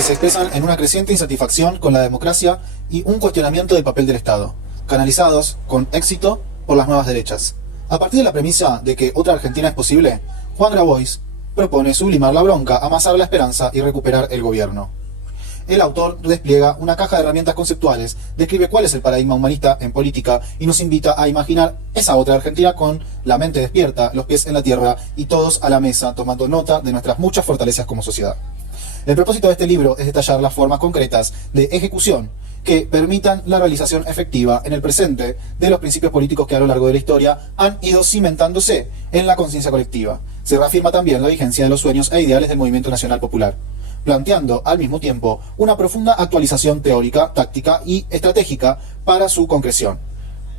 cuales se expresan en una creciente insatisfacción con la democracia y un cuestionamiento del papel del Estado, canalizados con éxito por las nuevas derechas. A partir de la premisa de que otra Argentina es posible, Juan Grabois propone sublimar la bronca, amasar la esperanza y recuperar el gobierno. El autor despliega una caja de herramientas conceptuales, describe cuál es el paradigma humanista en política y nos invita a imaginar esa otra Argentina con la mente despierta, los pies en la tierra y todos a la mesa tomando nota de nuestras muchas fortalezas como sociedad. El propósito de este libro es detallar las formas concretas de ejecución que permitan la realización efectiva en el presente de los principios políticos que a lo largo de la historia han ido cimentándose en la conciencia colectiva. Se reafirma también la vigencia de los sueños e ideales del movimiento nacional popular, planteando al mismo tiempo una profunda actualización teórica, táctica y estratégica para su concreción.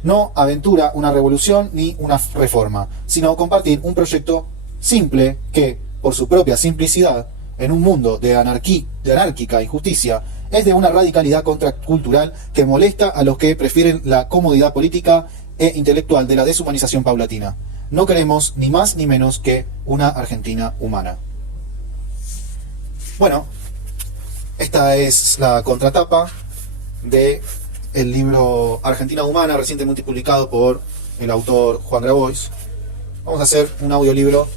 No aventura una revolución ni una reforma, sino compartir un proyecto simple que, por su propia simplicidad, en un mundo de anárquica injusticia, es de una radicalidad contracultural que molesta a los que prefieren la comodidad política e intelectual de la deshumanización paulatina. No queremos ni más ni menos que una Argentina humana. Bueno, esta es la contratapa de el libro Argentina Humana, recientemente publicado por el autor Juan Grabois. Vamos a hacer un audiolibro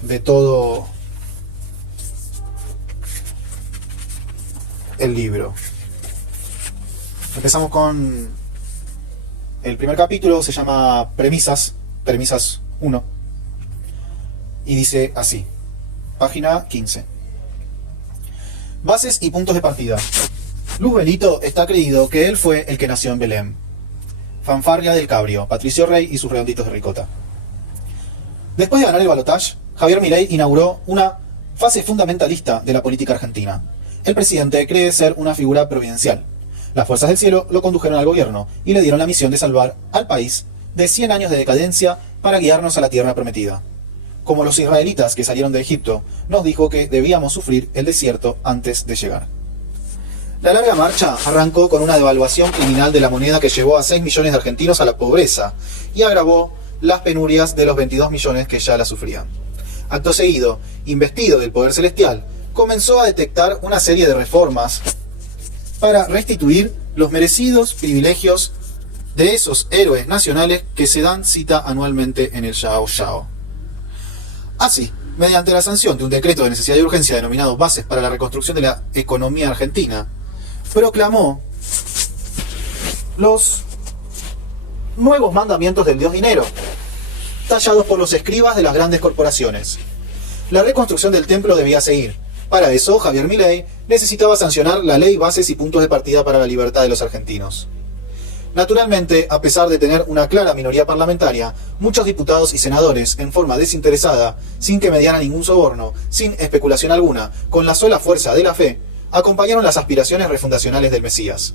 de todo el libro. Empezamos con el primer capítulo, se llama Premisas 1, y dice así, página 15. Bases y puntos de partida. Luz Belito está creído que él fue el que nació en Belén. Fanfarria del Cabrio, Patricio Rey y sus redonditos de ricota. Después de ganar el balotaje, Javier Milei inauguró una fase fundamentalista de la política argentina. El presidente cree ser una figura providencial. Las fuerzas del cielo lo condujeron al gobierno y le dieron la misión de salvar al país de 100 años de decadencia para guiarnos a la tierra prometida. Como los israelitas que salieron de Egipto, nos dijo que debíamos sufrir el desierto antes de llegar. La larga marcha arrancó con una devaluación criminal de la moneda que llevó a 6 millones de argentinos a la pobreza y agravó las penurias de los 22 millones que ya la sufrían. Acto seguido, investido del poder celestial, comenzó a detectar una serie de reformas para restituir los merecidos privilegios de esos héroes nacionales que se dan cita anualmente en el Yao Yao. Así, mediante la sanción de un decreto de necesidad y urgencia denominado Bases para la Reconstrucción de la Economía Argentina, proclamó los nuevos mandamientos del dios dinero, tallados por los escribas de las grandes corporaciones. La reconstrucción del templo debía seguir. Para eso, Javier Milei necesitaba sancionar la ley Bases y Puntos de Partida para la Libertad de los Argentinos. Naturalmente, a pesar de tener una clara minoría parlamentaria, muchos diputados y senadores, en forma desinteresada, sin que mediara ningún soborno, sin especulación alguna, con la sola fuerza de la fe, acompañaron las aspiraciones refundacionales del Mesías.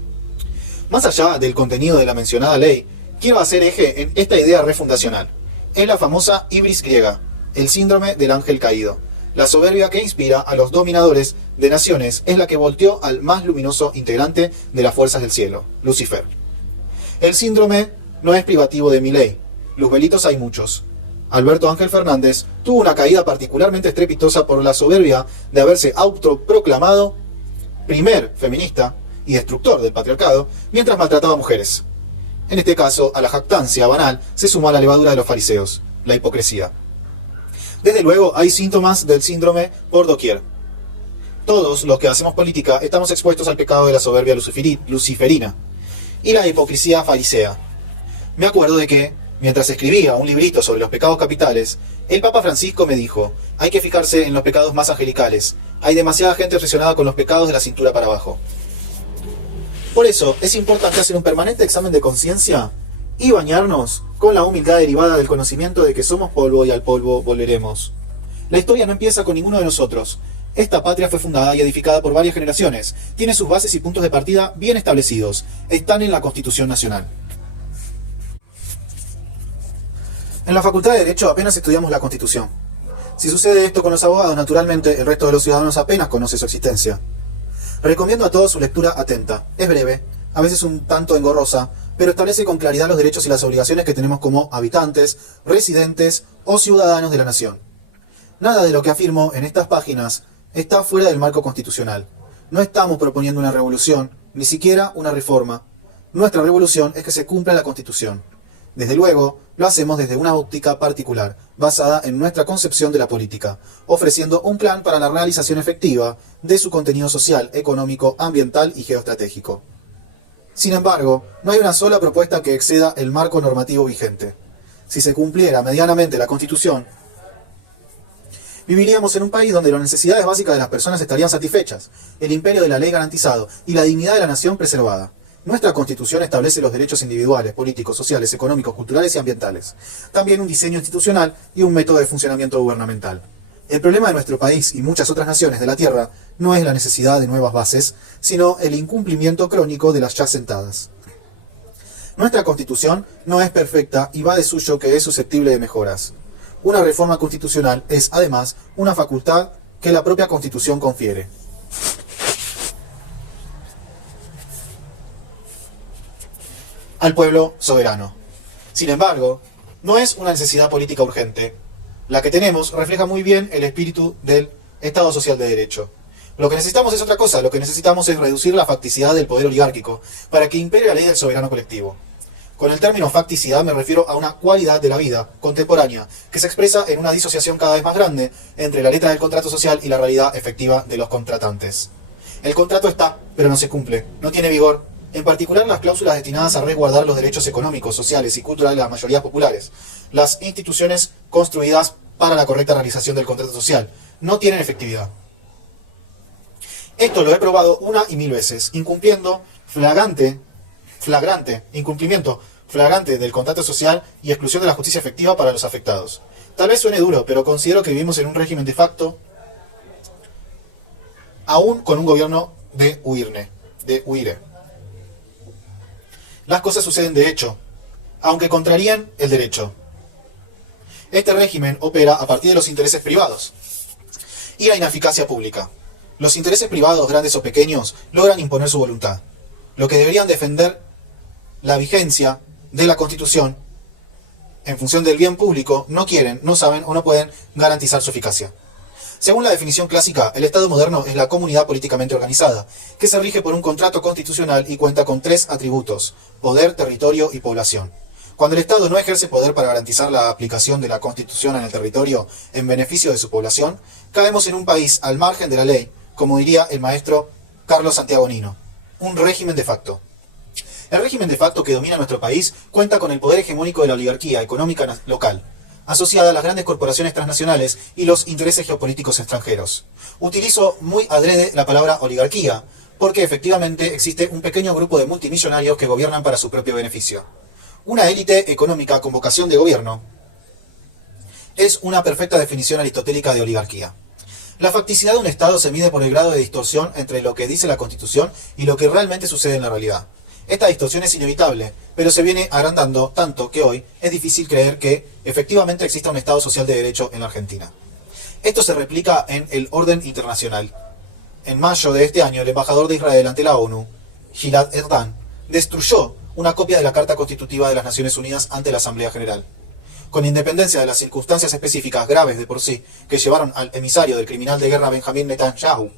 Más allá del contenido de la mencionada ley, quiero hacer eje en esta idea refundacional. Es la famosa ibris griega, el síndrome del ángel caído. La soberbia que inspira a los dominadores de naciones es la que volteó al más luminoso integrante de las fuerzas del cielo, Lucifer. El síndrome no es privativo de Milei. Luzbelitos hay muchos. Alberto Ángel Fernández tuvo una caída particularmente estrepitosa por la soberbia de haberse autoproclamado primer feminista y destructor del patriarcado mientras maltrataba a mujeres. En este caso, a la jactancia banal se suma la levadura de los fariseos, la hipocresía. Desde luego, hay síntomas del síndrome por doquier. Todos los que hacemos política estamos expuestos al pecado de la soberbia luciferina y la hipocresía farisea. Me acuerdo de que, mientras escribía un librito sobre los pecados capitales, el Papa Francisco me dijo, hay que fijarse en los pecados más angelicales. Hay demasiada gente obsesionada con los pecados de la cintura para abajo. Por eso, es importante hacer un permanente examen de conciencia y bañarnos con la humildad derivada del conocimiento de que somos polvo y al polvo volveremos. La historia no empieza con ninguno de nosotros. Esta patria fue fundada y edificada por varias generaciones. Tiene sus bases y puntos de partida bien establecidos. Están en la Constitución Nacional. En la Facultad de Derecho apenas estudiamos la Constitución. Si sucede esto con los abogados, naturalmente el resto de los ciudadanos apenas conoce su existencia. Recomiendo a todos su lectura atenta. Es breve, a veces un tanto engorrosa, pero establece con claridad los derechos y las obligaciones que tenemos como habitantes, residentes o ciudadanos de la nación. Nada de lo que afirmo en estas páginas está fuera del marco constitucional. No estamos proponiendo una revolución, ni siquiera una reforma. Nuestra revolución es que se cumpla la Constitución. Desde luego, lo hacemos desde una óptica particular, basada en nuestra concepción de la política, ofreciendo un plan para la realización efectiva de su contenido social, económico, ambiental y geoestratégico. Sin embargo, no hay una sola propuesta que exceda el marco normativo vigente. Si se cumpliera medianamente la Constitución, viviríamos en un país donde las necesidades básicas de las personas estarían satisfechas, el imperio de la ley garantizado y la dignidad de la nación preservada. Nuestra Constitución establece los derechos individuales, políticos, sociales, económicos, culturales y ambientales. También un diseño institucional y un método de funcionamiento gubernamental. El problema de nuestro país y muchas otras naciones de la Tierra no es la necesidad de nuevas bases, sino el incumplimiento crónico de las ya sentadas. Nuestra Constitución no es perfecta y va de suyo que es susceptible de mejoras. Una reforma constitucional es, además, una facultad que la propia Constitución confiere. Al pueblo soberano. Sin embargo, no es una necesidad política urgente. La que tenemos refleja muy bien el espíritu del Estado Social de Derecho. Lo que necesitamos es otra cosa, lo que necesitamos es reducir la facticidad del poder oligárquico para que impere la ley del soberano colectivo. Con el término facticidad me refiero a una cualidad de la vida contemporánea que se expresa en una disociación cada vez más grande entre la letra del contrato social y la realidad efectiva de los contratantes. El contrato está, pero no se cumple, no tiene vigor. En particular las cláusulas destinadas a resguardar los derechos económicos, sociales y culturales de las mayorías populares. Las instituciones construidas para la correcta realización del contrato social no tienen efectividad. Esto lo he probado una y mil veces, incumplimiento flagrante del contrato social y exclusión de la justicia efectiva para los afectados. Tal vez suene duro, pero considero que vivimos en un régimen de facto, aún con un gobierno de huire. Las cosas suceden de hecho, aunque contrarían el derecho. Este régimen opera a partir de los intereses privados y la ineficacia pública. Los intereses privados, grandes o pequeños, logran imponer su voluntad. Lo que deberían defender la vigencia de la Constitución en función del bien público, no quieren, no saben o no pueden garantizar su eficacia. Según la definición clásica, el Estado moderno es la comunidad políticamente organizada, que se rige por un contrato constitucional y cuenta con tres atributos: poder, territorio y población. Cuando el Estado no ejerce poder para garantizar la aplicación de la Constitución en el territorio en beneficio de su población, caemos en un país al margen de la ley, como diría el maestro Carlos Santiagonino, un régimen de facto. El régimen de facto que domina nuestro país cuenta con el poder hegemónico de la oligarquía económica local, asociada a las grandes corporaciones transnacionales y los intereses geopolíticos extranjeros. Utilizo muy adrede la palabra oligarquía, porque efectivamente existe un pequeño grupo de multimillonarios que gobiernan para su propio beneficio. Una élite económica con vocación de gobierno es una perfecta definición aristotélica de oligarquía. La facticidad de un Estado se mide por el grado de distorsión entre lo que dice la Constitución y lo que realmente sucede en la realidad. Esta distorsión es inevitable, pero se viene agrandando tanto que hoy es difícil creer que efectivamente exista un Estado social de derecho en la Argentina. Esto se replica en el orden internacional. En mayo de este año, el embajador de Israel ante la ONU, Gilad Erdan, destruyó una copia de la Carta Constitutiva de las Naciones Unidas ante la Asamblea General. Con independencia de las circunstancias específicas graves de por sí que llevaron al emisario del criminal de guerra Benjamín Netanyahu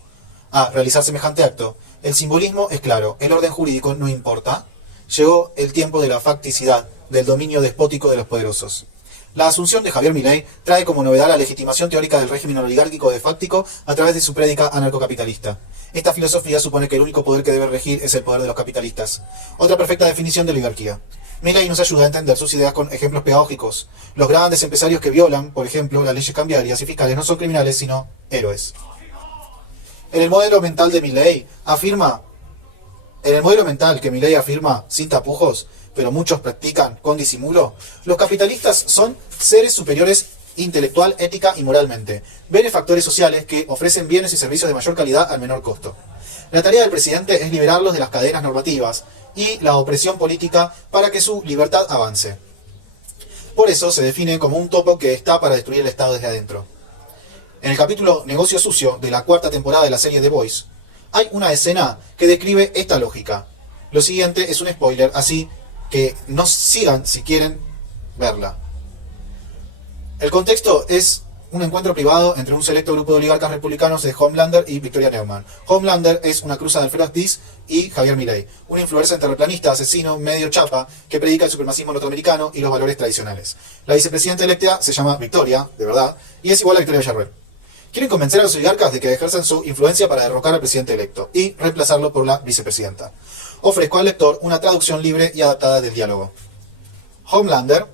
a realizar semejante acto, el simbolismo es claro, el orden jurídico no importa. Llegó el tiempo de la facticidad, del dominio despótico de los poderosos. La asunción de Javier Milei trae como novedad la legitimación teórica del régimen oligárquico de fáctico a través de su prédica anarcocapitalista. Esta filosofía supone que el único poder que debe regir es el poder de los capitalistas. Otra perfecta definición de oligarquía. Milei nos ayuda a entender sus ideas con ejemplos pedagógicos. Los grandes empresarios que violan, por ejemplo, las leyes cambiarias y fiscales no son criminales, sino héroes. En el modelo mental que Milei afirma sin tapujos, pero muchos practican con disimulo, los capitalistas son seres superiores intelectual, ética y moralmente, benefactores sociales que ofrecen bienes y servicios de mayor calidad al menor costo. La tarea del presidente es liberarlos de las cadenas normativas y la opresión política para que su libertad avance. Por eso se define como un topo que está para destruir el Estado desde adentro. En el capítulo Negocio Sucio de la 4ª temporada de la serie The Voice, hay una escena que describe esta lógica. Lo siguiente es un spoiler, así que no sigan si quieren verla. El contexto es un encuentro privado entre un selecto grupo de oligarcas republicanos de Homelander y Victoria Neumann. Homelander es una cruza de Alfredo Diz y Javier Milei, un influencer terraplanista, asesino, medio chapa, que predica el supremacismo norteamericano y los valores tradicionales. La vicepresidenta electa se llama Victoria, de verdad, y es igual a Victoria Villarruel. Quieren convencer a los oligarcas de que ejerzan su influencia para derrocar al presidente electo y reemplazarlo por la vicepresidenta. Ofrezco al lector una traducción libre y adaptada del diálogo. Homelander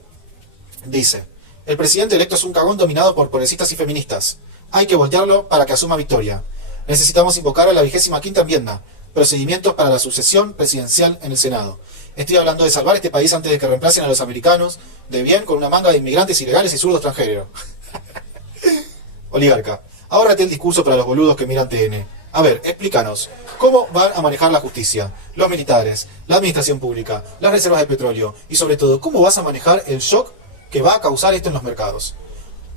dice: el presidente electo es un cagón dominado por progresistas y feministas. Hay que voltearlo para que asuma Victoria. Necesitamos invocar a la 25ª enmienda, procedimientos para la sucesión presidencial en el Senado. Estoy hablando de salvar este país antes de que reemplacen a los americanos de bien con una manga de inmigrantes ilegales y zurdos extranjeros. Oligarca: ahórrate el discurso para los boludos que miran TN. A ver, explícanos, ¿cómo van a manejar la justicia, los militares, la administración pública, las reservas de petróleo y sobre todo, cómo vas a manejar el shock que va a causar esto en los mercados?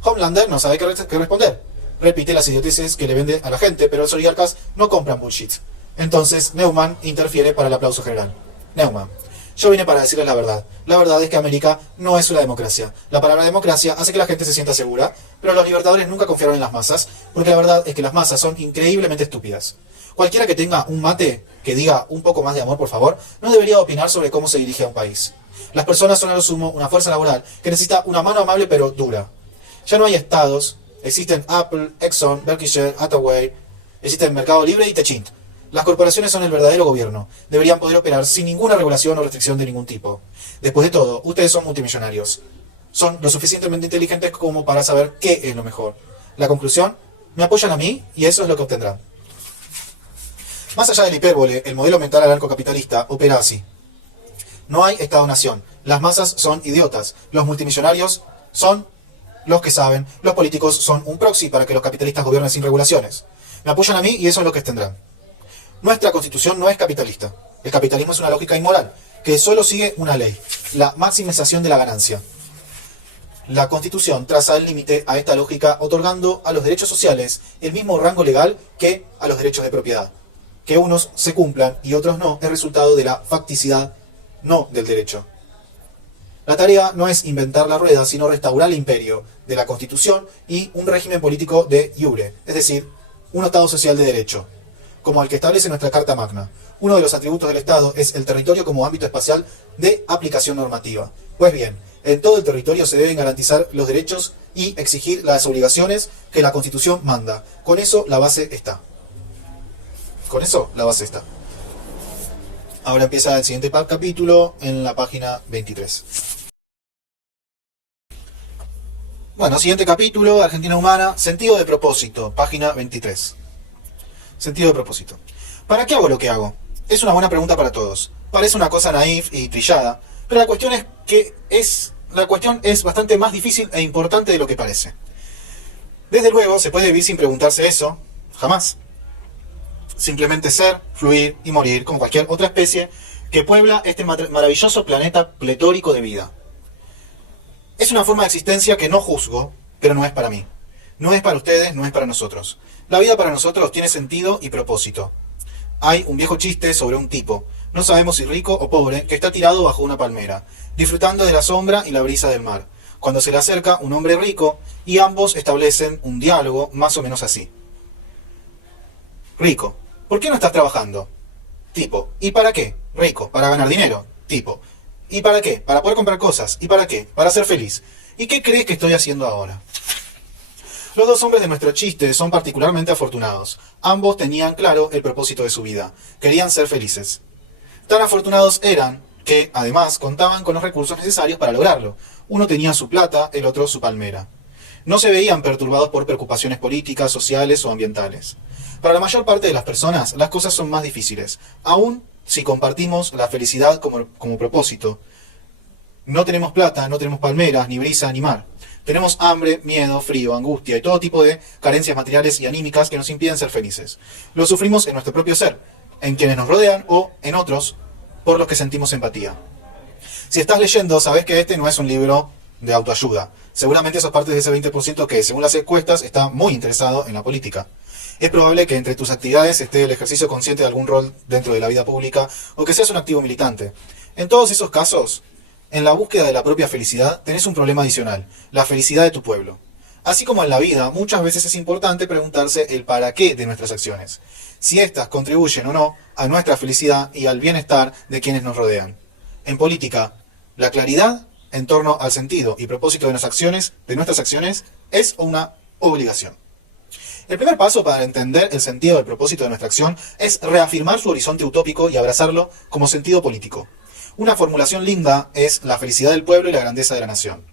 Homelander no sabe qué responder. Repite las idioteces que le vende a la gente, pero los oligarcas no compran bullshit. Entonces Neumann interfiere para el aplauso general. Neumann: yo vine para decirles la verdad. La verdad es que América no es una democracia. La palabra democracia hace que la gente se sienta segura, pero los libertadores nunca confiaron en las masas, porque la verdad es que las masas son increíblemente estúpidas. Cualquiera que tenga un mate que diga un poco más de amor, por favor, no debería opinar sobre cómo se dirige a un país. Las personas son a lo sumo una fuerza laboral que necesita una mano amable pero dura. Ya no hay estados, existen Apple, Exxon, Berkshire, Hathaway, existen Mercado Libre y Techint. Las corporaciones son el verdadero gobierno. Deberían poder operar sin ninguna regulación o restricción de ningún tipo. Después de todo, ustedes son multimillonarios. Son lo suficientemente inteligentes como para saber qué es lo mejor. La conclusión: me apoyan a mí y eso es lo que obtendrán. Más allá del hipérbole, el modelo mental anarcocapitalista opera así. No hay Estado-nación. Las masas son idiotas. Los multimillonarios son los que saben. Los políticos son un proxy para que los capitalistas gobiernen sin regulaciones. Me apoyan a mí y eso es lo que obtendrán. Nuestra constitución no es capitalista. El capitalismo es una lógica inmoral, que solo sigue una ley: la maximización de la ganancia. La constitución traza el límite a esta lógica, otorgando a los derechos sociales el mismo rango legal que a los derechos de propiedad. Que unos se cumplan y otros no es resultado de la facticidad, no del derecho. La tarea no es inventar la rueda, sino restaurar el imperio de la Constitución y un régimen político de iure, es decir, un Estado social de derecho, como el que establece nuestra Carta Magna. Uno de los atributos del Estado es el territorio como ámbito espacial de aplicación normativa. Pues bien, en todo el territorio se deben garantizar los derechos y exigir las obligaciones que la Constitución manda. Con eso la base está. Ahora empieza el siguiente capítulo en la página 23. Bueno, siguiente capítulo, Argentina Humana, sentido de propósito, página 23. Sentido de propósito. ¿Para qué hago lo que hago? Es una buena pregunta para todos. Parece una cosa naif y trillada, pero la cuestión es bastante más difícil e importante de lo que parece. Desde luego, se puede vivir sin preguntarse eso, jamás. Simplemente ser, fluir y morir como cualquier otra especie que puebla este maravilloso planeta pletórico de vida. Es una forma de existencia que no juzgo, pero no es para mí. No es para ustedes, no es para nosotros. La vida para nosotros tiene sentido y propósito. Hay un viejo chiste sobre un tipo, no sabemos si rico o pobre, que está tirado bajo una palmera, disfrutando de la sombra y la brisa del mar, cuando se le acerca un hombre rico y ambos establecen un diálogo más o menos así. Rico: ¿por qué no estás trabajando? Tipo: ¿y para qué? Rico: para ganar dinero. Tipo: ¿y para qué? Para poder comprar cosas. ¿Y para qué? Para ser feliz. ¿Y qué crees que estoy haciendo ahora? Los dos hombres de nuestro chiste son particularmente afortunados. Ambos tenían claro el propósito de su vida. Querían ser felices. Tan afortunados eran que, además, contaban con los recursos necesarios para lograrlo. Uno tenía su plata, el otro su palmera. No se veían perturbados por preocupaciones políticas, sociales o ambientales. Para la mayor parte de las personas, las cosas son más difíciles, aun si compartimos la felicidad como propósito. No tenemos plata, no tenemos palmeras, ni brisa, ni mar. Tenemos hambre, miedo, frío, angustia y todo tipo de carencias materiales y anímicas que nos impiden ser felices. Lo sufrimos en nuestro propio ser, en quienes nos rodean o en otros por los que sentimos empatía. Si estás leyendo, sabes que este no es un libro de autoayuda. Seguramente sos parte de ese 20% que, según las encuestas, está muy interesado en la política. Es probable que entre tus actividades esté el ejercicio consciente de algún rol dentro de la vida pública o que seas un activo militante. En todos esos casos, en la búsqueda de la propia felicidad, tenés un problema adicional: la felicidad de tu pueblo. Así como en la vida, muchas veces es importante preguntarse el para qué de nuestras acciones, si éstas contribuyen o no a nuestra felicidad y al bienestar de quienes nos rodean. En política, la claridad en torno al sentido y propósito de nuestras acciones, es una obligación. El primer paso para entender el sentido y el propósito de nuestra acción es reafirmar su horizonte utópico y abrazarlo como sentido político. Una formulación linda es la felicidad del pueblo y la grandeza de la nación.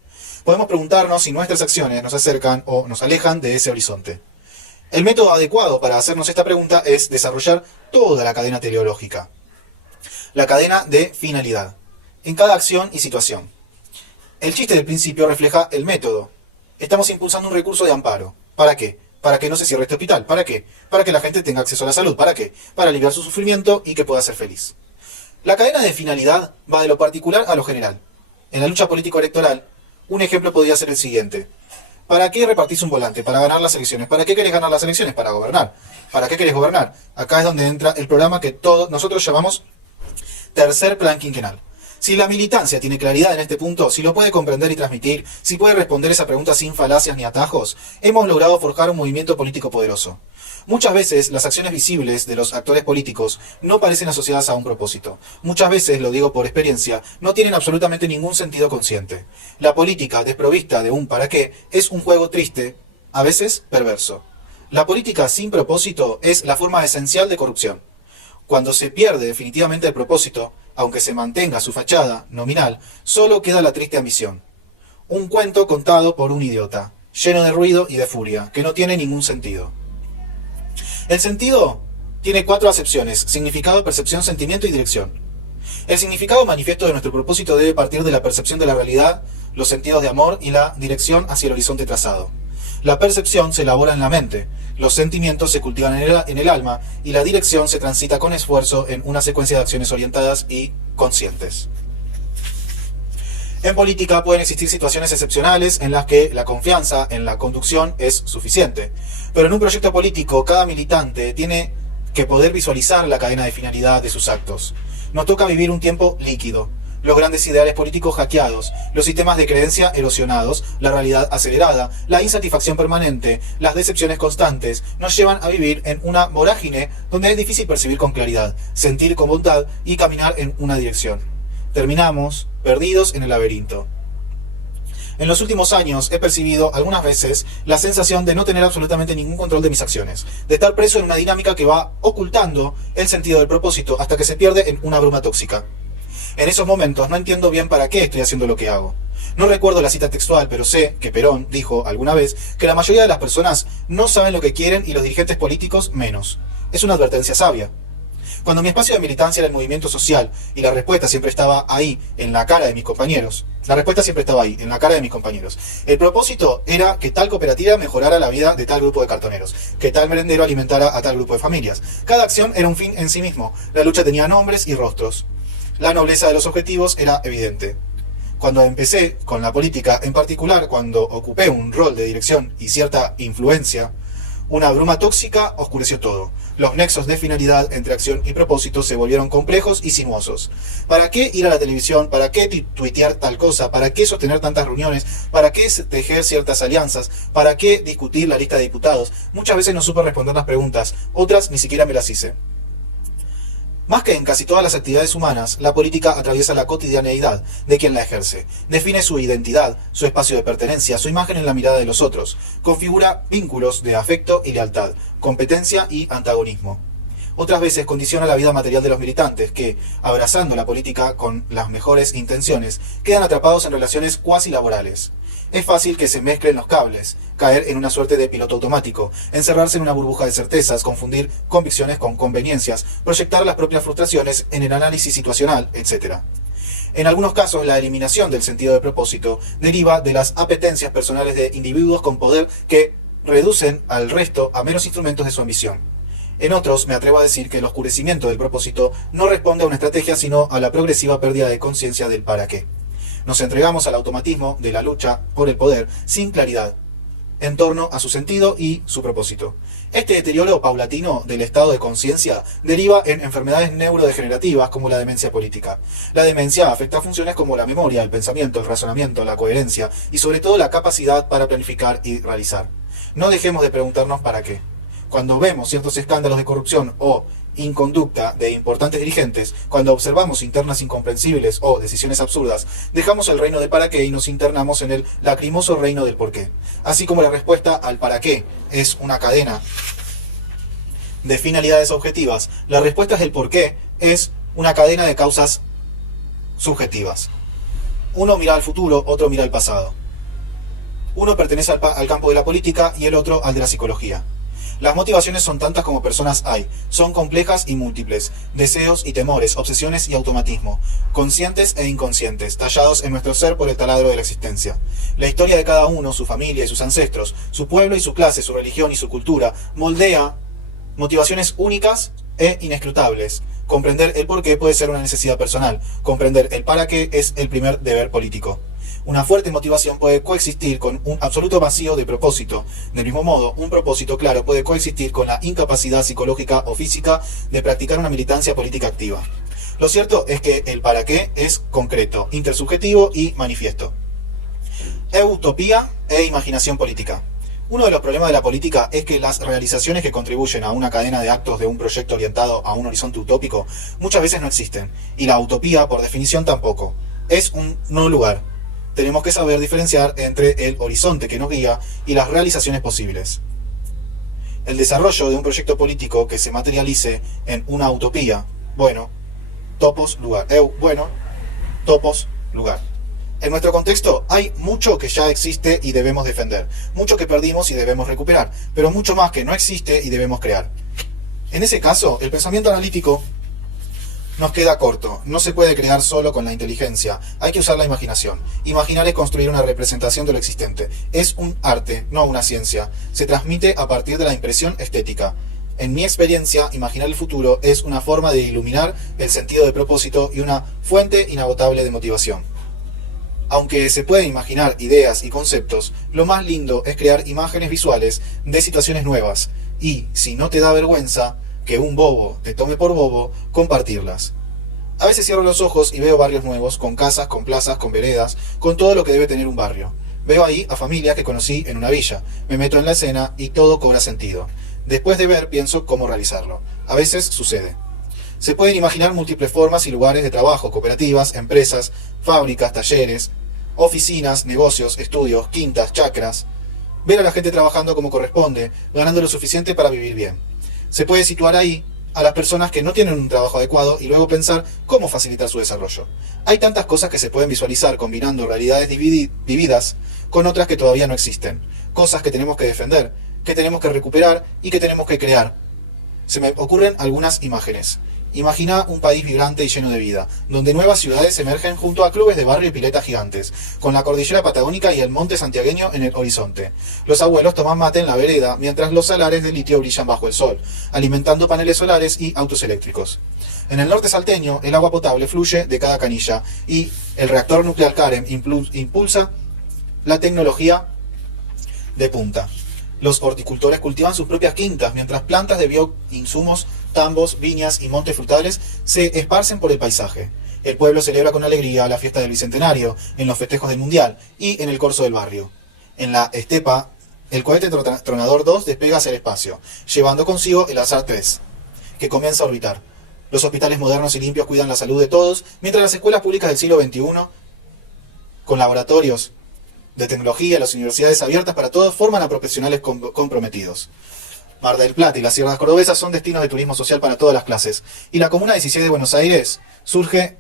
Podemos preguntarnos si nuestras acciones nos acercan o nos alejan de ese horizonte. El método adecuado para hacernos esta pregunta es desarrollar toda la cadena teleológica. La cadena de finalidad, en cada acción y situación. El chiste del principio refleja el método. Estamos impulsando un recurso de amparo. ¿Para qué? Para que no se cierre este hospital. ¿Para qué? Para que la gente tenga acceso a la salud. ¿Para qué? Para aliviar su sufrimiento y que pueda ser feliz. La cadena de finalidad va de lo particular a lo general. En la lucha político-electoral, un ejemplo podría ser el siguiente. ¿Para qué repartís un volante? Para ganar las elecciones. ¿Para qué querés ganar las elecciones? Para gobernar. ¿Para qué querés gobernar? Acá es donde entra el programa que todos nosotros llamamos tercer plan quinquenal. Si la militancia tiene claridad en este punto, si lo puede comprender y transmitir, si puede responder esa pregunta sin falacias ni atajos, hemos logrado forjar un movimiento político poderoso. Muchas veces las acciones visibles de los actores políticos no parecen asociadas a un propósito. Muchas veces, lo digo por experiencia, no tienen absolutamente ningún sentido consciente. La política, desprovista de un para qué, es un juego triste, a veces perverso. La política sin propósito es la forma esencial de corrupción. Cuando se pierde definitivamente el propósito, aunque se mantenga su fachada nominal, solo queda la triste ambición. Un cuento contado por un idiota, lleno de ruido y de furia, que no tiene ningún sentido. El sentido tiene 4 acepciones: significado, percepción, sentimiento y dirección. El significado manifiesto de nuestro propósito debe partir de la percepción de la realidad, los sentidos de amor y la dirección hacia el horizonte trazado. La percepción se elabora en la mente, los sentimientos se cultivan en el alma y la dirección se transita con esfuerzo en una secuencia de acciones orientadas y conscientes. En política pueden existir situaciones excepcionales en las que la confianza en la conducción es suficiente, pero en un proyecto político cada militante tiene que poder visualizar la cadena de finalidad de sus actos. Nos toca vivir un tiempo líquido. Los grandes ideales políticos hackeados, los sistemas de creencia erosionados, la realidad acelerada, la insatisfacción permanente, las decepciones constantes, nos llevan a vivir en una vorágine donde es difícil percibir con claridad, sentir con bondad y caminar en una dirección. Terminamos perdidos en el laberinto. En los últimos años he percibido algunas veces la sensación de no tener absolutamente ningún control de mis acciones, de estar preso en una dinámica que va ocultando el sentido del propósito hasta que se pierde en una bruma tóxica. En esos momentos no entiendo bien para qué estoy haciendo lo que hago. No recuerdo la cita textual, pero sé que Perón dijo alguna vez que la mayoría de las personas no saben lo que quieren y los dirigentes políticos menos. Es una advertencia sabia. Cuando mi espacio de militancia era el movimiento social y la respuesta siempre estaba ahí, en la cara de mis compañeros. El propósito era que tal cooperativa mejorara la vida de tal grupo de cartoneros, que tal merendero alimentara a tal grupo de familias. Cada acción era un fin en sí mismo. La lucha tenía nombres y rostros. La nobleza de los objetivos era evidente. Cuando empecé con la política, en particular cuando ocupé un rol de dirección y cierta influencia, una bruma tóxica oscureció todo. Los nexos de finalidad entre acción y propósito se volvieron complejos y sinuosos. ¿Para qué ir a la televisión? ¿Para qué tuitear tal cosa? ¿Para qué sostener tantas reuniones? ¿Para qué tejer ciertas alianzas? ¿Para qué discutir la lista de diputados? Muchas veces no supe responder las preguntas, otras ni siquiera me las hice. Más que en casi todas las actividades humanas, la política atraviesa la cotidianeidad de quien la ejerce. Define su identidad, su espacio de pertenencia, su imagen en la mirada de los otros. Configura vínculos de afecto y lealtad, competencia y antagonismo. Otras veces condiciona la vida material de los militantes que, abrazando la política con las mejores intenciones, quedan atrapados en relaciones cuasi laborales. Es fácil que se mezclen los cables, caer en una suerte de piloto automático, encerrarse en una burbuja de certezas, confundir convicciones con conveniencias, proyectar las propias frustraciones en el análisis situacional, etc. En algunos casos, la eliminación del sentido de propósito deriva de las apetencias personales de individuos con poder que reducen al resto a meros instrumentos de su ambición. En otros, me atrevo a decir que el oscurecimiento del propósito no responde a una estrategia, sino a la progresiva pérdida de conciencia del para qué. Nos entregamos al automatismo de la lucha por el poder sin claridad. en torno a su sentido y su propósito. Este deterioro paulatino del estado de conciencia deriva en enfermedades neurodegenerativas como la demencia política. La demencia afecta funciones como la memoria, el pensamiento, el razonamiento, la coherencia y sobre todo la capacidad para planificar y realizar. No dejemos de preguntarnos para qué. Cuando vemos ciertos escándalos de corrupción o inconducta de importantes dirigentes, cuando observamos internas incomprensibles o decisiones absurdas, dejamos el reino del para qué y nos internamos en el lacrimoso reino del por qué. Así como la respuesta al para qué es una cadena de finalidades objetivas, la respuesta del por qué es una cadena de causas subjetivas. Uno mira al futuro, otro mira al pasado. Uno pertenece al campo de la política y el otro al de la psicología. Las motivaciones son tantas como personas hay, son complejas y múltiples, deseos y temores, obsesiones y automatismo, conscientes e inconscientes, tallados en nuestro ser por el taladro de la existencia. La historia de cada uno, su familia y sus ancestros, su pueblo y su clase, su religión y su cultura, moldea motivaciones únicas e inescrutables. Comprender el por qué puede ser una necesidad personal, comprender el para qué es el primer deber político. Una fuerte motivación puede coexistir con un absoluto vacío de propósito. Del mismo modo, un propósito claro puede coexistir con la incapacidad psicológica o física de practicar una militancia política activa. Lo cierto es que el para qué es concreto, intersubjetivo y manifiesto. Utopía e imaginación política. Uno de los problemas de la política es que las realizaciones que contribuyen a una cadena de actos de un proyecto orientado a un horizonte utópico muchas veces no existen, y la utopía, por definición, tampoco. Es un no lugar. Tenemos que saber diferenciar entre el horizonte que nos guía y las realizaciones posibles. El desarrollo de un proyecto político que se materialice en una utopía, topos, lugar. Topos, lugar. En nuestro contexto hay mucho que ya existe y debemos defender, mucho que perdimos y debemos recuperar, pero mucho más que no existe y debemos crear. En ese caso, el pensamiento analítico nos queda corto. No se puede crear solo con la inteligencia. Hay que usar la imaginación. Imaginar es construir una representación de lo existente. Es un arte, no una ciencia. Se transmite a partir de la impresión estética. En mi experiencia, imaginar el futuro es una forma de iluminar el sentido de propósito y una fuente inagotable de motivación. Aunque se pueden imaginar ideas y conceptos, lo más lindo es crear imágenes visuales de situaciones nuevas. Y, si no te da vergüenza que un bobo te tome por bobo, compartirlas. A veces cierro los ojos y veo barrios nuevos, con casas, con plazas, con veredas, con todo lo que debe tener un barrio. Veo ahí a familias que conocí en una villa, me meto en la escena y todo cobra sentido. Después de ver, pienso cómo realizarlo. A veces sucede. Se pueden imaginar múltiples formas y lugares de trabajo, cooperativas, empresas, fábricas, talleres, oficinas, negocios, estudios, quintas, chacras. Ver a la gente trabajando como corresponde, ganando lo suficiente para vivir bien. Se puede situar ahí a las personas que no tienen un trabajo adecuado y luego pensar cómo facilitar su desarrollo. Hay tantas cosas que se pueden visualizar combinando realidades vividas con otras que todavía no existen. Cosas que tenemos que defender, que tenemos que recuperar y que tenemos que crear. Se me ocurren algunas imágenes. Imagina un país vibrante y lleno de vida, donde nuevas ciudades emergen junto a clubes de barrio y piletas gigantes, con la cordillera patagónica y el monte santiagueño en el horizonte. Los abuelos toman mate en la vereda, mientras los salares de litio brillan bajo el sol, alimentando paneles solares y autos eléctricos. En el norte salteño, el agua potable fluye de cada canilla, y el reactor nuclear Carem impulsa la tecnología de punta. Los horticultores cultivan sus propias quintas, mientras plantas de bioinsumos, tambos, viñas y montes frutales se esparcen por el paisaje. El pueblo celebra con alegría la fiesta del Bicentenario, en los festejos del Mundial y en el corso del barrio. En la estepa, el cohete Tronador 2 despega hacia el espacio, llevando consigo el Azar 3, que comienza a orbitar. Los hospitales modernos y limpios cuidan la salud de todos, mientras las escuelas públicas del siglo XXI, con laboratorios de tecnología, las universidades abiertas para todos, forman a profesionales comprometidos. Mar del Plata y las sierras cordobesas son destinos de turismo social para todas las clases, y la Comuna 16 de Buenos Aires surge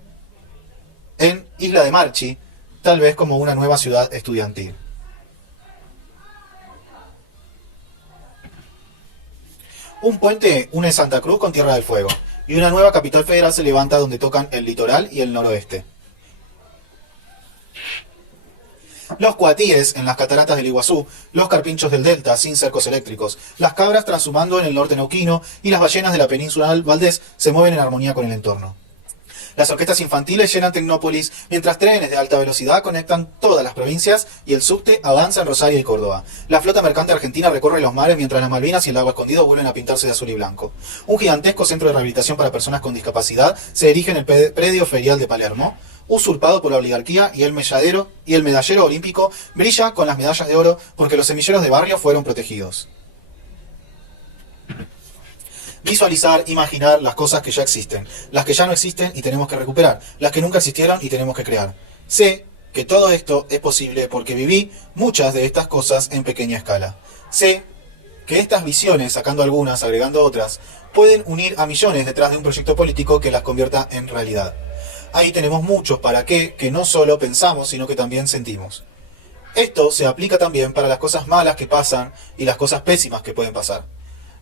en Isla de Marchi, tal vez como una nueva ciudad estudiantil. Un puente une Santa Cruz con Tierra del Fuego, y una nueva capital federal se levanta donde tocan el litoral y el noroeste. Los cuatíes en las cataratas del Iguazú, los carpinchos del delta sin cercos eléctricos, las cabras transhumando en el norte neuquino y las ballenas de la península Valdés se mueven en armonía con el entorno. Las orquestas infantiles llenan Tecnópolis, mientras trenes de alta velocidad conectan todas las provincias y el subte avanza en Rosario y Córdoba. La flota mercante argentina recorre los mares mientras las Malvinas y el lago escondido vuelven a pintarse de azul y blanco. Un gigantesco centro de rehabilitación para personas con discapacidad se erige en el predio ferial de Palermo, usurpado por la oligarquía, y el medallero olímpico brilla con las medallas de oro porque los semilleros de barrio fueron protegidos. Visualizar, imaginar las cosas que ya existen, las que ya no existen y tenemos que recuperar, las que nunca existieron y tenemos que crear. Sé que todo esto es posible porque viví muchas de estas cosas en pequeña escala. Sé que estas visiones, sacando algunas, agregando otras, pueden unir a millones detrás de un proyecto político que las convierta en realidad. Ahí tenemos muchos para qué que no solo pensamos, sino que también sentimos. Esto se aplica también para las cosas malas que pasan y las cosas pésimas que pueden pasar.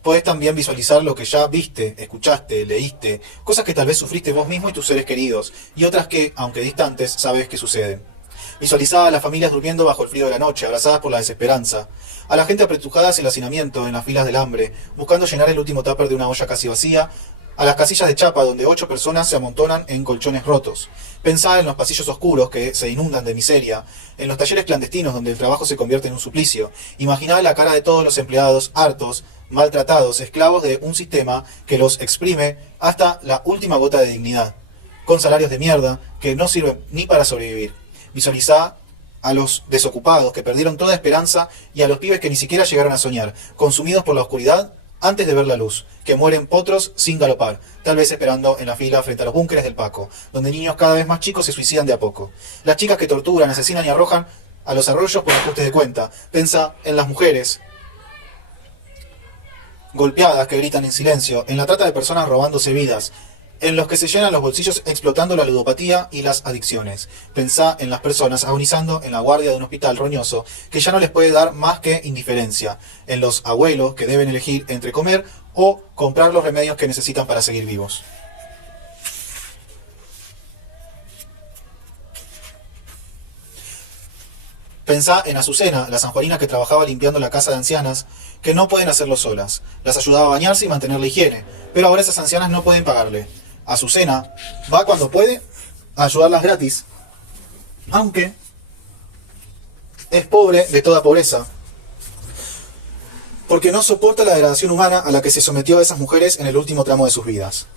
Podés también visualizar lo que ya viste, escuchaste, leíste, cosas que tal vez sufriste vos mismo y tus seres queridos, y otras que, aunque distantes, sabes que suceden. Visualizá a las familias durmiendo bajo el frío de la noche, abrazadas por la desesperanza, a la gente apretujada hacia el hacinamiento en las filas del hambre, buscando llenar el último tupper de una olla casi vacía, a las casillas de chapa donde 8 personas se amontonan en colchones rotos. Pensá en los pasillos oscuros que se inundan de miseria, en los talleres clandestinos donde el trabajo se convierte en un suplicio. Imaginá la cara de todos los empleados hartos, maltratados, esclavos de un sistema que los exprime hasta la última gota de dignidad, con salarios de mierda que no sirven ni para sobrevivir. Visualizá a los desocupados que perdieron toda esperanza y a los pibes que ni siquiera llegaron a soñar, consumidos por la oscuridad antes de ver la luz, que mueren potros sin galopar, tal vez esperando en la fila frente a los búnkeres del Paco, donde niños cada vez más chicos se suicidan de a poco. Las chicas que torturan, asesinan y arrojan a los arroyos por ajustes de cuenta. Pensa en las mujeres golpeadas que gritan en silencio, en la trata de personas robándose vidas, en los que se llenan los bolsillos explotando la ludopatía y las adicciones. Pensá en las personas agonizando en la guardia de un hospital roñoso que ya no les puede dar más que indiferencia, en los abuelos que deben elegir entre comer o comprar los remedios que necesitan para seguir vivos. Pensá en Azucena, la sanjuanina que trabajaba limpiando la casa de ancianas que no pueden hacerlo solas. Las ayudaba a bañarse y mantener la higiene, pero ahora esas ancianas no pueden pagarle. Azucena va cuando puede a ayudarlas gratis, aunque es pobre de toda pobreza, porque no soporta la degradación humana a la que se sometió a esas mujeres en el último tramo de sus vidas.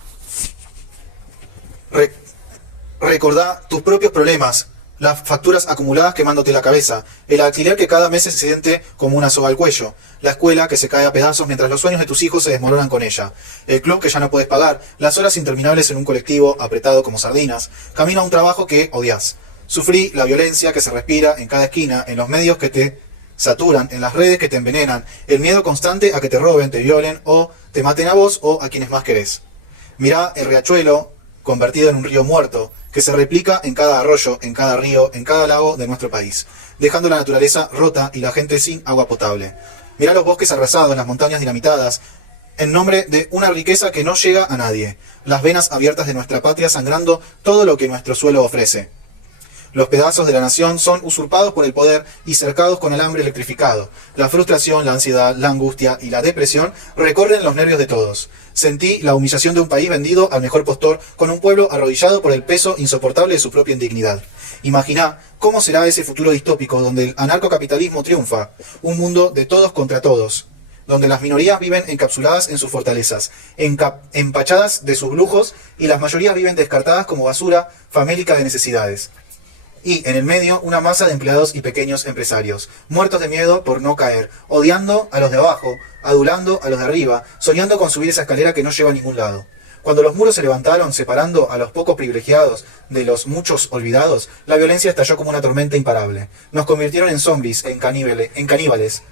Recordá tus propios problemas, las facturas acumuladas quemándote la cabeza, el alquiler que cada mes se siente como una soga al cuello, la escuela que se cae a pedazos mientras los sueños de tus hijos se desmoronan con ella, el club que ya no puedes pagar, las horas interminables en un colectivo apretado como sardinas, camino a un trabajo que odias. Sufrí la violencia que se respira en cada esquina, en los medios que te saturan, en las redes que te envenenan, el miedo constante a que te roben, te violen o te maten a vos o a quienes más querés. Mirá el riachuelo convertido en un río muerto, que se replica en cada arroyo, en cada río, en cada lago de nuestro país, dejando la naturaleza rota y la gente sin agua potable. Mirá los bosques arrasados, las montañas dinamitadas, en nombre de una riqueza que no llega a nadie, las venas abiertas de nuestra patria sangrando todo lo que nuestro suelo ofrece. Los pedazos de la nación son usurpados por el poder y cercados con el hambre electrificado. La frustración, la ansiedad, la angustia y la depresión recorren los nervios de todos. Sentí la humillación de un país vendido al mejor postor, con un pueblo arrodillado por el peso insoportable de su propia indignidad. Imaginá cómo será ese futuro distópico donde el anarcocapitalismo triunfa, un mundo de todos contra todos, donde las minorías viven encapsuladas en sus fortalezas, empachadas de sus lujos, y las mayorías viven descartadas como basura famélica de necesidades. Y en el medio una masa de empleados y pequeños empresarios, muertos de miedo por no caer, odiando a los de abajo, adulando a los de arriba, soñando con subir esa escalera que no lleva a ningún lado. Cuando los muros se levantaron, separando a los pocos privilegiados de los muchos olvidados, la violencia estalló como una tormenta imparable. Nos convirtieron en zombies, en caníbales,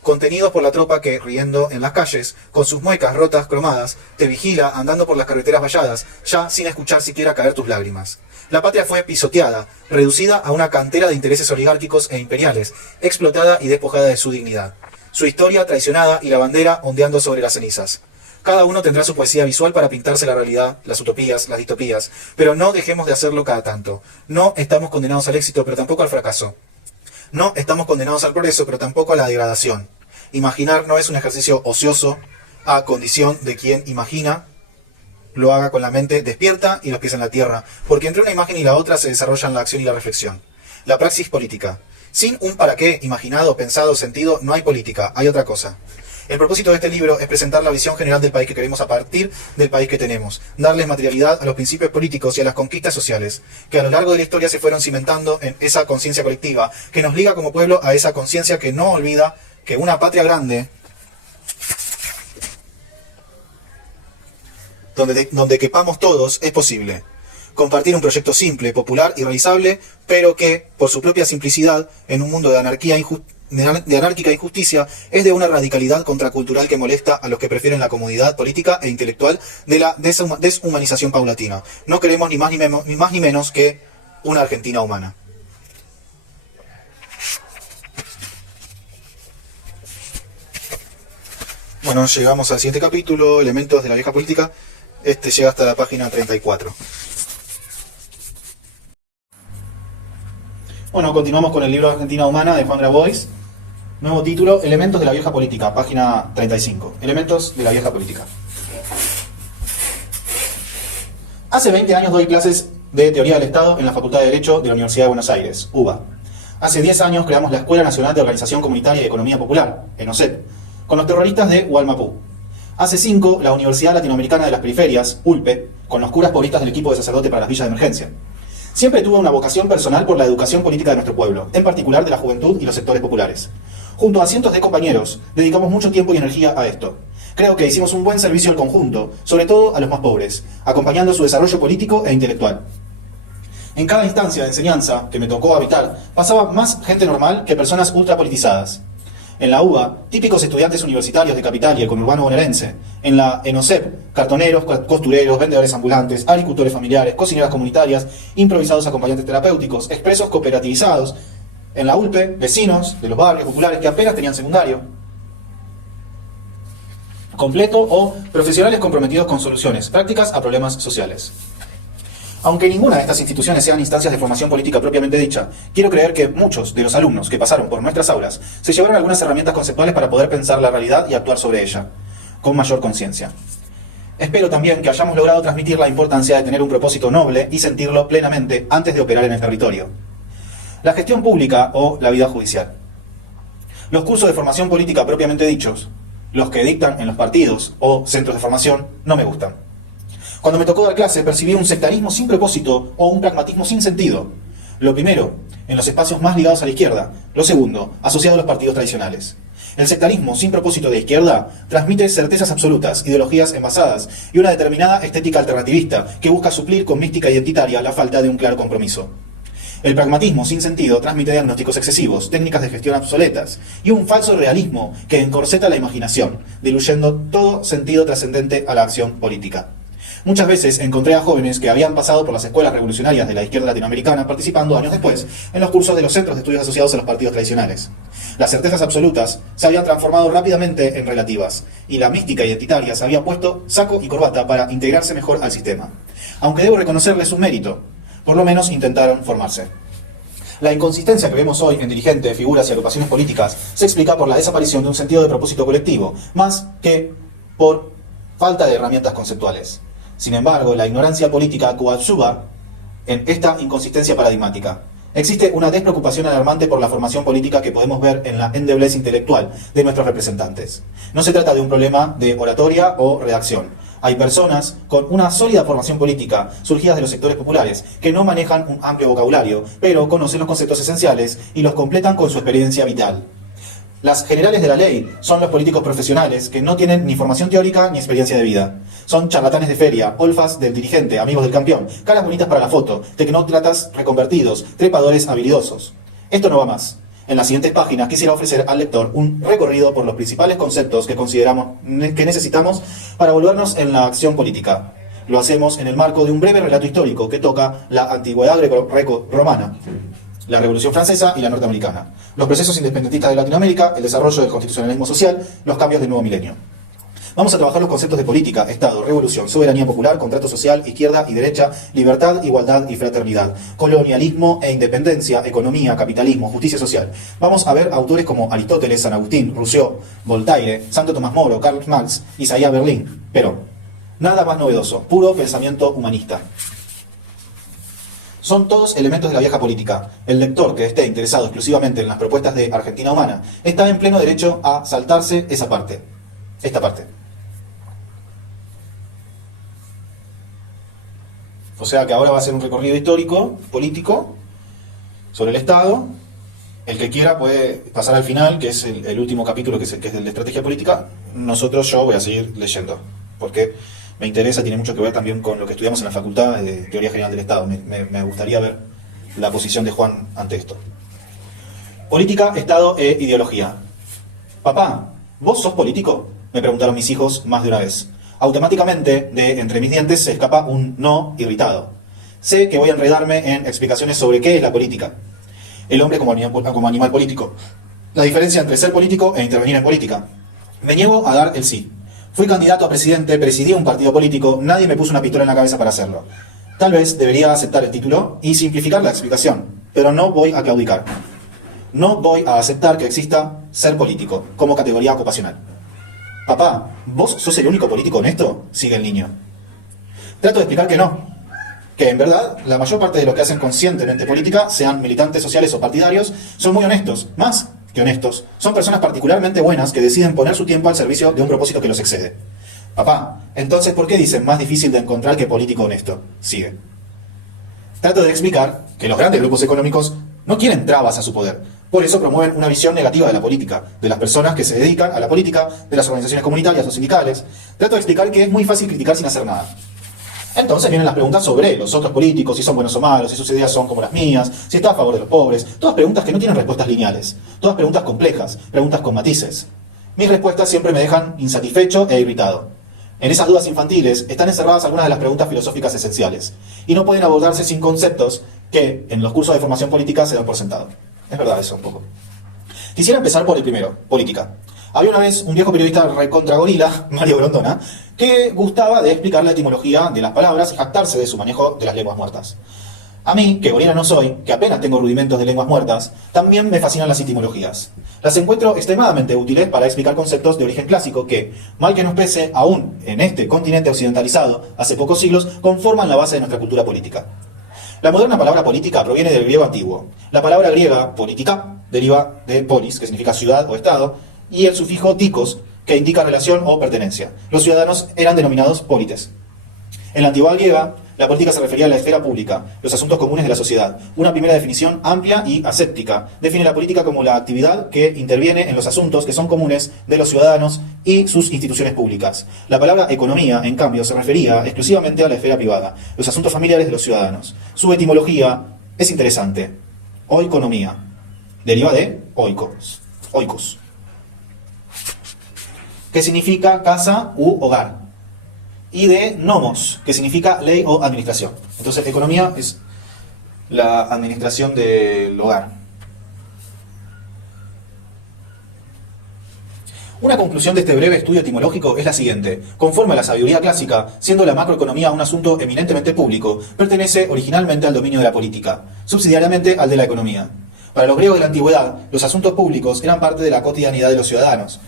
contenidos por la tropa que, riendo en las calles, con sus muecas rotas cromadas, te vigila andando por las carreteras valladas, ya sin escuchar siquiera caer tus lágrimas. La patria fue pisoteada, reducida a una cantera de intereses oligárquicos e imperiales, explotada y despojada de su dignidad. Su historia traicionada y la bandera ondeando sobre las cenizas. Cada uno tendrá su poesía visual para pintarse la realidad, las utopías, las distopías, pero no dejemos de hacerlo cada tanto. No estamos condenados al éxito, pero tampoco al fracaso. No estamos condenados al progreso, pero tampoco a la degradación. Imaginar no es un ejercicio ocioso, a condición de quien imagina lo haga con la mente despierta y los pies en la tierra, porque entre una imagen y la otra se desarrollan la acción y la reflexión. La praxis política. Sin un para qué imaginado, pensado, sentido, no hay política, hay otra cosa. El propósito de este libro es presentar la visión general del país que queremos a partir del país que tenemos, darles materialidad a los principios políticos y a las conquistas sociales, que a lo largo de la historia se fueron cimentando en esa conciencia colectiva, que nos liga como pueblo a esa conciencia que no olvida que una patria grande, donde quepamos todos, es posible. Compartir un proyecto simple, popular y realizable, pero que, por su propia simplicidad, en un mundo de anárquica injusticia, es de una radicalidad contracultural que molesta a los que prefieren la comodidad política e intelectual de la deshumanización paulatina. No queremos ni más ni menos que una Argentina humana. Bueno, llegamos al siguiente capítulo, Elementos de la vieja política. Este llega hasta la página 34. Bueno, continuamos con el libro Argentina Humana de Juan Grabois. Nuevo título, Elementos de la vieja política, página 35. Elementos de la vieja política. Hace 20 años doy clases de Teoría del Estado en la Facultad de Derecho de la Universidad de Buenos Aires, UBA. Hace 10 años creamos la Escuela Nacional de Organización Comunitaria y Economía Popular, ENOCEP, con los terroristas de Hualmapú. Hace 5, la Universidad Latinoamericana de las Periferias, ULPE, con los curas paulistas del equipo de sacerdote para las villas de emergencia. Siempre tuve una vocación personal por la educación política de nuestro pueblo, en particular de la juventud y los sectores populares. Junto a cientos de compañeros, dedicamos mucho tiempo y energía a esto. Creo que hicimos un buen servicio al conjunto, sobre todo a los más pobres, acompañando su desarrollo político e intelectual. En cada instancia de enseñanza que me tocó habitar, pasaba más gente normal que personas ultrapolitizadas. En la UBA, típicos estudiantes universitarios de capital y el conurbano bonaerense. En la ENOCEP, cartoneros, costureros, vendedores ambulantes, agricultores familiares, cocineras comunitarias, improvisados acompañantes terapéuticos, expresos cooperativizados. En la ULPE, vecinos de los barrios populares que apenas tenían secundario completo o profesionales comprometidos con soluciones prácticas a problemas sociales. Aunque ninguna de estas instituciones sean instancias de formación política propiamente dicha, quiero creer que muchos de los alumnos que pasaron por nuestras aulas se llevaron algunas herramientas conceptuales para poder pensar la realidad y actuar sobre ella, con mayor conciencia. Espero también que hayamos logrado transmitir la importancia de tener un propósito noble y sentirlo plenamente antes de operar en el territorio. La gestión pública o la vida judicial. Los cursos de formación política propiamente dichos, los que dictan en los partidos o centros de formación, no me gustan. Cuando me tocó dar clase percibí un sectarismo sin propósito o un pragmatismo sin sentido. Lo primero, en los espacios más ligados a la izquierda. Lo segundo, asociado a los partidos tradicionales. El sectarismo sin propósito de izquierda transmite certezas absolutas, ideologías envasadas y una determinada estética alternativista que busca suplir con mística identitaria la falta de un claro compromiso. El pragmatismo sin sentido transmite diagnósticos excesivos, técnicas de gestión obsoletas y un falso realismo que encorseta la imaginación, diluyendo todo sentido trascendente a la acción política. Muchas veces encontré a jóvenes que habían pasado por las escuelas revolucionarias de la izquierda latinoamericana participando años después en los cursos de los centros de estudios asociados a los partidos tradicionales. Las certezas absolutas se habían transformado rápidamente en relativas y la mística identitaria se había puesto saco y corbata para integrarse mejor al sistema. Aunque debo reconocerles un mérito, por lo menos intentaron formarse. La inconsistencia que vemos hoy en dirigentes, figuras y agrupaciones políticas se explica por la desaparición de un sentido de propósito colectivo, más que por falta de herramientas conceptuales. Sin embargo, la ignorancia política coadyuva en esta inconsistencia paradigmática. Existe una despreocupación alarmante por la formación política que podemos ver en la endeblez intelectual de nuestros representantes. No se trata de un problema de oratoria o redacción. Hay personas con una sólida formación política, surgidas de los sectores populares, que no manejan un amplio vocabulario, pero conocen los conceptos esenciales y los completan con su experiencia vital. Las generales de la ley son los políticos profesionales que no tienen ni formación teórica ni experiencia de vida. Son charlatanes de feria, olfas del dirigente, amigos del campeón, caras bonitas para la foto, tecnócratas reconvertidos, trepadores habilidosos. Esto no va más. En las siguientes páginas quisiera ofrecer al lector un recorrido por los principales conceptos que consideramos que necesitamos para volvernos en la acción política. Lo hacemos en el marco de un breve relato histórico que toca la antigüedad greco-romana, la Revolución Francesa y la norteamericana, los procesos independentistas de Latinoamérica, el desarrollo del constitucionalismo social, los cambios del nuevo milenio. Vamos a trabajar los conceptos de política, Estado, revolución, soberanía popular, contrato social, izquierda y derecha, libertad, igualdad y fraternidad, colonialismo e independencia, economía, capitalismo, justicia social. Vamos a ver autores como Aristóteles, San Agustín, Rousseau, Voltaire, Santo Tomás Moro, Karl Marx, Isaías Berlín. Pero Nada más novedoso, puro pensamiento humanista. Son todos elementos de la vieja política. El lector que esté interesado exclusivamente en las propuestas de Argentina Humana está en pleno derecho a saltarse esa parte, esta parte. O sea que ahora va a ser un recorrido histórico, político, sobre el Estado. El que quiera puede pasar al final, que es el último capítulo, que es el de estrategia política. Yo voy a seguir leyendo, porque me interesa, tiene mucho que ver también con lo que estudiamos en la Facultad de Teoría General del Estado. Me gustaría ver la posición de Juan ante esto. Política, Estado e ideología. Papá, ¿vos sos político?, me preguntaron mis hijos más de una vez. Automáticamente, de entre mis dientes, se escapa un no irritado. Sé que voy a enredarme en explicaciones sobre qué es la política. El hombre como animal político. La diferencia entre ser político e intervenir en política. Me niego a dar el sí. Fui candidato a presidente, presidí un partido político, nadie me puso una pistola en la cabeza para hacerlo. Tal vez debería aceptar el título y simplificar la explicación, pero no voy a claudicar. No voy a aceptar que exista ser político como categoría ocupacional. Papá, ¿vos sos el único político honesto?, sigue el niño. Trato de explicar que no. Que en verdad, la mayor parte de los que hacen conscientemente política, sean militantes sociales o partidarios, son muy honestos, más que honestos. Son personas particularmente buenas que deciden poner su tiempo al servicio de un propósito que los excede. Papá, entonces, ¿por qué dicen más difícil de encontrar que político honesto? Sigue. Trato de explicar que los grandes grupos económicos no quieren trabas a su poder. Por eso promueven una visión negativa de la política, de las personas que se dedican a la política, de las organizaciones comunitarias o sindicales. Trato de explicar que es muy fácil criticar sin hacer nada. Entonces vienen las preguntas sobre los otros políticos, si son buenos o malos, si sus ideas son como las mías, si está a favor de los pobres. Todas preguntas que no tienen respuestas lineales. Todas preguntas complejas, preguntas con matices. Mis respuestas siempre me dejan insatisfecho e irritado. En esas dudas infantiles están encerradas algunas de las preguntas filosóficas esenciales, y no pueden abordarse sin conceptos que en los cursos de formación política se dan por sentado. Es verdad eso, un poco. Quisiera empezar por el primero, política. Había una vez un viejo periodista recontra gorila, Mario Grondona, que gustaba de explicar la etimología de las palabras y jactarse de su manejo de las lenguas muertas. A mí, que gorila no soy, que apenas tengo rudimentos de lenguas muertas, también me fascinan las etimologías. Las encuentro extremadamente útiles para explicar conceptos de origen clásico que, mal que nos pese, aún en este continente occidentalizado, hace pocos siglos, conforman la base de nuestra cultura política. La moderna palabra política proviene del griego antiguo. La palabra griega, politica, deriva de polis, que significa ciudad o estado, y el sufijo tikos, que indica relación o pertenencia. Los ciudadanos eran denominados polites. En la antigüedad griega, la política se refería a la esfera pública, los asuntos comunes de la sociedad. Una primera definición amplia y aséptica define la política como la actividad que interviene en los asuntos que son comunes de los ciudadanos y sus instituciones públicas. La palabra economía, en cambio, se refería exclusivamente a la esfera privada, los asuntos familiares de los ciudadanos. Su etimología es interesante. Oikonomía deriva de oikos, que significa casa u hogar, y de nomos, que significa ley o administración. Entonces, economía es la administración del hogar. Una conclusión de este breve estudio etimológico es la siguiente. Conforme a la sabiduría clásica, siendo la macroeconomía un asunto eminentemente público, pertenece originalmente al dominio de la política, subsidiariamente al de la economía. Para los griegos de la antigüedad, los asuntos públicos eran parte de la cotidianidad de los ciudadanos.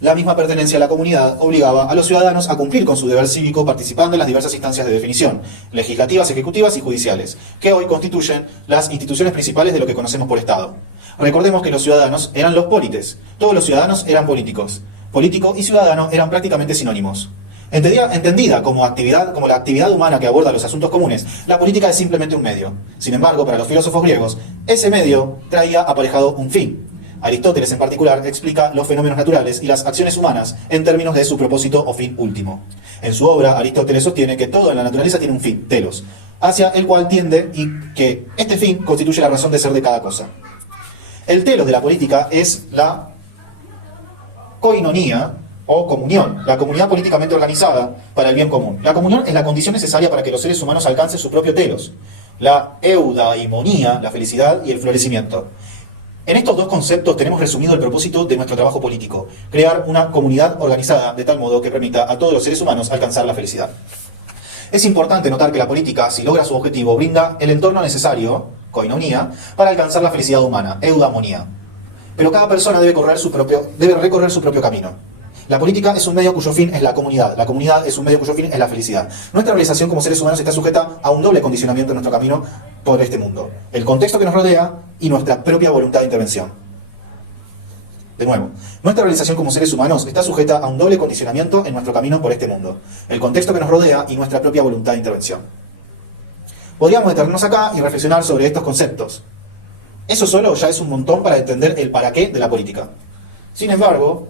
La misma pertenencia a la comunidad obligaba a los ciudadanos a cumplir con su deber cívico participando en las diversas instancias de definición, legislativas, ejecutivas y judiciales, que hoy constituyen las instituciones principales de lo que conocemos por Estado. Recordemos que los ciudadanos eran los polites, todos los ciudadanos eran políticos. Político y ciudadano eran prácticamente sinónimos. Entendida como la actividad humana que aborda los asuntos comunes, la política es simplemente un medio. Sin embargo, para los filósofos griegos, ese medio traía aparejado un fin. Aristóteles en particular explica los fenómenos naturales y las acciones humanas en términos de su propósito o fin último. En su obra, Aristóteles sostiene que todo en la naturaleza tiene un fin, telos, hacia el cual tiende y que este fin constituye la razón de ser de cada cosa. El telos de la política es la koinonía o comunión, la comunidad políticamente organizada para el bien común. La comunión es la condición necesaria para que los seres humanos alcancen su propio telos, la eudaimonía, la felicidad y el florecimiento. En estos dos conceptos tenemos resumido el propósito de nuestro trabajo político, crear una comunidad organizada de tal modo que permita a todos los seres humanos alcanzar la felicidad. Es importante notar que la política, si logra su objetivo, brinda el entorno necesario, koinonía, para alcanzar la felicidad humana, eudamonía. Pero cada persona debe recorrer su propio camino. La política es un medio cuyo fin es la comunidad es un medio cuyo fin es la felicidad. Nuestra realización como seres humanos está sujeta a un doble condicionamiento en nuestro camino por este mundo: el contexto que nos rodea y nuestra propia voluntad de intervención. De nuevo, nuestra realización como seres humanos está sujeta a un doble condicionamiento en nuestro camino por este mundo: el contexto que nos rodea y nuestra propia voluntad de intervención. Podríamos detenernos acá y reflexionar sobre estos conceptos. Eso solo ya es un montón para entender el para qué de la política. Sin embargo,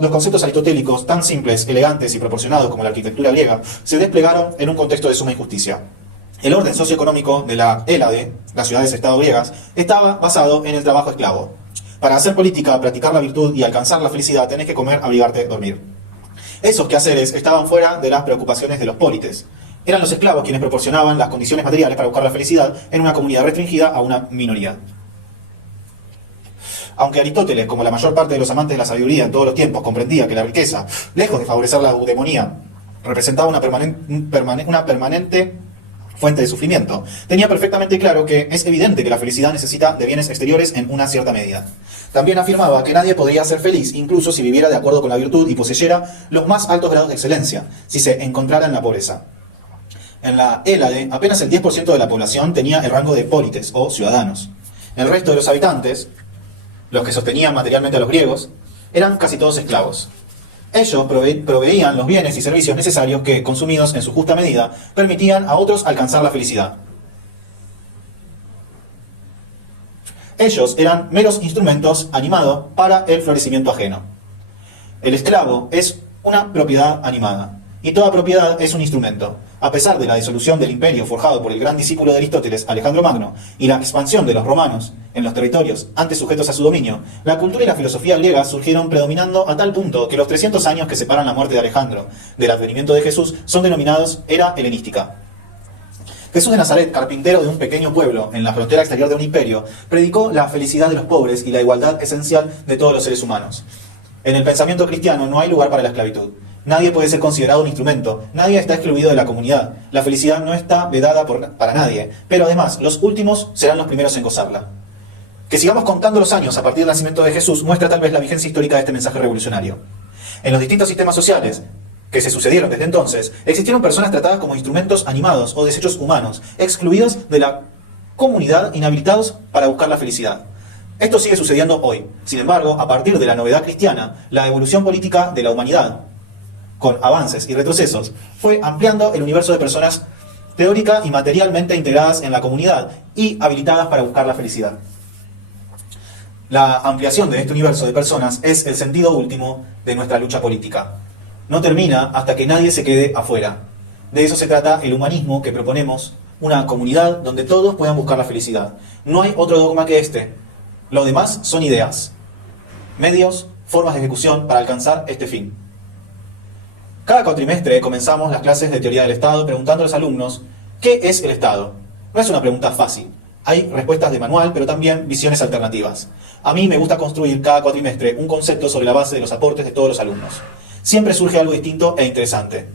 los conceptos aristotélicos, tan simples, elegantes y proporcionados como la arquitectura griega, se desplegaron en un contexto de suma injusticia. El orden socioeconómico de la Hélade, las ciudades-estado griegas, estaba basado en el trabajo esclavo. Para hacer política, practicar la virtud y alcanzar la felicidad, tenés que comer, abrigarte, dormir. Esos quehaceres estaban fuera de las preocupaciones de los pólites. Eran los esclavos quienes proporcionaban las condiciones materiales para buscar la felicidad en una comunidad restringida a una minoría. Aunque Aristóteles, como la mayor parte de los amantes de la sabiduría en todos los tiempos, comprendía que la riqueza, lejos de favorecer la eudemonía, representaba una permanente fuente de sufrimiento, tenía perfectamente claro que es evidente que la felicidad necesita de bienes exteriores en una cierta medida. También afirmaba que nadie podría ser feliz, incluso si viviera de acuerdo con la virtud y poseyera los más altos grados de excelencia, si se encontrara en la pobreza. En la Hélade, apenas el 10% de la población tenía el rango de pólites o ciudadanos. El resto de los habitantes, los que sostenían materialmente a los griegos, eran casi todos esclavos. Ellos proveían los bienes y servicios necesarios que, consumidos en su justa medida, permitían a otros alcanzar la felicidad. Ellos eran meros instrumentos animados para el florecimiento ajeno. El esclavo es una propiedad animada, y toda propiedad es un instrumento. A pesar de la disolución del imperio forjado por el gran discípulo de Aristóteles, Alejandro Magno, y la expansión de los romanos en los territorios antes sujetos a su dominio, la cultura y la filosofía griegas surgieron predominando a tal punto que los 300 años que separan la muerte de Alejandro del advenimiento de Jesús son denominados era helenística. Jesús de Nazaret, carpintero de un pequeño pueblo en la frontera exterior de un imperio, predicó la felicidad de los pobres y la igualdad esencial de todos los seres humanos. En el pensamiento cristiano no hay lugar para la esclavitud. Nadie puede ser considerado un instrumento, nadie está excluido de la comunidad, la felicidad no está vedada para nadie, pero además los últimos serán los primeros en gozarla. Que sigamos contando los años a partir del nacimiento de Jesús muestra tal vez la vigencia histórica de este mensaje revolucionario. En los distintos sistemas sociales que se sucedieron desde entonces, existieron personas tratadas como instrumentos animados o desechos humanos, excluidos de la comunidad, inhabilitados para buscar la felicidad. Esto sigue sucediendo hoy. Sin embargo, a partir de la novedad cristiana, la evolución política de la humanidad, con avances y retrocesos, fue ampliando el universo de personas teórica y materialmente integradas en la comunidad y habilitadas para buscar la felicidad. La ampliación de este universo de personas es el sentido último de nuestra lucha política. No termina hasta que nadie se quede afuera. De eso se trata el humanismo que proponemos, una comunidad donde todos puedan buscar la felicidad. No hay otro dogma que este. Lo demás son ideas, medios, formas de ejecución para alcanzar este fin. Cada cuatrimestre comenzamos las clases de teoría del Estado preguntando a los alumnos ¿qué es el Estado? No es una pregunta fácil. Hay respuestas de manual, pero también visiones alternativas. A mí me gusta construir cada cuatrimestre un concepto sobre la base de los aportes de todos los alumnos. Siempre surge algo distinto e interesante.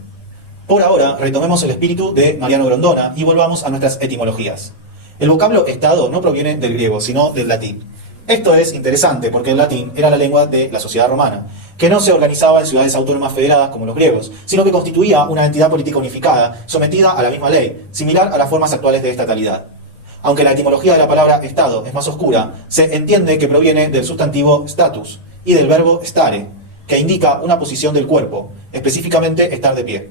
Por ahora, retomemos el espíritu de Mariano Grondona y volvamos a nuestras etimologías. El vocablo Estado no proviene del griego, sino del latín. Esto es interesante porque el latín era la lengua de la sociedad romana, que no se organizaba en ciudades autónomas federadas como los griegos, sino que constituía una entidad política unificada, sometida a la misma ley, similar a las formas actuales de estatalidad. Aunque la etimología de la palabra Estado es más oscura, se entiende que proviene del sustantivo status y del verbo stare, que indica una posición del cuerpo, específicamente estar de pie.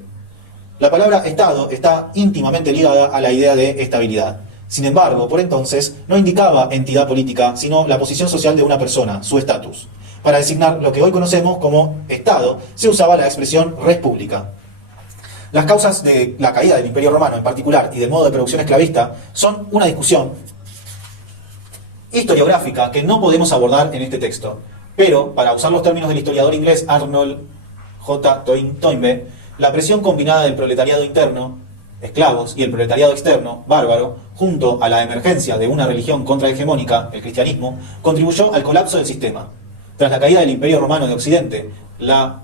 La palabra Estado está íntimamente ligada a la idea de estabilidad. Sin embargo, por entonces, no indicaba entidad política, sino la posición social de una persona, su estatus. Para designar lo que hoy conocemos como Estado, se usaba la expresión res publica. Las causas de la caída del Imperio Romano en particular y del modo de producción esclavista son una discusión historiográfica que no podemos abordar en este texto. Pero, para usar los términos del historiador inglés Arnold J. Toynbee, la presión combinada del proletariado interno, esclavos, y el proletariado externo, bárbaro, junto a la emergencia de una religión contrahegemónica, el cristianismo, contribuyó al colapso del sistema. Tras la caída del Imperio Romano de Occidente, la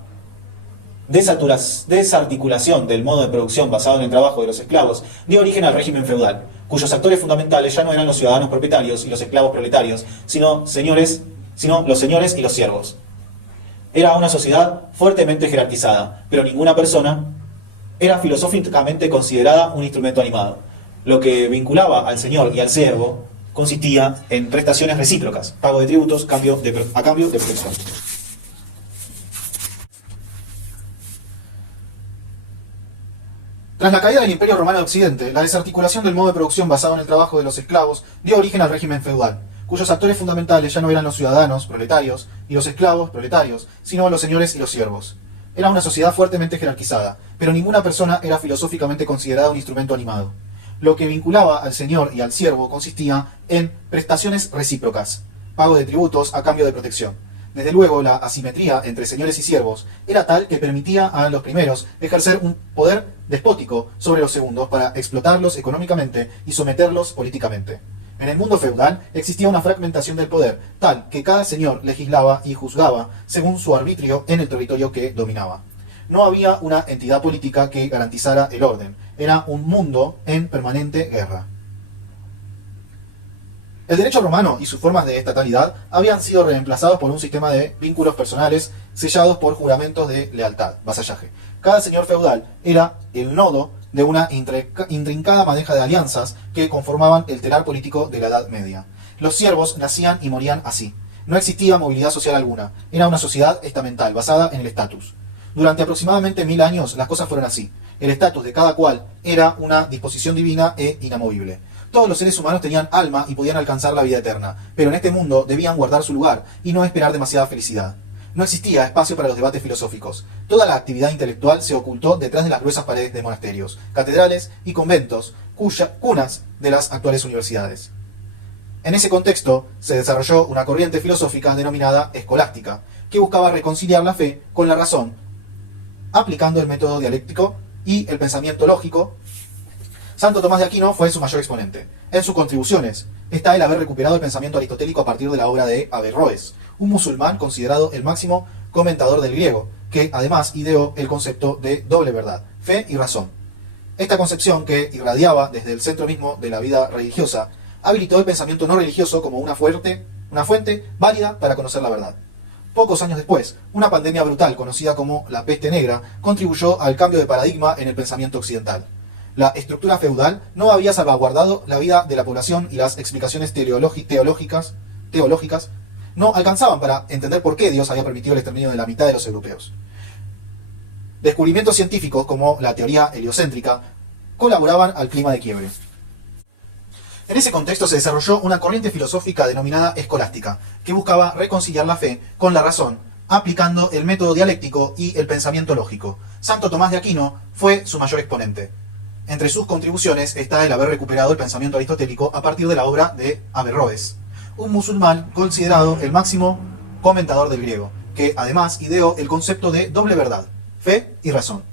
desarticulación del modo de producción basado en el trabajo de los esclavos dio origen al régimen feudal, cuyos actores fundamentales ya no eran los ciudadanos propietarios y los esclavos proletarios, sino señores sino los señores y los siervos. Era una sociedad fuertemente jerarquizada, pero ninguna persona era filosóficamente considerada un instrumento animado. Lo que vinculaba al señor y al siervo consistía en prestaciones recíprocas, pago de tributos a cambio de protección. Tras la caída del Imperio Romano de Occidente, la desarticulación del modo de producción basado en el trabajo de los esclavos dio origen al régimen feudal, cuyos actores fundamentales ya no eran los ciudadanos, proletarios, y los esclavos, proletarios, sino los señores y los siervos. Era una sociedad fuertemente jerarquizada, pero ninguna persona era filosóficamente considerada un instrumento animado. Lo que vinculaba al señor y al siervo consistía en prestaciones recíprocas, pago de tributos a cambio de protección. Desde luego, la asimetría entre señores y siervos era tal que permitía a los primeros ejercer un poder despótico sobre los segundos para explotarlos económicamente y someterlos políticamente. En el mundo feudal existía una fragmentación del poder, tal que cada señor legislaba y juzgaba según su arbitrio en el territorio que dominaba. No había una entidad política que garantizara el orden, era un mundo en permanente guerra. El derecho romano y sus formas de estatalidad habían sido reemplazados por un sistema de vínculos personales sellados por juramentos de lealtad, vasallaje. Cada señor feudal era el nodo de una intrincada madeja de alianzas que conformaban el telar político de la Edad Media. Los siervos nacían y morían así. No existía movilidad social alguna. Era una sociedad estamental, basada en el estatus. Durante aproximadamente 1000 años las cosas fueron así. El estatus de cada cual era una disposición divina e inamovible. Todos los seres humanos tenían alma y podían alcanzar la vida eterna, pero en este mundo debían guardar su lugar y no esperar demasiada felicidad. No existía espacio para los debates filosóficos. Toda la actividad intelectual se ocultó detrás de las gruesas paredes de monasterios, catedrales y conventos, cunas de las actuales universidades. En ese contexto se desarrolló una corriente filosófica denominada escolástica, que buscaba reconciliar la fe con la razón, aplicando el método dialéctico y el pensamiento lógico. Santo Tomás de Aquino fue su mayor exponente. En sus contribuciones está el haber recuperado el pensamiento aristotélico a partir de la obra de Averroes, un musulmán considerado el máximo comentador del griego, que además ideó el concepto de doble verdad, fe y razón. Esta concepción, que irradiaba desde el centro mismo de la vida religiosa, habilitó el pensamiento no religioso como una fuente válida para conocer la verdad. Pocos años después, una pandemia brutal conocida como la peste negra contribuyó al cambio de paradigma en el pensamiento occidental. La estructura feudal no había salvaguardado la vida de la población y las explicaciones teológicas no alcanzaban para entender por qué Dios había permitido el exterminio de la mitad de los europeos. Descubrimientos científicos como la teoría heliocéntrica colaboraban al clima de quiebre. En ese contexto se desarrolló una corriente filosófica denominada escolástica, que buscaba reconciliar la fe con la razón, aplicando el método dialéctico y el pensamiento lógico. Santo Tomás de Aquino fue su mayor exponente. Entre sus contribuciones está el haber recuperado el pensamiento aristotélico a partir de la obra de Averroes, un musulmán considerado el máximo comentador del griego, que además ideó el concepto de doble verdad, fe y razón.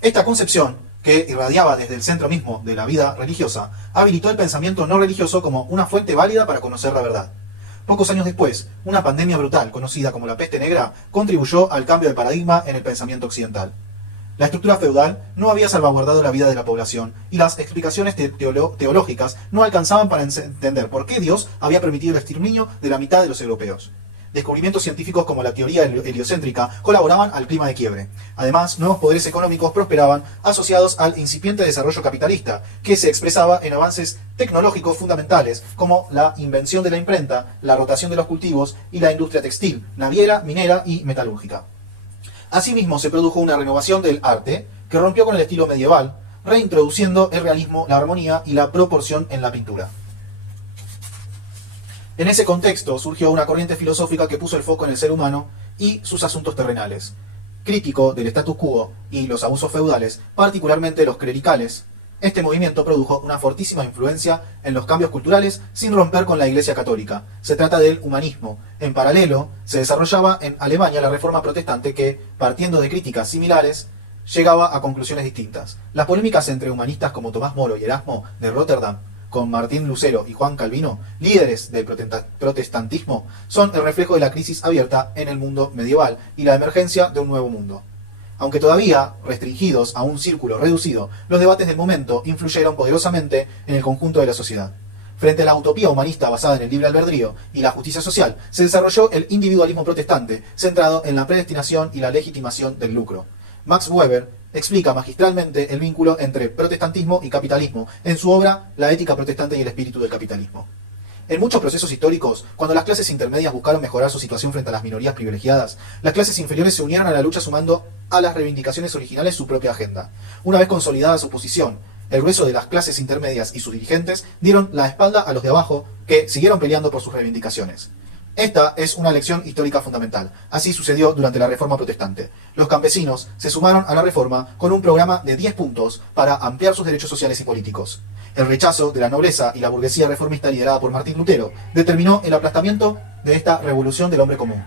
Esta concepción, que irradiaba desde el centro mismo de la vida religiosa, habilitó el pensamiento no religioso como una fuente válida para conocer la verdad. Pocos años después, una pandemia brutal, conocida como la peste negra, contribuyó al cambio de paradigma en el pensamiento occidental. La estructura feudal no había salvaguardado la vida de la población, y las explicaciones teológicas no alcanzaban para entender por qué Dios había permitido el exterminio de la mitad de los europeos. Descubrimientos científicos como la teoría heliocéntrica colaboraban al clima de quiebre. Además, nuevos poderes económicos prosperaban asociados al incipiente desarrollo capitalista, que se expresaba en avances tecnológicos fundamentales como la invención de la imprenta, la rotación de los cultivos y la industria textil, naviera, minera y metalúrgica. Asimismo, se produjo una renovación del arte que rompió con el estilo medieval, reintroduciendo el realismo, la armonía y la proporción en la pintura. En ese contexto surgió una corriente filosófica que puso el foco en el ser humano y sus asuntos terrenales. Crítico del status quo y los abusos feudales, particularmente los clericales, este movimiento produjo una fortísima influencia en los cambios culturales sin romper con la Iglesia Católica. Se trata del humanismo. En paralelo, se desarrollaba en Alemania la Reforma Protestante que, partiendo de críticas similares, llegaba a conclusiones distintas. Las polémicas entre humanistas como Tomás Moro y Erasmo de Rotterdam, con Martín Lutero y Juan Calvino, líderes del protestantismo, son el reflejo de la crisis abierta en el mundo medieval y la emergencia de un nuevo mundo. Aunque todavía restringidos a un círculo reducido, los debates del momento influyeron poderosamente en el conjunto de la sociedad. Frente a la utopía humanista basada en el libre albedrío y la justicia social, se desarrolló el individualismo protestante, centrado en la predestinación y la legitimación del lucro. Max Weber explica magistralmente el vínculo entre protestantismo y capitalismo en su obra La ética protestante y el espíritu del capitalismo. En muchos procesos históricos, cuando las clases intermedias buscaron mejorar su situación frente a las minorías privilegiadas, las clases inferiores se unieron a la lucha sumando a las reivindicaciones originales su propia agenda. Una vez consolidada su posición, el grueso de las clases intermedias y sus dirigentes dieron la espalda a los de abajo, que siguieron peleando por sus reivindicaciones. Esta es una lección histórica fundamental. Así sucedió durante la Reforma Protestante. Los campesinos se sumaron a la Reforma con un programa de 10 puntos para ampliar sus derechos sociales y políticos. El rechazo de la nobleza y la burguesía reformista liderada por Martín Lutero determinó el aplastamiento de esta revolución del hombre común.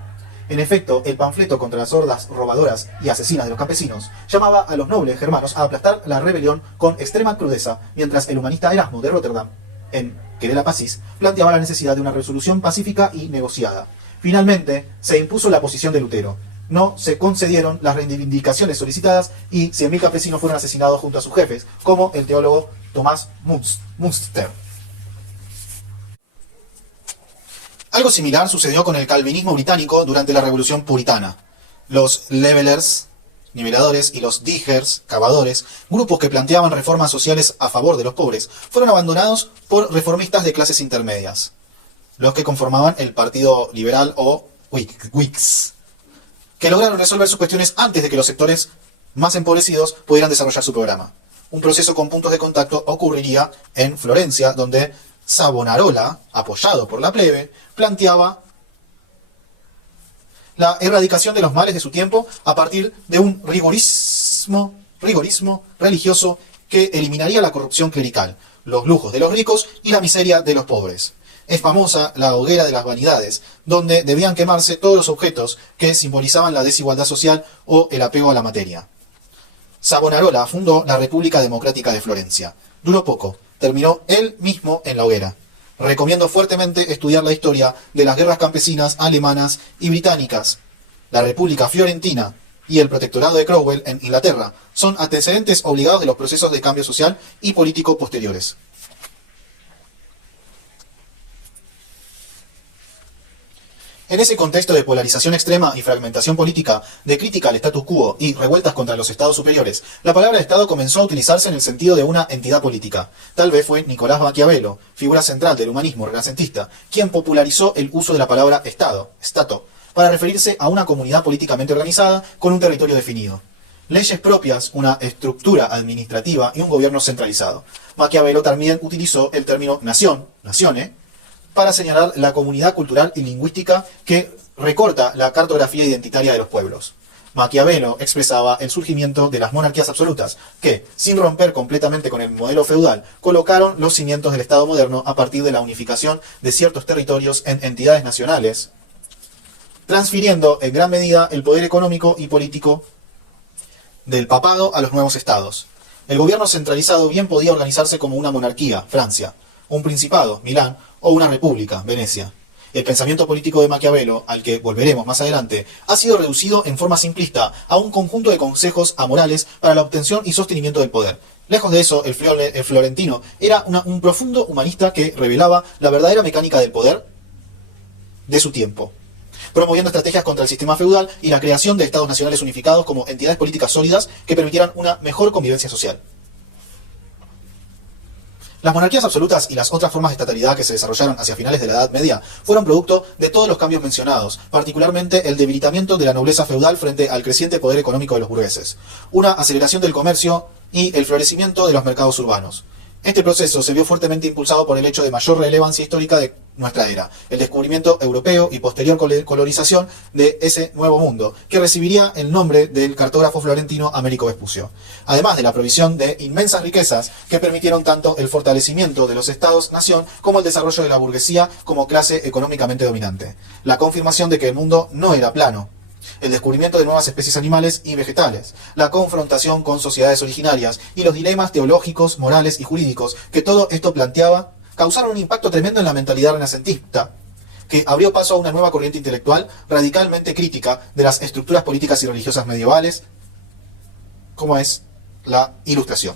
En efecto, el panfleto contra las hordas robadoras y asesinas de los campesinos llamaba a los nobles germanos a aplastar la rebelión con extrema crudeza, mientras el humanista Erasmo de Rotterdam, en Querela Pacis, planteaba la necesidad de una resolución pacífica y negociada. Finalmente, se impuso la posición de Lutero. No se concedieron las reivindicaciones solicitadas y 100.000 campesinos fueron asesinados junto a sus jefes, como el teólogo Tomás Münster. Algo similar sucedió con el calvinismo británico durante la Revolución Puritana. Los levelers, niveladores, y los diggers, cavadores, grupos que planteaban reformas sociales a favor de los pobres, fueron abandonados por reformistas de clases intermedias, los que conformaban el Partido Liberal o Whigs, que lograron resolver sus cuestiones antes de que los sectores más empobrecidos pudieran desarrollar su programa. Un proceso con puntos de contacto ocurriría en Florencia, donde Savonarola, apoyado por la plebe, planteaba la erradicación de los males de su tiempo a partir de un rigorismo religioso que eliminaría la corrupción clerical, los lujos de los ricos y la miseria de los pobres. Es famosa la hoguera de las vanidades, donde debían quemarse todos los objetos que simbolizaban la desigualdad social o el apego a la materia. Savonarola fundó la República Democrática de Florencia. Duró poco, terminó él mismo en la hoguera. Recomiendo fuertemente estudiar la historia de las guerras campesinas alemanas y británicas. La República Fiorentina y el Protectorado de Cromwell en Inglaterra son antecedentes obligados de los procesos de cambio social y político posteriores. En ese contexto de polarización extrema y fragmentación política, de crítica al status quo y revueltas contra los estados superiores, la palabra Estado comenzó a utilizarse en el sentido de una entidad política. Tal vez fue Nicolás Maquiavelo, figura central del humanismo renacentista, quien popularizó el uso de la palabra Estado, Stato, para referirse a una comunidad políticamente organizada con un territorio definido. Leyes propias, una estructura administrativa y un gobierno centralizado. Maquiavelo también utilizó el término nación, nazione, para señalar la comunidad cultural y lingüística que recorta la cartografía identitaria de los pueblos. Maquiavelo expresaba el surgimiento de las monarquías absolutas, que, sin romper completamente con el modelo feudal, colocaron los cimientos del Estado moderno a partir de la unificación de ciertos territorios en entidades nacionales, transfiriendo en gran medida el poder económico y político del papado a los nuevos estados. El gobierno centralizado bien podía organizarse como una monarquía, Francia, un principado, Milán, o una república, Venecia. El pensamiento político de Maquiavelo, al que volveremos más adelante, ha sido reducido en forma simplista a un conjunto de consejos amorales para la obtención y sostenimiento del poder. Lejos de eso, el florentino era un profundo humanista que revelaba la verdadera mecánica del poder de su tiempo, promoviendo estrategias contra el sistema feudal y la creación de estados nacionales unificados como entidades políticas sólidas que permitieran una mejor convivencia social. Las monarquías absolutas y las otras formas de estatalidad que se desarrollaron hacia finales de la Edad Media fueron producto de todos los cambios mencionados, particularmente el debilitamiento de la nobleza feudal frente al creciente poder económico de los burgueses, una aceleración del comercio y el florecimiento de los mercados urbanos. Este proceso se vio fuertemente impulsado por el hecho de mayor relevancia histórica de nuestra era, el descubrimiento europeo y posterior colonización de ese nuevo mundo, que recibiría el nombre del cartógrafo florentino Américo Vespucio, además de la provisión de inmensas riquezas que permitieron tanto el fortalecimiento de los estados-nación como el desarrollo de la burguesía como clase económicamente dominante, la confirmación de que el mundo no era plano, el descubrimiento de nuevas especies animales y vegetales, la confrontación con sociedades originarias y los dilemas teológicos, morales y jurídicos que todo esto planteaba, causaron un impacto tremendo en la mentalidad renacentista, que abrió paso a una nueva corriente intelectual radicalmente crítica de las estructuras políticas y religiosas medievales, como es la Ilustración.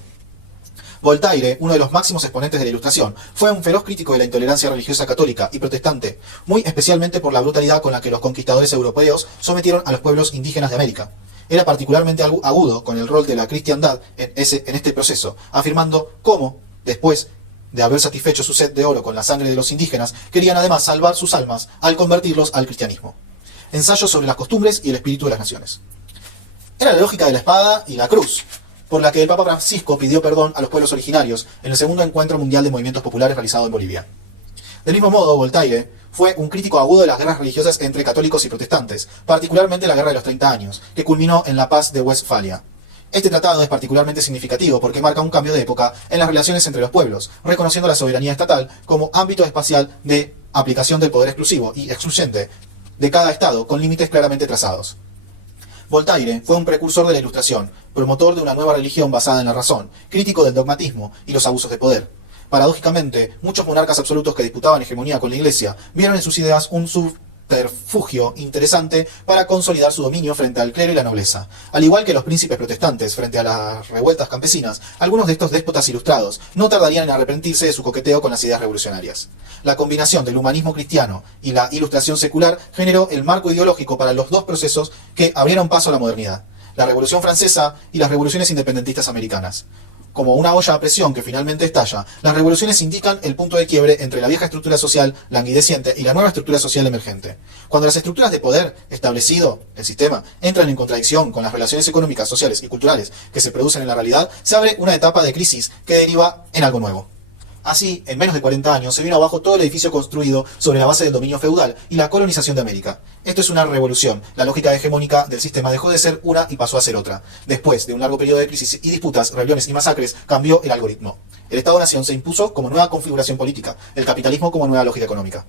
Voltaire, uno de los máximos exponentes de la Ilustración, fue un feroz crítico de la intolerancia religiosa católica y protestante, muy especialmente por la brutalidad con la que los conquistadores europeos sometieron a los pueblos indígenas de América. Era particularmente agudo con el rol de la cristiandad en este proceso, afirmando cómo, después de haber satisfecho su sed de oro con la sangre de los indígenas, querían además salvar sus almas al convertirlos al cristianismo. Ensayos sobre las costumbres y el espíritu de las naciones. Era la lógica de la espada y la cruz, por la que el Papa Francisco pidió perdón a los pueblos originarios en el segundo encuentro mundial de movimientos populares realizado en Bolivia. Del mismo modo, Voltaire fue un crítico agudo de las guerras religiosas entre católicos y protestantes, particularmente la Guerra de los 30 Años, que culminó en la Paz de Westfalia. Este tratado es particularmente significativo porque marca un cambio de época en las relaciones entre los pueblos, reconociendo la soberanía estatal como ámbito espacial de aplicación del poder exclusivo y excluyente de cada estado, con límites claramente trazados. Voltaire fue un precursor de la Ilustración, promotor de una nueva religión basada en la razón, crítico del dogmatismo y los abusos de poder. Paradójicamente, muchos monarcas absolutos que disputaban hegemonía con la Iglesia vieron en sus ideas un subterfugio interesante para consolidar su dominio frente al clero y la nobleza. Al igual que los príncipes protestantes frente a las revueltas campesinas, algunos de estos déspotas ilustrados no tardarían en arrepentirse de su coqueteo con las ideas revolucionarias. La combinación del humanismo cristiano y la Ilustración secular generó el marco ideológico para los dos procesos que abrieron paso a la modernidad: la Revolución Francesa y las revoluciones independentistas americanas. Como una olla a presión que finalmente estalla, las revoluciones indican el punto de quiebre entre la vieja estructura social languideciente y la nueva estructura social emergente. Cuando las estructuras de poder establecido, el sistema, entran en contradicción con las relaciones económicas, sociales y culturales que se producen en la realidad, se abre una etapa de crisis que deriva en algo nuevo. Así, en menos de 40 años, se vino abajo todo el edificio construido sobre la base del dominio feudal y la colonización de América. Esto es una revolución. La lógica hegemónica del sistema dejó de ser una y pasó a ser otra. Después de un largo periodo de crisis y disputas, rebeliones y masacres, cambió el algoritmo. El Estado-Nación se impuso como nueva configuración política, el capitalismo como nueva lógica económica.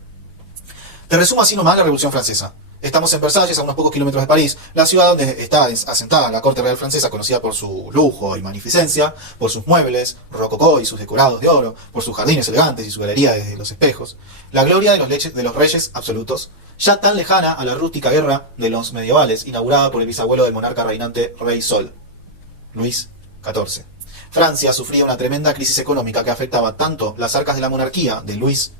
Te resumo así nomás la Revolución Francesa. Estamos en Versalles, a unos pocos kilómetros de París, la ciudad donde está asentada la corte real francesa, conocida por su lujo y magnificencia, por sus muebles rococó y sus decorados de oro, por sus jardines elegantes y su galería de los espejos. La gloria de los reyes absolutos, ya tan lejana a la rústica guerra de los medievales, inaugurada por el bisabuelo del monarca reinante Rey Sol, Luis XIV. Francia sufría una tremenda crisis económica que afectaba tanto las arcas de la monarquía de Luis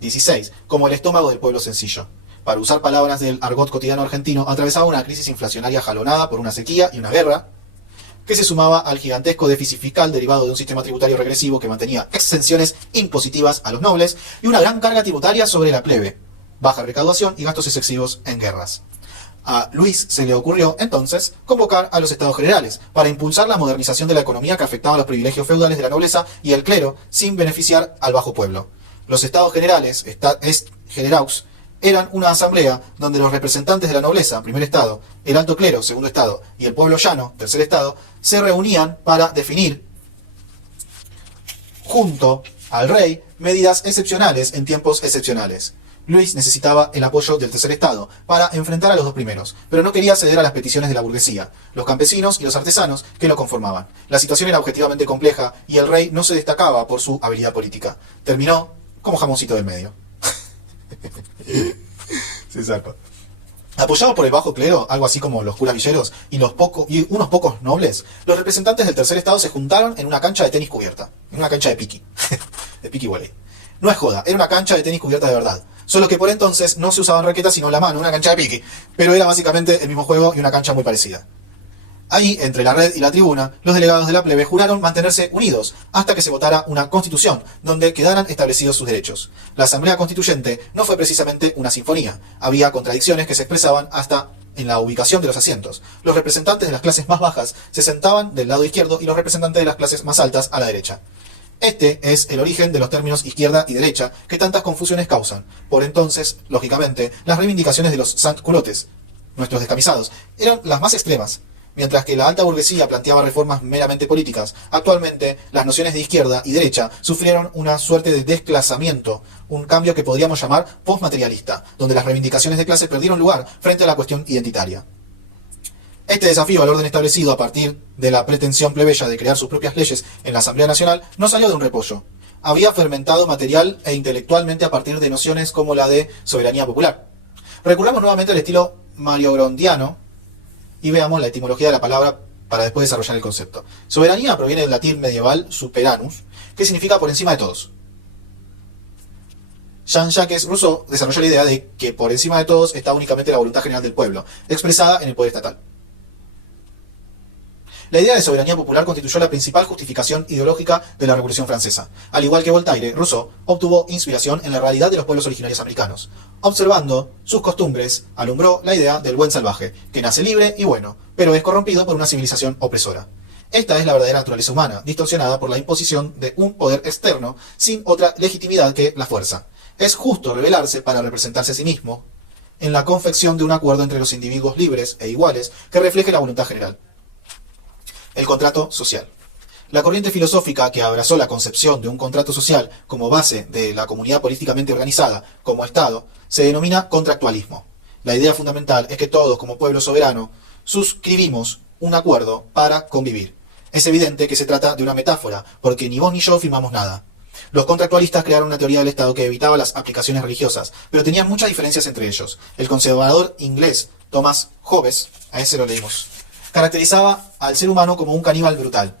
XVI como el estómago del pueblo sencillo. Para usar palabras del argot cotidiano argentino, atravesaba una crisis inflacionaria jalonada por una sequía y una guerra, que se sumaba al gigantesco déficit fiscal derivado de un sistema tributario regresivo que mantenía exenciones impositivas a los nobles y una gran carga tributaria sobre la plebe, baja recaudación y gastos excesivos en guerras. A Luis se le ocurrió, entonces, convocar a los Estados Generales para impulsar la modernización de la economía que afectaba a los privilegios feudales de la nobleza y el clero sin beneficiar al bajo pueblo. Los Estados Generales, Generaux, eran una asamblea donde los representantes de la nobleza, primer estado, el alto clero, segundo estado, y el pueblo llano, tercer estado, se reunían para definir, junto al rey, medidas excepcionales en tiempos excepcionales. Luis necesitaba el apoyo del tercer estado para enfrentar a los dos primeros, pero no quería ceder a las peticiones de la burguesía, los campesinos y los artesanos que lo conformaban. La situación era objetivamente compleja y el rey no se destacaba por su habilidad política. Terminó como jamoncito del medio. Se saca. Apoyados por el bajo clero, algo así como los curas villeros, y unos pocos nobles, los representantes del tercer estado se juntaron en una cancha de tenis cubierta, en una cancha de piqui, de piqui volley. No es joda, era una cancha de tenis cubierta de verdad. Solo que por entonces no se usaban raquetas sino la mano, una cancha de piqui, pero era básicamente el mismo juego y una cancha muy parecida. Ahí, entre la red y la tribuna, los delegados de la plebe juraron mantenerse unidos hasta que se votara una constitución, donde quedaran establecidos sus derechos. La Asamblea Constituyente no fue precisamente una sinfonía. Había contradicciones que se expresaban hasta en la ubicación de los asientos. Los representantes de las clases más bajas se sentaban del lado izquierdo y los representantes de las clases más altas a la derecha. Este es el origen de los términos izquierda y derecha que tantas confusiones causan. Por entonces, lógicamente, las reivindicaciones de los sans-culottes, nuestros descamisados, eran las más extremas. Mientras que la alta burguesía planteaba reformas meramente políticas, actualmente las nociones de izquierda y derecha sufrieron una suerte de desplazamiento, un cambio que podríamos llamar postmaterialista, donde las reivindicaciones de clase perdieron lugar frente a la cuestión identitaria. Este desafío al orden establecido a partir de la pretensión plebeya de crear sus propias leyes en la Asamblea Nacional no salió de un repollo. Había fermentado material e intelectualmente a partir de nociones como la de soberanía popular. Recurramos nuevamente al estilo mariogrondiano y veamos la etimología de la palabra para después desarrollar el concepto. Soberanía proviene del latín medieval superanus, que significa por encima de todos. Jean-Jacques Rousseau desarrolló la idea de que por encima de todos está únicamente la voluntad general del pueblo, expresada en el poder estatal. La idea de soberanía popular constituyó la principal justificación ideológica de la Revolución Francesa. Al igual que Voltaire, Rousseau obtuvo inspiración en la realidad de los pueblos originarios americanos. Observando sus costumbres, alumbró la idea del buen salvaje, que nace libre y bueno, pero es corrompido por una civilización opresora. Esta es la verdadera naturaleza humana, distorsionada por la imposición de un poder externo sin otra legitimidad que la fuerza. Es justo rebelarse para representarse a sí mismo en la confección de un acuerdo entre los individuos libres e iguales que refleje la voluntad general. El contrato social. La corriente filosófica que abrazó la concepción de un contrato social como base de la comunidad políticamente organizada como Estado se denomina contractualismo. La idea fundamental es que todos como pueblo soberano suscribimos un acuerdo para convivir. Es evidente que se trata de una metáfora, porque ni vos ni yo firmamos nada. Los contractualistas crearon una teoría del Estado que evitaba las aplicaciones religiosas, pero tenían muchas diferencias entre ellos. El conservador inglés Thomas Hobbes, a ese lo leímos, caracterizaba al ser humano como un caníbal brutal.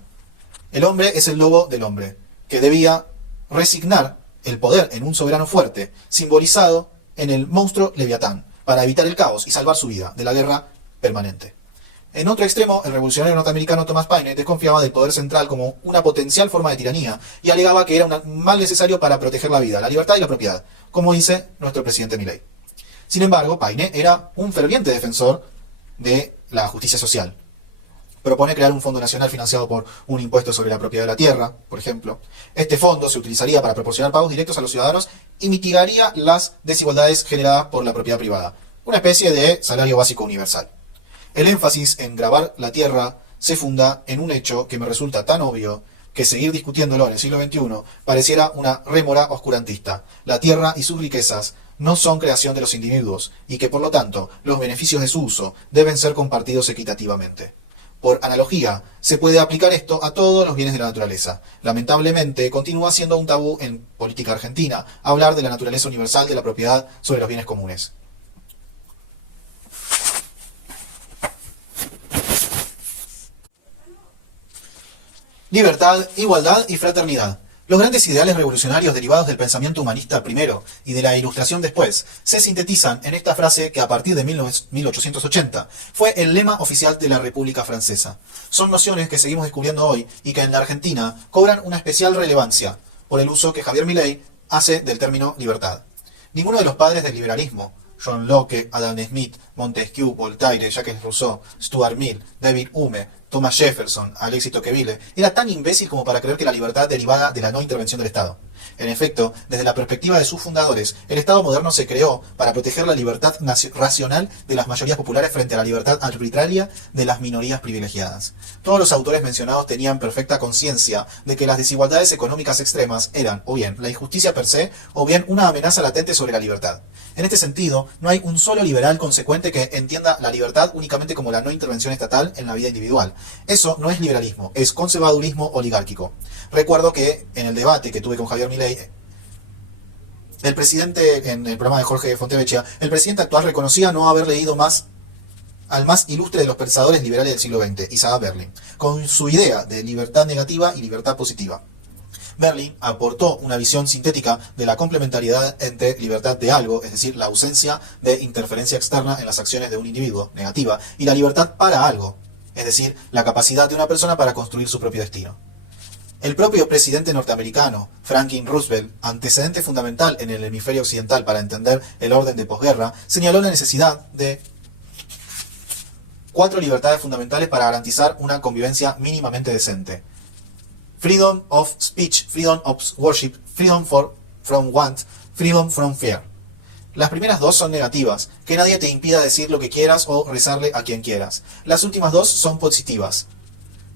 El hombre es el lobo del hombre, que debía resignar el poder en un soberano fuerte, simbolizado en el monstruo Leviatán, para evitar el caos y salvar su vida de la guerra permanente. En otro extremo, el revolucionario norteamericano Thomas Paine desconfiaba del poder central como una potencial forma de tiranía y alegaba que era un mal necesario para proteger la vida, la libertad y la propiedad, como dice nuestro presidente Milei. Sin embargo, Paine era un ferviente defensor de la justicia social. Propone crear un fondo nacional financiado por un impuesto sobre la propiedad de la tierra, por ejemplo. Este fondo se utilizaría para proporcionar pagos directos a los ciudadanos y mitigaría las desigualdades generadas por la propiedad privada, una especie de salario básico universal. El énfasis en grabar la tierra se funda en un hecho que me resulta tan obvio que seguir discutiéndolo en el siglo XXI pareciera una rémora oscurantista. La tierra y sus riquezas no son creación de los individuos y que por lo tanto los beneficios de su uso deben ser compartidos equitativamente. Por analogía, se puede aplicar esto a todos los bienes de la naturaleza. Lamentablemente, continúa siendo un tabú en política argentina hablar de la naturaleza universal de la propiedad sobre los bienes comunes. Libertad, igualdad y fraternidad. Los grandes ideales revolucionarios derivados del pensamiento humanista primero y de la Ilustración después se sintetizan en esta frase que a partir de 1880 fue el lema oficial de la República Francesa. Son nociones que seguimos descubriendo hoy y que en la Argentina cobran una especial relevancia por el uso que Javier Milei hace del término libertad. Ninguno de los padres del liberalismo, John Locke, Adam Smith, Montesquieu, Voltaire, Jacques Rousseau, Stuart Mill, David Hume, Thomas Jefferson, Alexis Tocqueville, era tan imbécil como para creer que la libertad derivaba de la no intervención del Estado. En efecto, desde la perspectiva de sus fundadores, el Estado moderno se creó para proteger la libertad racional de las mayorías populares frente a la libertad arbitraria de las minorías privilegiadas. Todos los autores mencionados tenían perfecta conciencia de que las desigualdades económicas extremas eran o bien la injusticia per se o bien una amenaza latente sobre la libertad. En este sentido, no hay un solo liberal consecuente que entienda la libertad únicamente como la no intervención estatal en la vida individual. Eso no es liberalismo, es conservadurismo oligárquico. Recuerdo que en el debate que tuve con Javier Milei, el presidente, en el programa de Jorge Fontevecchia, el presidente actual reconocía no haber leído más al más ilustre de los pensadores liberales del siglo XX, Isaac Berlin, con su idea de libertad negativa y libertad positiva. Berlin aportó una visión sintética de la complementariedad entre libertad de algo, es decir, la ausencia de interferencia externa en las acciones de un individuo, negativa, y la libertad para algo, es decir, la capacidad de una persona para construir su propio destino. El propio presidente norteamericano, Franklin Roosevelt, antecedente fundamental en el hemisferio occidental para entender el orden de posguerra, señaló la necesidad de 4 libertades fundamentales para garantizar una convivencia mínimamente decente. Freedom of speech, freedom of worship, freedom from want, freedom from fear. Las primeras 2 son negativas, que nadie te impida decir lo que quieras o rezarle a quien quieras. Las últimas 2 son positivas.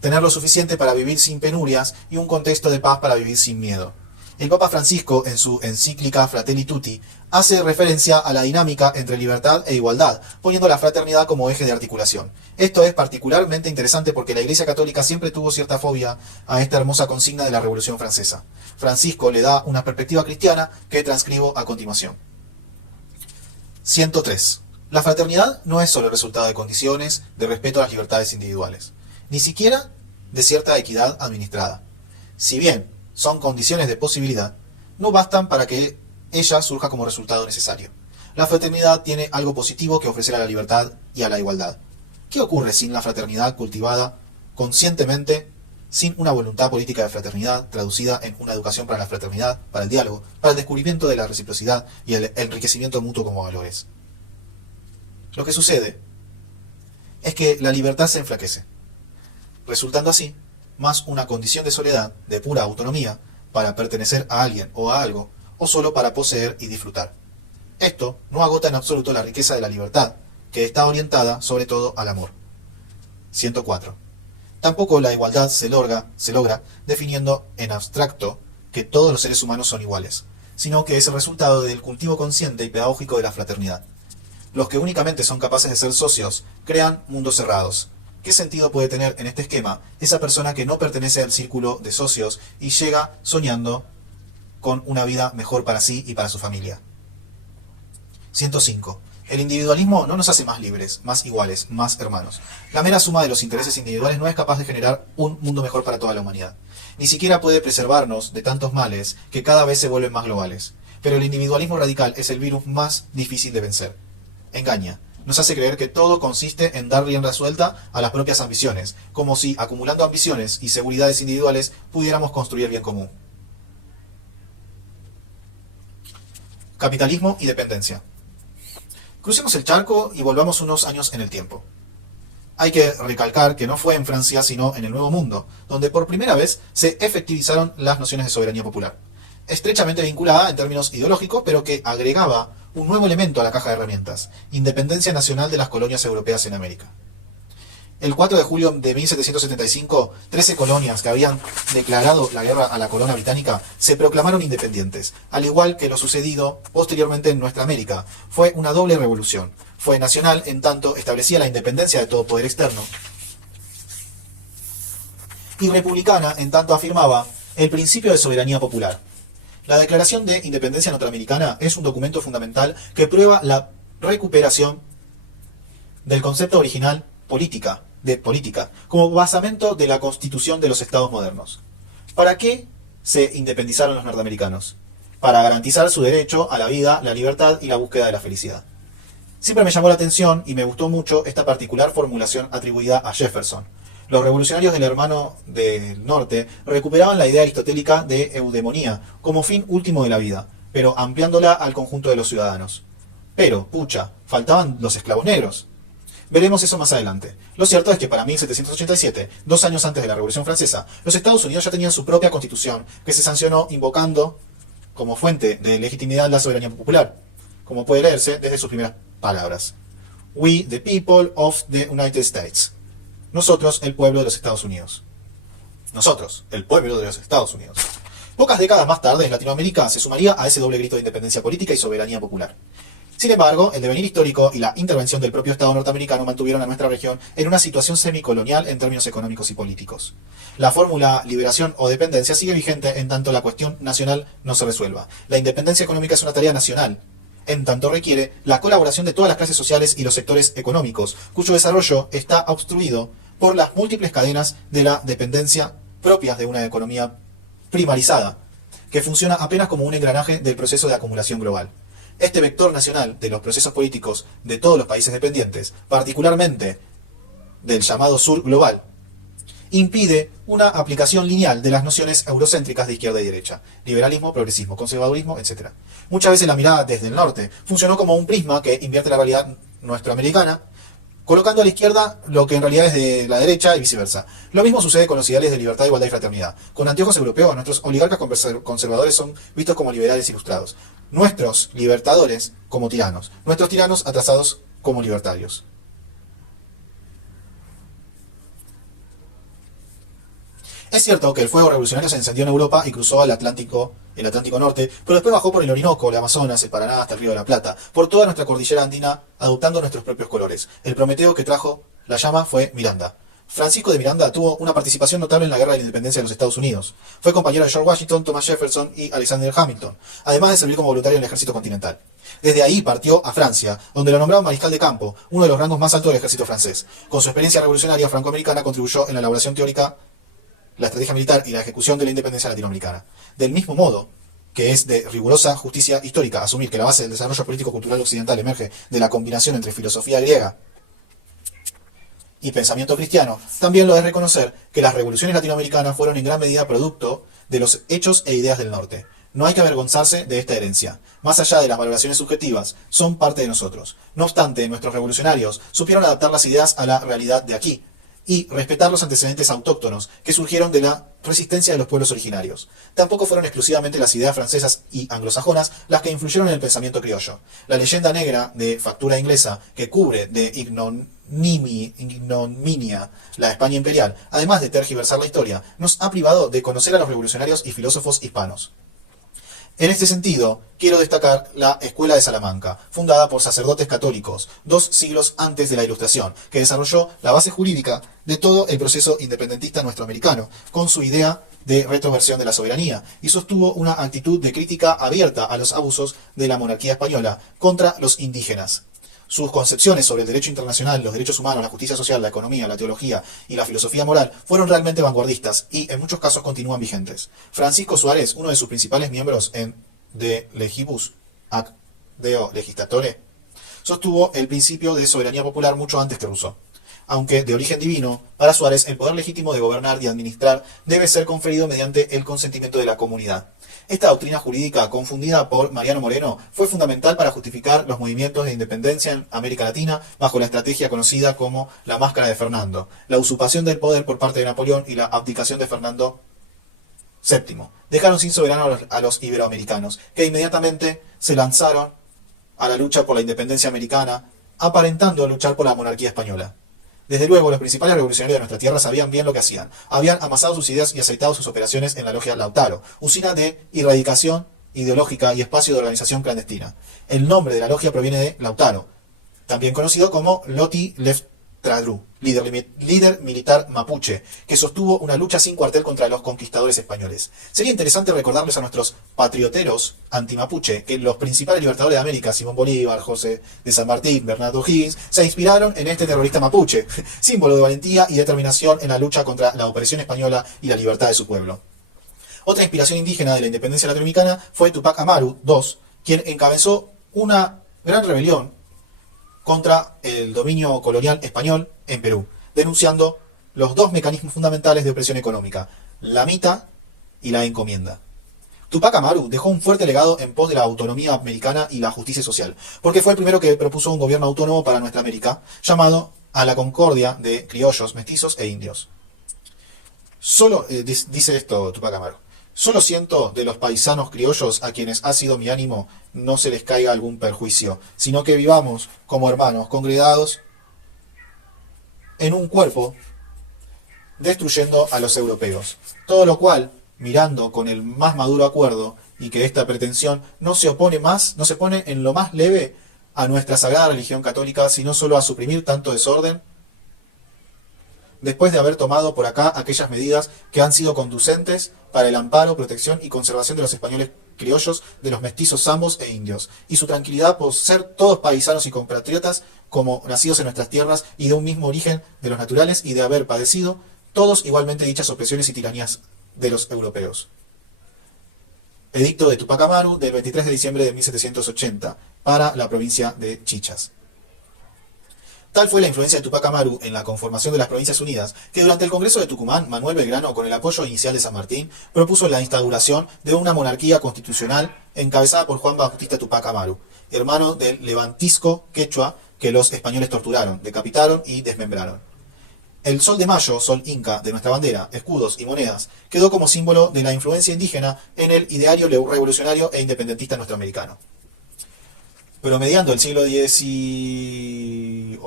Tener lo suficiente para vivir sin penurias y un contexto de paz para vivir sin miedo. El Papa Francisco, en su encíclica Fratelli Tutti, hace referencia a la dinámica entre libertad e igualdad, poniendo la fraternidad como eje de articulación. Esto es particularmente interesante porque la Iglesia Católica siempre tuvo cierta fobia a esta hermosa consigna de la Revolución Francesa. Francisco le da una perspectiva cristiana que transcribo a continuación. 103. La fraternidad no es solo el resultado de condiciones de respeto a las libertades individuales. ni siquiera de cierta equidad administrada. Si bien son condiciones de posibilidad, no bastan para que ella surja como resultado necesario. La fraternidad tiene algo positivo que ofrecer a la libertad y a la igualdad. ¿Qué ocurre sin la fraternidad cultivada conscientemente, sin una voluntad política de fraternidad traducida en una educación para la fraternidad, para el diálogo, para el descubrimiento de la reciprocidad y el enriquecimiento mutuo como valores? Lo que sucede es que la libertad se enflaquece, resultando así más una condición de soledad, de pura autonomía, para pertenecer a alguien o a algo, o solo para poseer y disfrutar. Esto no agota en absoluto la riqueza de la libertad, que está orientada sobre todo al amor. 104. Tampoco la igualdad se logra definiendo en abstracto que todos los seres humanos son iguales, sino que es el resultado del cultivo consciente y pedagógico de la fraternidad. Los que únicamente son capaces de ser socios crean mundos cerrados. ¿Qué sentido puede tener en este esquema esa persona que no pertenece al círculo de socios y llega soñando con una vida mejor para sí y para su familia? 105. El individualismo no nos hace más libres, más iguales, más hermanos. La mera suma de los intereses individuales no es capaz de generar un mundo mejor para toda la humanidad. Ni siquiera puede preservarnos de tantos males que cada vez se vuelven más globales. Pero el individualismo radical es el virus más difícil de vencer. Engaña. Nos hace creer que todo consiste en dar rienda suelta a las propias ambiciones, como si, acumulando ambiciones y seguridades individuales, pudiéramos construir bien común. Capitalismo y dependencia. Crucemos el charco y volvamos unos años en el tiempo. Hay que recalcar que no fue en Francia, sino en el Nuevo Mundo, donde por primera vez se efectivizaron las nociones de soberanía popular, estrechamente vinculada en términos ideológicos, pero que agregaba un nuevo elemento a la caja de herramientas: independencia nacional de las colonias europeas en América. El 4 de julio de 1775, 13 colonias que habían declarado la guerra a la corona británica se proclamaron independientes, al igual que lo sucedido posteriormente en nuestra América. Fue una doble revolución. Fue nacional en tanto establecía la independencia de todo poder externo, y republicana en tanto afirmaba el principio de soberanía popular. La Declaración de Independencia Norteamericana es un documento fundamental que prueba la recuperación del concepto original de política, como basamento de la constitución de los estados modernos. ¿Para qué se independizaron los norteamericanos? Para garantizar su derecho a la vida, la libertad y la búsqueda de la felicidad. Siempre me llamó la atención y me gustó mucho esta particular formulación atribuida a Jefferson. Los revolucionarios del hermano del norte recuperaban la idea aristotélica de eudemonía como fin último de la vida, pero ampliándola al conjunto de los ciudadanos. Pero, pucha, faltaban los esclavos negros. Veremos eso más adelante. Lo cierto es que para 1787, 2 años antes de la Revolución Francesa, los Estados Unidos ya tenían su propia constitución, que se sancionó invocando como fuente de legitimidad la soberanía popular, como puede leerse desde sus primeras palabras. We, the people of the United States. Nosotros, el pueblo de los Estados Unidos. Nosotros, el pueblo de los Estados Unidos. Pocas décadas más tarde, en Latinoamérica se sumaría a ese doble grito de independencia política y soberanía popular. Sin embargo, el devenir histórico y la intervención del propio Estado norteamericano mantuvieron a nuestra región en una situación semicolonial en términos económicos y políticos. La fórmula liberación o dependencia sigue vigente en tanto la cuestión nacional no se resuelva. La independencia económica es una tarea nacional, en tanto requiere la colaboración de todas las clases sociales y los sectores económicos, cuyo desarrollo está obstruido por las múltiples cadenas de la dependencia propias de una economía primarizada, que funciona apenas como un engranaje del proceso de acumulación global. Este vector nacional de los procesos políticos de todos los países dependientes, particularmente del llamado sur global, impide una aplicación lineal de las nociones eurocéntricas de izquierda y derecha, liberalismo, progresismo, conservadurismo, etc. Muchas veces la mirada desde el norte funcionó como un prisma que invierte la realidad nuestroamericana, colocando a la izquierda lo que en realidad es de la derecha y viceversa. Lo mismo sucede con los ideales de libertad, igualdad y fraternidad. Con anteojos europeos, nuestros oligarcas conservadores son vistos como liberales ilustrados, nuestros libertadores como tiranos, nuestros tiranos atrasados como libertarios. Es cierto que el fuego revolucionario se encendió en Europa y cruzó el Atlántico Norte, pero después bajó por el Orinoco, el Amazonas, el Paraná, hasta el Río de la Plata, por toda nuestra cordillera andina, adoptando nuestros propios colores. El Prometeo que trajo la llama fue Miranda. Francisco de Miranda tuvo una participación notable en la Guerra de la Independencia de los Estados Unidos. Fue compañero de George Washington, Thomas Jefferson y Alexander Hamilton, además de servir como voluntario en el ejército continental. Desde ahí partió a Francia, donde lo nombraron mariscal de campo, uno de los rangos más altos del ejército francés. Con su experiencia revolucionaria francoamericana contribuyó en la elaboración teórica, la estrategia militar y la ejecución de la independencia latinoamericana. Del mismo modo que es de rigurosa justicia histórica asumir que la base del desarrollo político-cultural occidental emerge de la combinación entre filosofía griega y pensamiento cristiano, también lo es reconocer que las revoluciones latinoamericanas fueron en gran medida producto de los hechos e ideas del norte. No hay que avergonzarse de esta herencia. Más allá de las valoraciones subjetivas, son parte de nosotros. No obstante, nuestros revolucionarios supieron adaptar las ideas a la realidad de aquí y respetar los antecedentes autóctonos que surgieron de la resistencia de los pueblos originarios. Tampoco fueron exclusivamente las ideas francesas y anglosajonas las que influyeron en el pensamiento criollo. La leyenda negra de factura inglesa que cubre de ignominia la España imperial, además de tergiversar la historia, nos ha privado de conocer a los revolucionarios y filósofos hispanos. En este sentido, quiero destacar la Escuela de Salamanca, fundada por sacerdotes católicos 2 siglos antes de la Ilustración, que desarrolló la base jurídica de todo el proceso independentista nuestroamericano, con su idea de retroversión de la soberanía, y sostuvo una actitud de crítica abierta a los abusos de la monarquía española contra los indígenas. Sus concepciones sobre el derecho internacional, los derechos humanos, la justicia social, la economía, la teología y la filosofía moral fueron realmente vanguardistas y en muchos casos continúan vigentes. Francisco Suárez, uno de sus principales miembros en De Legibus ac Deo Legislatore, sostuvo el principio de soberanía popular mucho antes que Rousseau. Aunque de origen divino, para Suárez el poder legítimo de gobernar y administrar debe ser conferido mediante el consentimiento de la comunidad. Esta doctrina jurídica, confundida por Mariano Moreno, fue fundamental para justificar los movimientos de independencia en América Latina bajo la estrategia conocida como la Máscara de Fernando, la usurpación del poder por parte de Napoleón y la abdicación de Fernando VII. Dejaron sin soberano a los iberoamericanos, que inmediatamente se lanzaron a la lucha por la independencia americana, aparentando luchar por la monarquía española. Desde luego, los principales revolucionarios de nuestra tierra sabían bien lo que hacían. Habían amasado sus ideas y aceitado sus operaciones en la logia Lautaro, usina de erradicación ideológica y espacio de organización clandestina. El nombre de la logia proviene de Lautaro, también conocido como Loti Leftradru, líder militar mapuche, que sostuvo una lucha sin cuartel contra los conquistadores españoles. Sería interesante recordarles a nuestros patrioteros antimapuche que los principales libertadores de América, Simón Bolívar, José de San Martín, Bernardo O'Higgins, se inspiraron en este terrorista mapuche, símbolo de valentía y determinación en la lucha contra la opresión española y la libertad de su pueblo. Otra inspiración indígena de la independencia latinoamericana fue Tupac Amaru II, quien encabezó una gran rebelión contra el dominio colonial español en Perú, denunciando los dos mecanismos fundamentales de opresión económica, la mita y la encomienda. Tupac Amaru dejó un fuerte legado en pos de la autonomía americana y la justicia social, porque fue el primero que propuso un gobierno autónomo para nuestra América, llamado a la concordia de criollos, mestizos e indios. Dice esto Tupac Amaru: solo siento de los paisanos criollos a quienes ha sido mi ánimo no se les caiga algún perjuicio, sino que vivamos como hermanos congregados en un cuerpo, destruyendo a los europeos. Todo lo cual, mirando con el más maduro acuerdo, y que esta pretensión no se pone en lo más leve a nuestra sagrada religión católica, sino solo a suprimir tanto desorden, después de haber tomado por acá aquellas medidas que han sido conducentes para el amparo, protección y conservación de los españoles criollos, de los mestizos zambos e indios, y su tranquilidad por ser todos paisanos y compatriotas como nacidos en nuestras tierras y de un mismo origen de los naturales y de haber padecido todos igualmente dichas opresiones y tiranías de los europeos. Edicto de Tupac Amaru del 23 de diciembre de 1780 para la provincia de Chichas. Tal fue la influencia de Tupac Amaru en la conformación de las Provincias Unidas, que durante el Congreso de Tucumán, Manuel Belgrano, con el apoyo inicial de San Martín, propuso la instauración de una monarquía constitucional encabezada por Juan Bautista Tupac Amaru, hermano del levantisco quechua que los españoles torturaron, decapitaron y desmembraron. El sol de mayo, sol inca de nuestra bandera, escudos y monedas, quedó como símbolo de la influencia indígena en el ideario revolucionario e independentista norteamericano. Promediando el siglo XIX,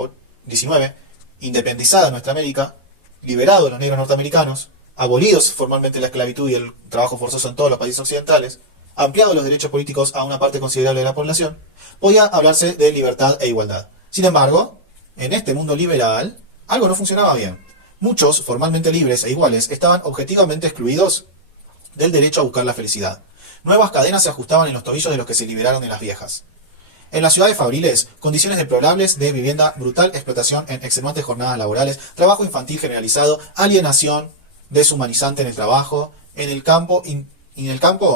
independizada nuestra América, liberado los negros norteamericanos, abolidos formalmente la esclavitud y el trabajo forzoso en todos los países occidentales, ampliados los derechos políticos a una parte considerable de la población, podía hablarse de libertad e igualdad. Sin embargo, en este mundo liberal, algo no funcionaba bien. Muchos, formalmente libres e iguales, estaban objetivamente excluidos del derecho a buscar la felicidad. Nuevas cadenas se ajustaban en los tobillos de los que se liberaron de las viejas. En las ciudades fabriles, condiciones deplorables de vivienda, brutal explotación en extenuantes jornadas laborales, trabajo infantil generalizado, alienación deshumanizante en el trabajo, en el campo,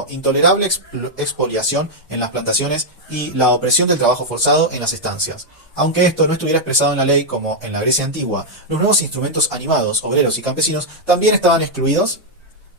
intolerable expoliación en las plantaciones y la opresión del trabajo forzado en las estancias. Aunque esto no estuviera expresado en la ley como en la Grecia antigua, los nuevos instrumentos animados, obreros y campesinos también estaban excluidos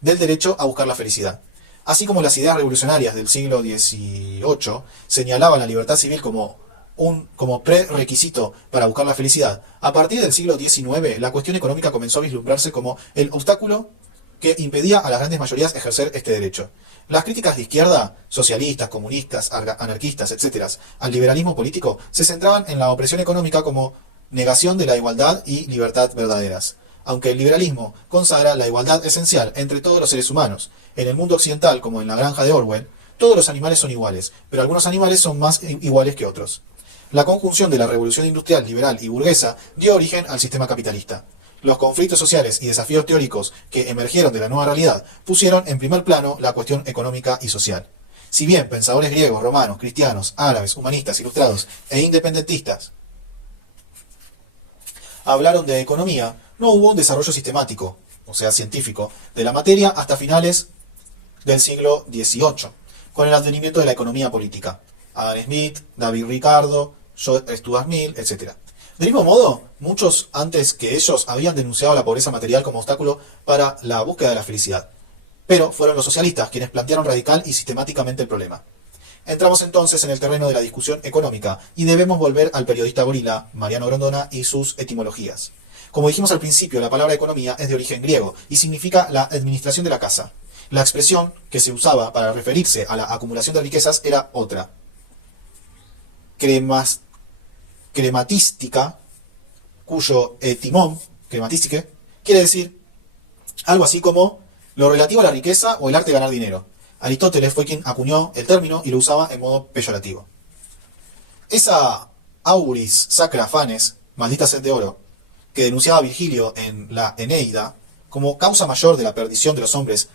del derecho a buscar la felicidad. Así como las ideas revolucionarias del siglo XVIII señalaban la libertad civil como prerequisito para buscar la felicidad, a partir del siglo XIX la cuestión económica comenzó a vislumbrarse como el obstáculo que impedía a las grandes mayorías ejercer este derecho. Las críticas de izquierda, socialistas, comunistas, anarquistas, etc., al liberalismo político se centraban en la opresión económica como negación de la igualdad y libertad verdaderas. Aunque el liberalismo consagra la igualdad esencial entre todos los seres humanos, en el mundo occidental, como en la granja de Orwell, todos los animales son iguales, pero algunos animales son más iguales que otros. La conjunción de la revolución industrial, liberal y burguesa dio origen al sistema capitalista. Los conflictos sociales y desafíos teóricos que emergieron de la nueva realidad pusieron en primer plano la cuestión económica y social. Si bien pensadores griegos, romanos, cristianos, árabes, humanistas, ilustrados e independentistas hablaron de economía, no hubo un desarrollo sistemático, o sea, científico, de la materia hasta finales del siglo XVIII, con el advenimiento de la economía política. Adam Smith, David Ricardo, Stuart Mill, etc. Del mismo modo, muchos antes que ellos habían denunciado la pobreza material como obstáculo para la búsqueda de la felicidad. Pero fueron los socialistas quienes plantearon radical y sistemáticamente el problema. Entramos entonces en el terreno de la discusión económica y debemos volver al periodista gorila Mariano Grondona y sus etimologías. Como dijimos al principio, la palabra economía es de origen griego y significa la administración de la casa. La expresión que se usaba para referirse a la acumulación de riquezas era otra. Crematística, cuyo etimón, crematístique, quiere decir algo así como lo relativo a la riqueza o el arte de ganar dinero. Aristóteles fue quien acuñó el término y lo usaba en modo peyorativo. Esa auris sacra fanes, maldita sed de oro, que denunciaba Virgilio en la Eneida como causa mayor de la perdición de los hombres,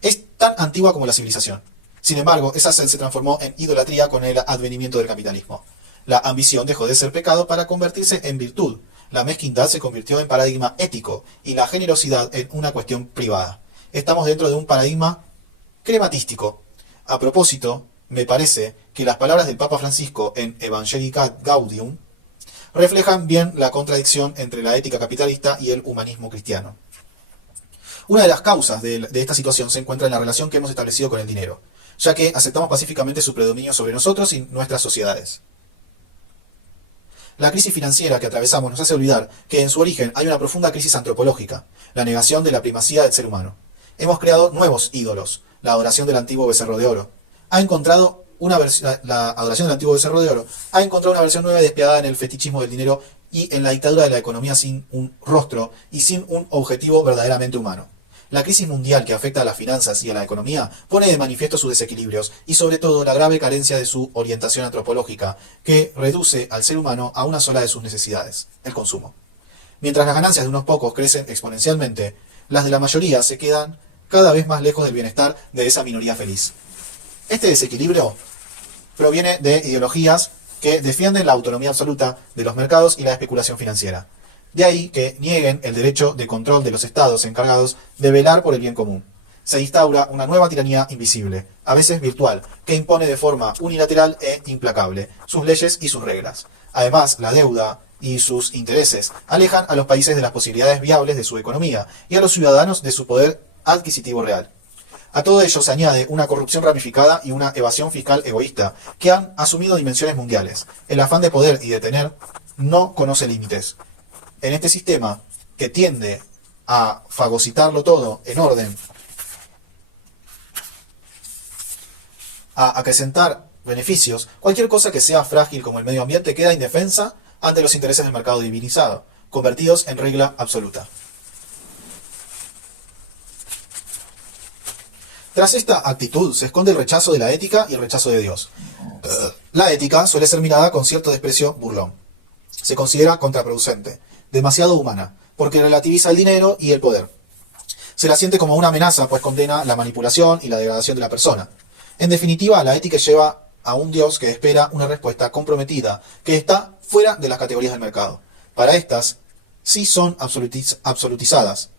es tan antigua como la civilización. Sin embargo, esa sed se transformó en idolatría con el advenimiento del capitalismo. La ambición dejó de ser pecado para convertirse en virtud. La mezquindad se convirtió en paradigma ético y la generosidad en una cuestión privada. Estamos dentro de un paradigma crematístico. A propósito, me parece que las palabras del Papa Francisco en Evangelii Gaudium reflejan bien la contradicción entre la ética capitalista y el humanismo cristiano. Una de las causas de esta situación se encuentra en la relación que hemos establecido con el dinero, ya que aceptamos pacíficamente su predominio sobre nosotros y nuestras sociedades. La crisis financiera que atravesamos nos hace olvidar que en su origen hay una profunda crisis antropológica, la negación de la primacía del ser humano. Hemos creado nuevos ídolos, la adoración del antiguo becerro de oro. La adoración del antiguo becerro de oro ha encontrado una versión nueva y despiadada en el fetichismo del dinero y en la dictadura de la economía sin un rostro y sin un objetivo verdaderamente humano. La crisis mundial que afecta a las finanzas y a la economía pone de manifiesto sus desequilibrios y sobre todo la grave carencia de su orientación antropológica, que reduce al ser humano a una sola de sus necesidades, el consumo. Mientras las ganancias de unos pocos crecen exponencialmente, las de la mayoría se quedan cada vez más lejos del bienestar de esa minoría feliz. Este desequilibrio proviene de ideologías que defienden la autonomía absoluta de los mercados y la especulación financiera. De ahí que nieguen el derecho de control de los estados encargados de velar por el bien común. Se instaura una nueva tiranía invisible, a veces virtual, que impone de forma unilateral e implacable sus leyes y sus reglas. Además, la deuda y sus intereses alejan a los países de las posibilidades viables de su economía y a los ciudadanos de su poder adquisitivo real. A todo ello se añade una corrupción ramificada y una evasión fiscal egoísta que han asumido dimensiones mundiales. El afán de poder y de tener no conoce límites. En este sistema que tiende a fagocitarlo todo en orden, a acrecentar beneficios, cualquier cosa que sea frágil como el medio ambiente queda indefensa ante los intereses del mercado divinizado, convertidos en regla absoluta. Tras esta actitud se esconde el rechazo de la ética y el rechazo de Dios. La ética suele ser mirada con cierto desprecio burlón. Se considera contraproducente, demasiado humana, porque relativiza el dinero y el poder. Se la siente como una amenaza, pues condena la manipulación y la degradación de la persona. En definitiva, la ética lleva a un Dios que espera una respuesta comprometida, que está fuera de las categorías del mercado. Para estas, sí son absolutizadas.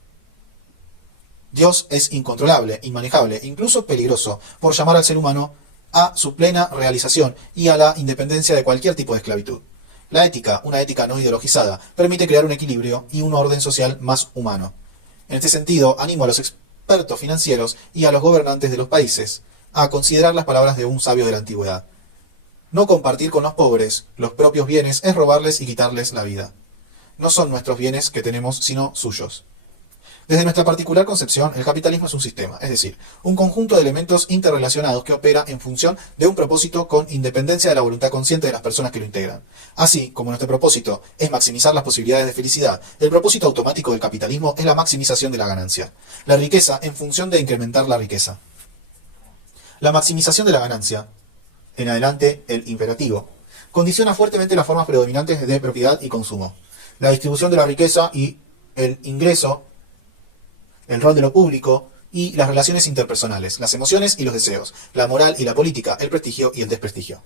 Dios es incontrolable, inmanejable, incluso peligroso, por llamar al ser humano a su plena realización y a la independencia de cualquier tipo de esclavitud. La ética, una ética no ideologizada, permite crear un equilibrio y un orden social más humano. En este sentido, animo a los expertos financieros y a los gobernantes de los países a considerar las palabras de un sabio de la antigüedad. No compartir con los pobres los propios bienes es robarles y quitarles la vida. No son nuestros bienes que tenemos, sino suyos. Desde nuestra particular concepción, el capitalismo es un sistema, es decir, un conjunto de elementos interrelacionados que opera en función de un propósito con independencia de la voluntad consciente de las personas que lo integran. Así, como nuestro propósito es maximizar las posibilidades de felicidad, el propósito automático del capitalismo es la maximización de la ganancia. La riqueza en función de incrementar la riqueza. La maximización de la ganancia, en adelante el imperativo, condiciona fuertemente las formas predominantes de propiedad y consumo. La distribución de la riqueza y el ingreso, el rol de lo público y las relaciones interpersonales, las emociones y los deseos, la moral y la política, el prestigio y el desprestigio.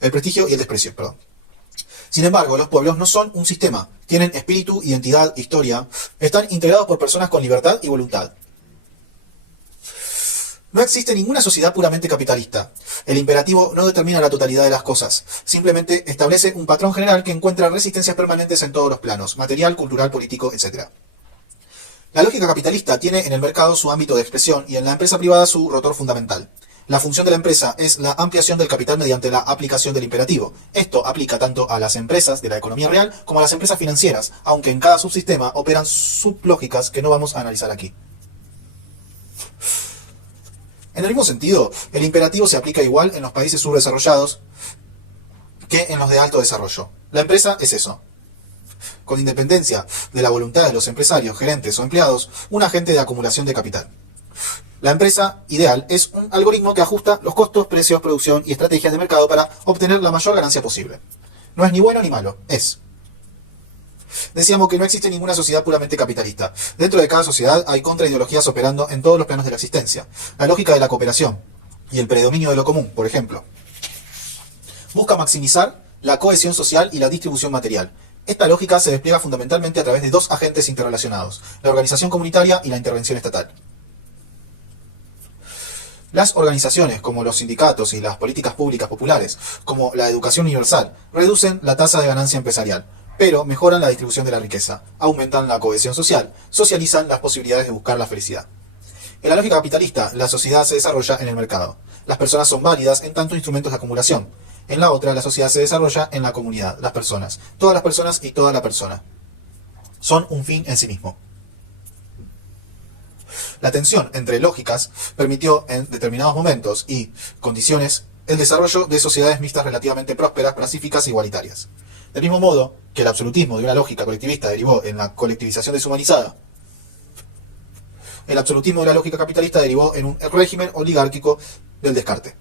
El prestigio y el desprecio, perdón. Sin embargo, los pueblos no son un sistema, tienen espíritu, identidad, historia, están integrados por personas con libertad y voluntad. No existe ninguna sociedad puramente capitalista. El imperativo no determina la totalidad de las cosas, simplemente establece un patrón general que encuentra resistencias permanentes en todos los planos, material, cultural, político, etc. La lógica capitalista tiene en el mercado su ámbito de expresión y en la empresa privada su rotor fundamental. La función de la empresa es la ampliación del capital mediante la aplicación del imperativo. Esto aplica tanto a las empresas de la economía real como a las empresas financieras, aunque en cada subsistema operan sublógicas que no vamos a analizar aquí. En el mismo sentido, el imperativo se aplica igual en los países subdesarrollados que en los de alto desarrollo. La empresa es eso. Con independencia de la voluntad de los empresarios, gerentes o empleados, un agente de acumulación de capital. La empresa ideal es un algoritmo que ajusta los costos, precios, producción y estrategias de mercado para obtener la mayor ganancia posible. No es ni bueno ni malo, es. Decíamos que no existe ninguna sociedad puramente capitalista. Dentro de cada sociedad hay contraideologías operando en todos los planos de la existencia. La lógica de la cooperación y el predominio de lo común, por ejemplo, busca maximizar la cohesión social y la distribución material. Esta lógica se despliega fundamentalmente a través de dos agentes interrelacionados, la organización comunitaria y la intervención estatal. Las organizaciones, como los sindicatos y las políticas públicas populares, como la educación universal, reducen la tasa de ganancia empresarial, pero mejoran la distribución de la riqueza, aumentan la cohesión social, socializan las posibilidades de buscar la felicidad. En la lógica capitalista, la sociedad se desarrolla en el mercado. Las personas son válidas en tanto instrumentos de acumulación. En la otra, la sociedad se desarrolla en la comunidad, las personas. Todas las personas y toda la persona son un fin en sí mismo. La tensión entre lógicas permitió en determinados momentos y condiciones el desarrollo de sociedades mixtas relativamente prósperas, pacíficas e igualitarias. Del mismo modo que el absolutismo de una lógica colectivista derivó en la colectivización deshumanizada, el absolutismo de la lógica capitalista derivó en un régimen oligárquico del descarte.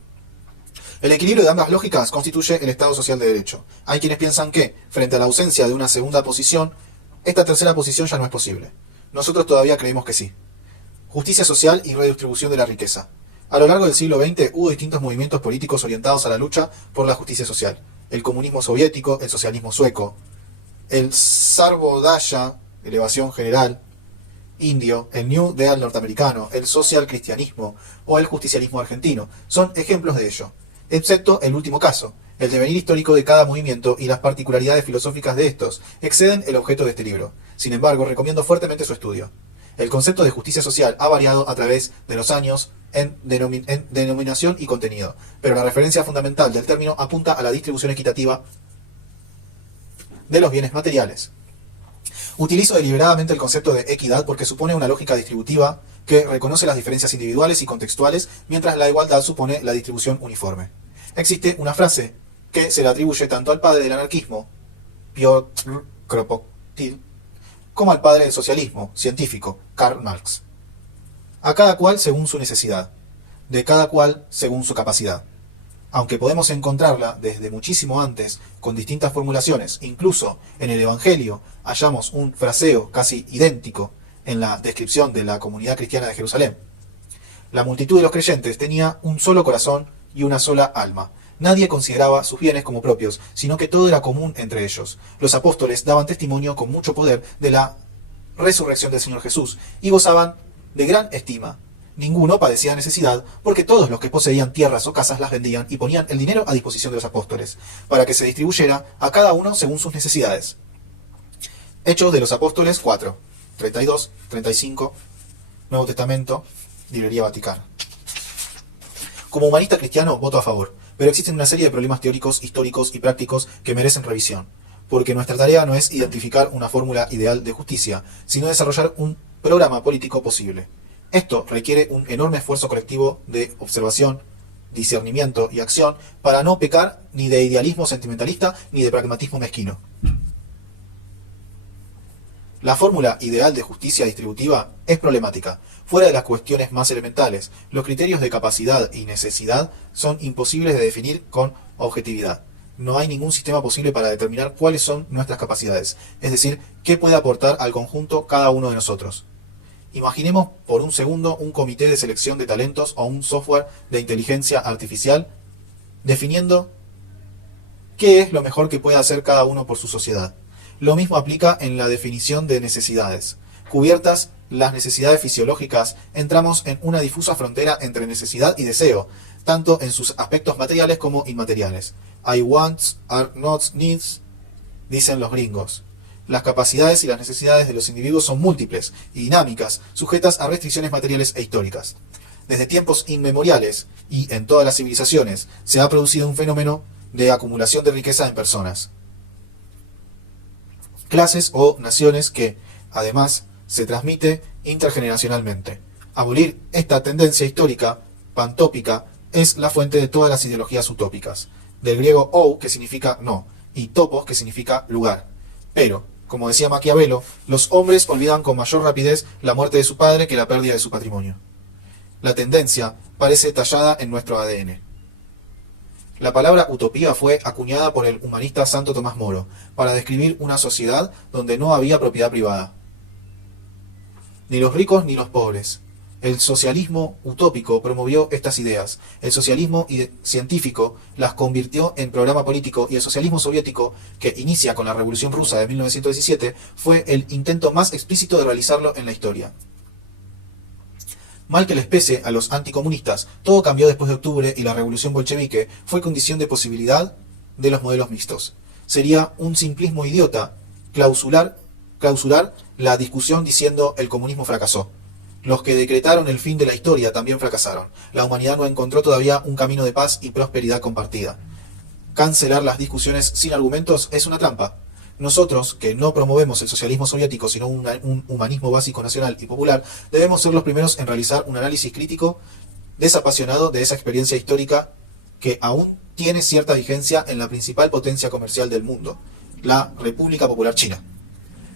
El equilibrio de ambas lógicas constituye el Estado social de derecho. Hay quienes piensan que, frente a la ausencia de una segunda posición, esta tercera posición ya no es posible. Nosotros todavía creemos que sí. Justicia social y redistribución de la riqueza. A lo largo del siglo XX hubo distintos movimientos políticos orientados a la lucha por la justicia social. El comunismo soviético, el socialismo sueco, el Sarvodaya, elevación general, indio, el New Deal norteamericano, el social cristianismo o el justicialismo argentino. Son ejemplos de ello, excepto el último caso. El devenir histórico de cada movimiento y las particularidades filosóficas de estos exceden el objeto de este libro. Sin embargo, recomiendo fuertemente su estudio. El concepto de justicia social ha variado a través de los años en denominación y contenido, pero la referencia fundamental del término apunta a la distribución equitativa de los bienes materiales. Utilizo deliberadamente el concepto de equidad porque supone una lógica distributiva que reconoce las diferencias individuales y contextuales, mientras la igualdad supone la distribución uniforme. Existe una frase que se le atribuye tanto al padre del anarquismo, Piotr Kropotkin, como al padre del socialismo científico, Karl Marx. A cada cual según su necesidad, de cada cual según su capacidad. aunque podemos encontrarla desde muchísimo antes con distintas formulaciones, incluso en el Evangelio hallamos un fraseo casi idéntico en la descripción de la comunidad cristiana de Jerusalén. La multitud de los creyentes tenía un solo corazón y una sola alma. Nadie consideraba sus bienes como propios, sino que todo era común entre ellos. Los apóstoles daban testimonio con mucho poder de la resurrección del Señor Jesús y gozaban de gran estima. Ninguno padecía necesidad, porque todos los que poseían tierras o casas las vendían y ponían el dinero a disposición de los apóstoles, para que se distribuyera a cada uno según sus necesidades. Hechos de los Apóstoles 4, 32, 35, Nuevo Testamento, Librería Vaticana. Como humanista cristiano, voto a favor, pero existen una serie de problemas teóricos, históricos y prácticos que merecen revisión, porque nuestra tarea no es identificar una fórmula ideal de justicia, sino desarrollar un programa político posible. Esto requiere un enorme esfuerzo colectivo de observación, discernimiento y acción para no pecar ni de idealismo sentimentalista ni de pragmatismo mezquino. La fórmula ideal de justicia distributiva es problemática. Fuera de las cuestiones más elementales, los criterios de capacidad y necesidad son imposibles de definir con objetividad. No hay ningún sistema posible para determinar cuáles son nuestras capacidades, es decir, qué puede aportar al conjunto cada uno de nosotros. Imaginemos por un segundo un comité de selección de talentos o un software de inteligencia artificial definiendo qué es lo mejor que puede hacer cada uno por su sociedad. Lo mismo aplica en la definición de necesidades. Cubiertas las necesidades fisiológicas, entramos en una difusa frontera entre necesidad y deseo, tanto en sus aspectos materiales como inmateriales. I wants are not needs, dicen los gringos. Las capacidades y las necesidades de los individuos son múltiples y dinámicas, sujetas a restricciones materiales e históricas. Desde tiempos inmemoriales y en todas las civilizaciones se ha producido un fenómeno de acumulación de riqueza en personas, clases o naciones que, además, se transmite intergeneracionalmente. Abolir esta tendencia histórica pantópica es la fuente de todas las ideologías utópicas, del griego ou, que significa no, y topos, que significa lugar. Pero, como decía Maquiavelo, los hombres olvidan con mayor rapidez la muerte de su padre que la pérdida de su patrimonio. La tendencia parece tallada en nuestro ADN. La palabra utopía fue acuñada por el humanista Santo Tomás Moro para describir una sociedad donde no había propiedad privada, ni los ricos ni los pobres. El socialismo utópico promovió estas ideas. El socialismo científico las convirtió en programa político y el socialismo soviético, que inicia con la Revolución Rusa de 1917, fue el intento más explícito de realizarlo en la historia. Mal que les pese a los anticomunistas, todo cambió después de octubre y la revolución bolchevique fue condición de posibilidad de los modelos mixtos. Sería un simplismo idiota clausurar la discusión diciendo el comunismo fracasó. Los que decretaron el fin de la historia también fracasaron. La humanidad no encontró todavía un camino de paz y prosperidad compartida. Cancelar las discusiones sin argumentos es una trampa. Nosotros, que no promovemos el socialismo soviético, sino un humanismo básico nacional y popular, debemos ser los primeros en realizar un análisis crítico desapasionado de esa experiencia histórica que aún tiene cierta vigencia en la principal potencia comercial del mundo, la República Popular China.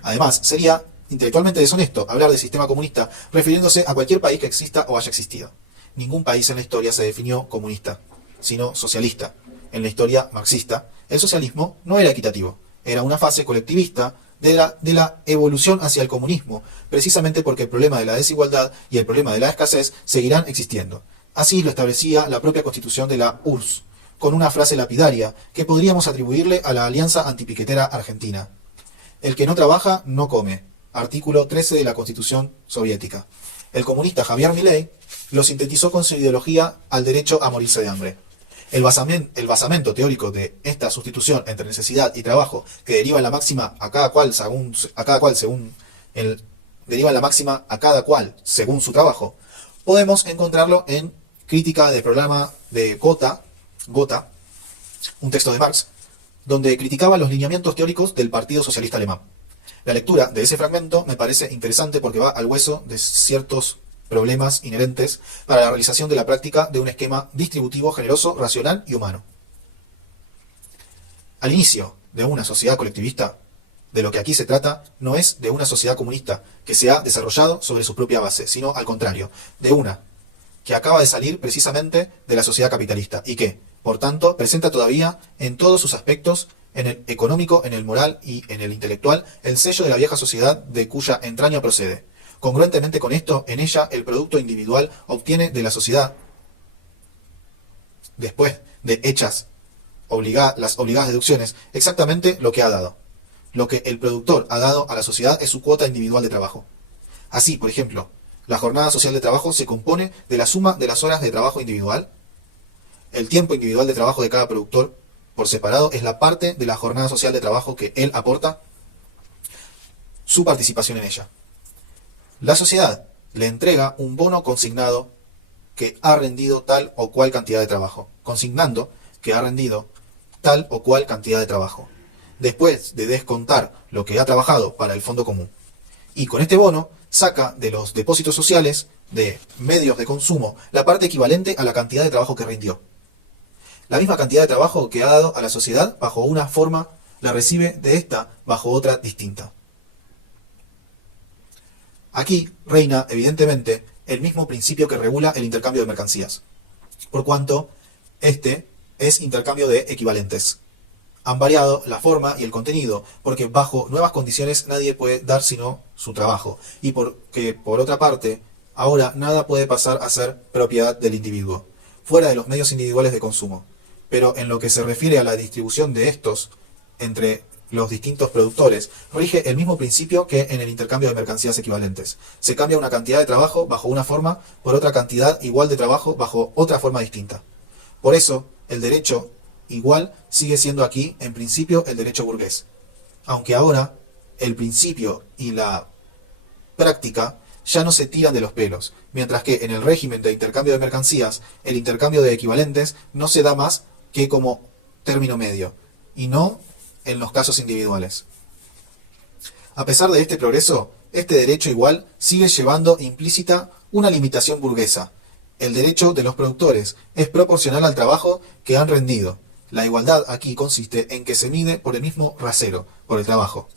Además, sería intelectualmente deshonesto hablar de sistema comunista refiriéndose a cualquier país que exista o haya existido. Ningún país en la historia se definió comunista, sino socialista. En la historia marxista, el socialismo no era equitativo. Era una fase colectivista de la evolución hacia el comunismo, precisamente porque el problema de la desigualdad y el problema de la escasez seguirán existiendo. Así lo establecía la propia constitución de la URSS, con una frase lapidaria que podríamos atribuirle a la Alianza Antipiquetera Argentina. El que no trabaja, no come. Artículo 13 de la Constitución Soviética. El comunista Javier Milei lo sintetizó con su ideología al derecho a morirse de hambre. El basamento teórico de esta sustitución entre necesidad y trabajo, que deriva en la máxima a cada cual según su trabajo, podemos encontrarlo en Crítica del programa de Gotha, un texto de Marx, donde criticaba los lineamientos teóricos del Partido Socialista Alemán. La lectura de ese fragmento me parece interesante porque va al hueso de ciertos problemas inherentes para la realización de la práctica de un esquema distributivo generoso, racional y humano. Al inicio de una sociedad colectivista, de lo que aquí se trata no es de una sociedad comunista que se ha desarrollado sobre su propia base, sino al contrario, de una que acaba de salir precisamente de la sociedad capitalista y que, Por tanto, presenta todavía en todos sus aspectos, en el económico, en el moral y en el intelectual, el sello de la vieja sociedad de cuya entraña procede. Congruentemente con esto, en ella el producto individual obtiene de la sociedad, después de hechas las obligadas deducciones, exactamente lo que ha dado. Lo que el productor ha dado a la sociedad es su cuota individual de trabajo. Así, por ejemplo, la jornada social de trabajo se compone de la suma de las horas de trabajo individual. El tiempo individual de trabajo de cada productor por separado es la parte de la jornada social de trabajo que él aporta su participación en ella. La sociedad le entrega un bono consignado que ha rendido tal o cual cantidad de trabajo, consignando que ha rendido tal o cual cantidad de trabajo, después de descontar lo que ha trabajado para el fondo común. Y con este bono saca de los depósitos sociales de medios de consumo la parte equivalente a la cantidad de trabajo que rindió. La misma cantidad de trabajo que ha dado a la sociedad bajo una forma la recibe de esta bajo otra distinta. Aquí reina, evidentemente, el mismo principio que regula el intercambio de mercancías, por cuanto este es intercambio de equivalentes. Han variado la forma y el contenido, porque bajo nuevas condiciones nadie puede dar sino su trabajo, y porque, por otra parte, ahora nada puede pasar a ser propiedad del individuo, fuera de los medios individuales de consumo. Pero en lo que se refiere a la distribución de estos entre los distintos productores, rige el mismo principio que en el intercambio de mercancías equivalentes. Se cambia una cantidad de trabajo bajo una forma por otra cantidad igual de trabajo bajo otra forma distinta. Por eso, el derecho igual sigue siendo aquí, en principio, el derecho burgués. Aunque ahora, el principio y la práctica ya no se tiran de los pelos, mientras que en el régimen de intercambio de mercancías, el intercambio de equivalentes no se da más que como término medio, y no en los casos individuales. A pesar de este progreso, este derecho igual sigue llevando implícita una limitación burguesa. El derecho de los productores es proporcional al trabajo que han rendido. La igualdad aquí consiste en que se mide por el mismo rasero, por el trabajo.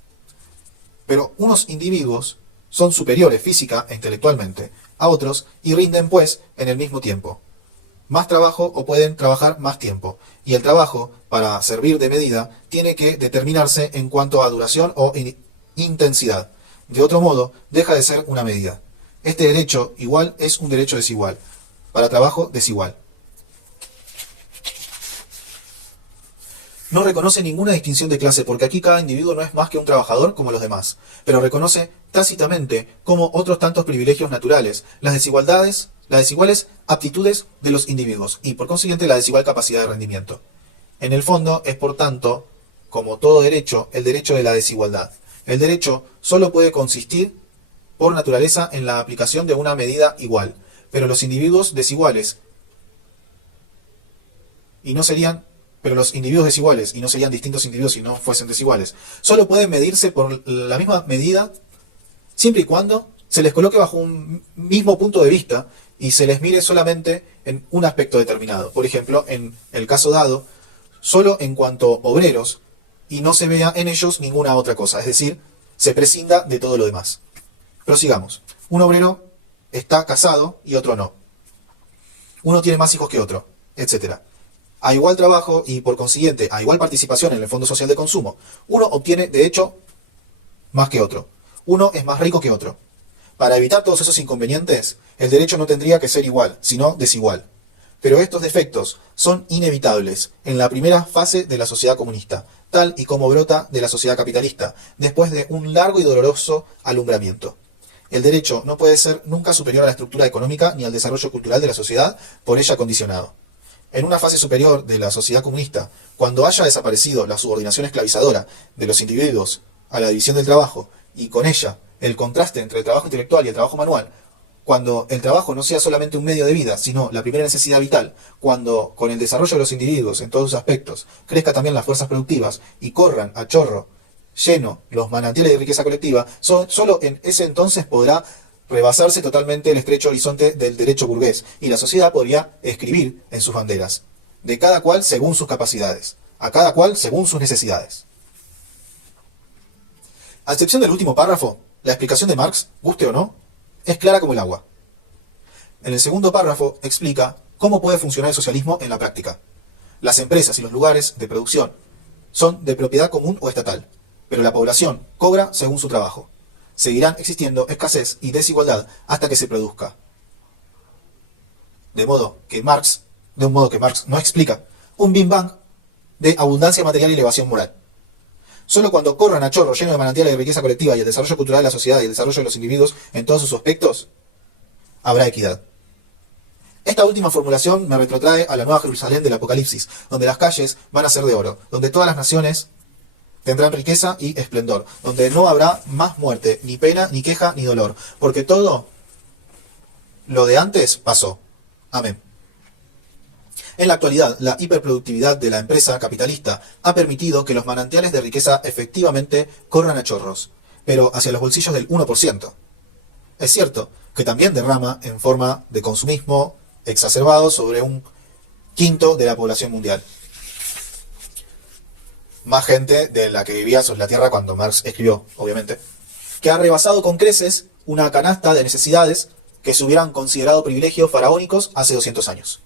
Pero unos individuos son superiores física e intelectualmente a otros y rinden pues en el mismo tiempo más trabajo o pueden trabajar más tiempo, y el trabajo, para servir de medida, tiene que determinarse en cuanto a duración o intensidad. De otro modo, deja de ser una medida. Este derecho igual es un derecho desigual, para trabajo desigual. No reconoce ninguna distinción de clase, porque aquí cada individuo no es más que un trabajador como los demás, pero reconoce tácitamente como otros tantos privilegios naturales, las desiguales aptitudes de los individuos y por consiguiente la desigual capacidad de rendimiento. En el fondo es por tanto, como todo derecho, el derecho de la desigualdad. El derecho solo puede consistir por naturaleza en la aplicación de una medida igual, pero los individuos desiguales y no serían distintos individuos si no fuesen desiguales. Solo pueden medirse por la misma medida siempre y cuando se les coloque bajo un mismo punto de vista y se les mire solamente en un aspecto determinado. Por ejemplo, en el caso dado, solo en cuanto obreros y no se vea en ellos ninguna otra cosa, es decir, se prescinda de todo lo demás. Prosigamos. Un obrero está casado y otro no. Uno tiene más hijos que otro, etc. A igual trabajo y por consiguiente a igual participación en el Fondo Social de Consumo, uno obtiene de hecho más que otro. Uno es más rico que otro. Para evitar todos esos inconvenientes, el derecho no tendría que ser igual, sino desigual. Pero estos defectos son inevitables en la primera fase de la sociedad comunista, tal y como brota de la sociedad capitalista, después de un largo y doloroso alumbramiento. El derecho no puede ser nunca superior a la estructura económica ni al desarrollo cultural de la sociedad por ella condicionado. En una fase superior de la sociedad comunista, cuando haya desaparecido la subordinación esclavizadora de los individuos a la división del trabajo, y con ella el contraste entre el trabajo intelectual y el trabajo manual, cuando el trabajo no sea solamente un medio de vida, sino la primera necesidad vital, cuando con el desarrollo de los individuos en todos sus aspectos crezca también las fuerzas productivas y corran a chorro lleno los manantiales de riqueza colectiva, solo en ese entonces podrá rebasarse totalmente el estrecho horizonte del derecho burgués y la sociedad podría escribir en sus banderas, de cada cual según sus capacidades, a cada cual según sus necesidades. A excepción del último párrafo, la explicación de Marx, guste o no, es clara como el agua. En el segundo párrafo explica cómo puede funcionar el socialismo en la práctica. Las empresas y los lugares de producción son de propiedad común o estatal, pero la población cobra según su trabajo. Seguirán existiendo escasez y desigualdad hasta que se produzca. De un modo que Marx no explica un Big Bang de abundancia material y elevación moral. Solo cuando corran a chorro lleno de manantiales de riqueza colectiva y el desarrollo cultural de la sociedad y el desarrollo de los individuos en todos sus aspectos, habrá equidad. Esta última formulación me retrotrae a la Nueva Jerusalén del Apocalipsis, donde las calles van a ser de oro, donde todas las naciones tendrán riqueza y esplendor, donde no habrá más muerte, ni pena, ni queja, ni dolor, porque todo lo de antes pasó. Amén. En la actualidad, la hiperproductividad de la empresa capitalista ha permitido que los manantiales de riqueza efectivamente corran a chorros, pero hacia los bolsillos del 1%. Es cierto que también derrama en forma de consumismo exacerbado sobre un quinto de la población mundial. Más gente de la que vivía sobre la Tierra cuando Marx escribió, obviamente, que ha rebasado con creces una canasta de necesidades que se hubieran considerado privilegios faraónicos hace 200 años.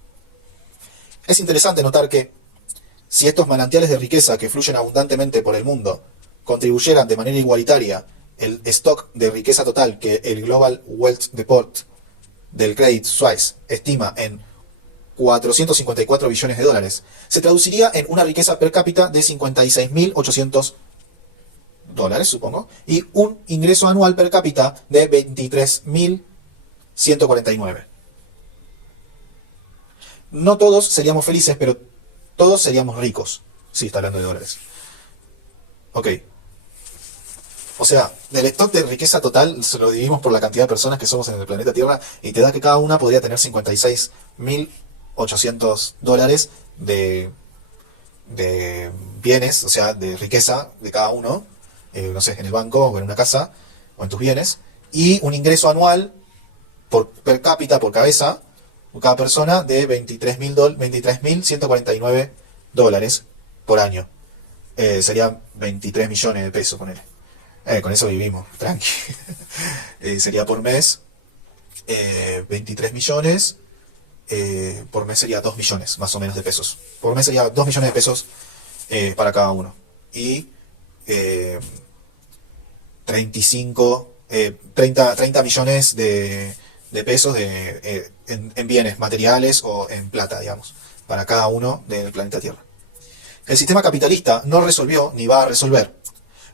Es interesante notar que, si estos manantiales de riqueza que fluyen abundantemente por el mundo contribuyeran de manera igualitaria el stock de riqueza total que el Global Wealth Report del Credit Suisse estima en 454 billones de dólares, se traduciría en una riqueza per cápita de 56.800 dólares, supongo, y un ingreso anual per cápita de 23.149. No todos seríamos felices, pero todos seríamos ricos. Sí, está hablando de dólares. Ok. O sea, del stock de riqueza total se lo dividimos por la cantidad de personas que somos en el planeta Tierra y te da que cada una podría tener 56.800 dólares de bienes, o sea, de riqueza de cada uno, no sé, en el banco o en una casa o en tus bienes, y un ingreso anual per cápita, por cabeza, cada persona de 23.149 dólares por año. Serían 23 millones de pesos, ponele. Con eso vivimos, tranqui. Sería por mes 23 millones. Por mes sería 2 millones, más o menos, de pesos. Por mes sería 2 millones de pesos para cada uno. Y 30 millones de pesos en bienes materiales o en plata, digamos, para cada uno del planeta Tierra. El sistema capitalista no resolvió ni va a resolver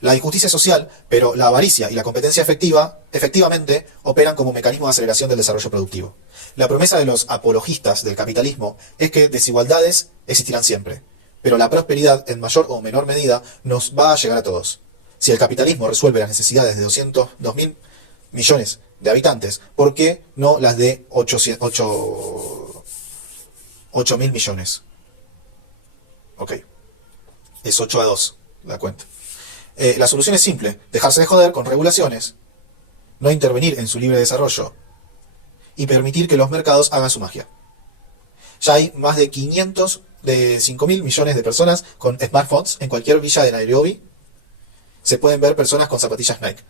la injusticia social, pero la avaricia y la competencia efectivamente operan como mecanismo de aceleración del desarrollo productivo. La promesa de los apologistas del capitalismo es que desigualdades existirán siempre, pero la prosperidad en mayor o menor medida nos va a llegar a todos. Si el capitalismo resuelve las necesidades de 2.000 millones de habitantes, ¿por qué no las de 8.000 millones? Ok, es 8-2 la cuenta. La solución es simple: dejarse de joder con regulaciones, no intervenir en su libre desarrollo y permitir que los mercados hagan su magia. Ya hay más de 5.000 millones de personas con smartphones en cualquier villa de Nairobi. Se pueden ver personas con zapatillas Nike.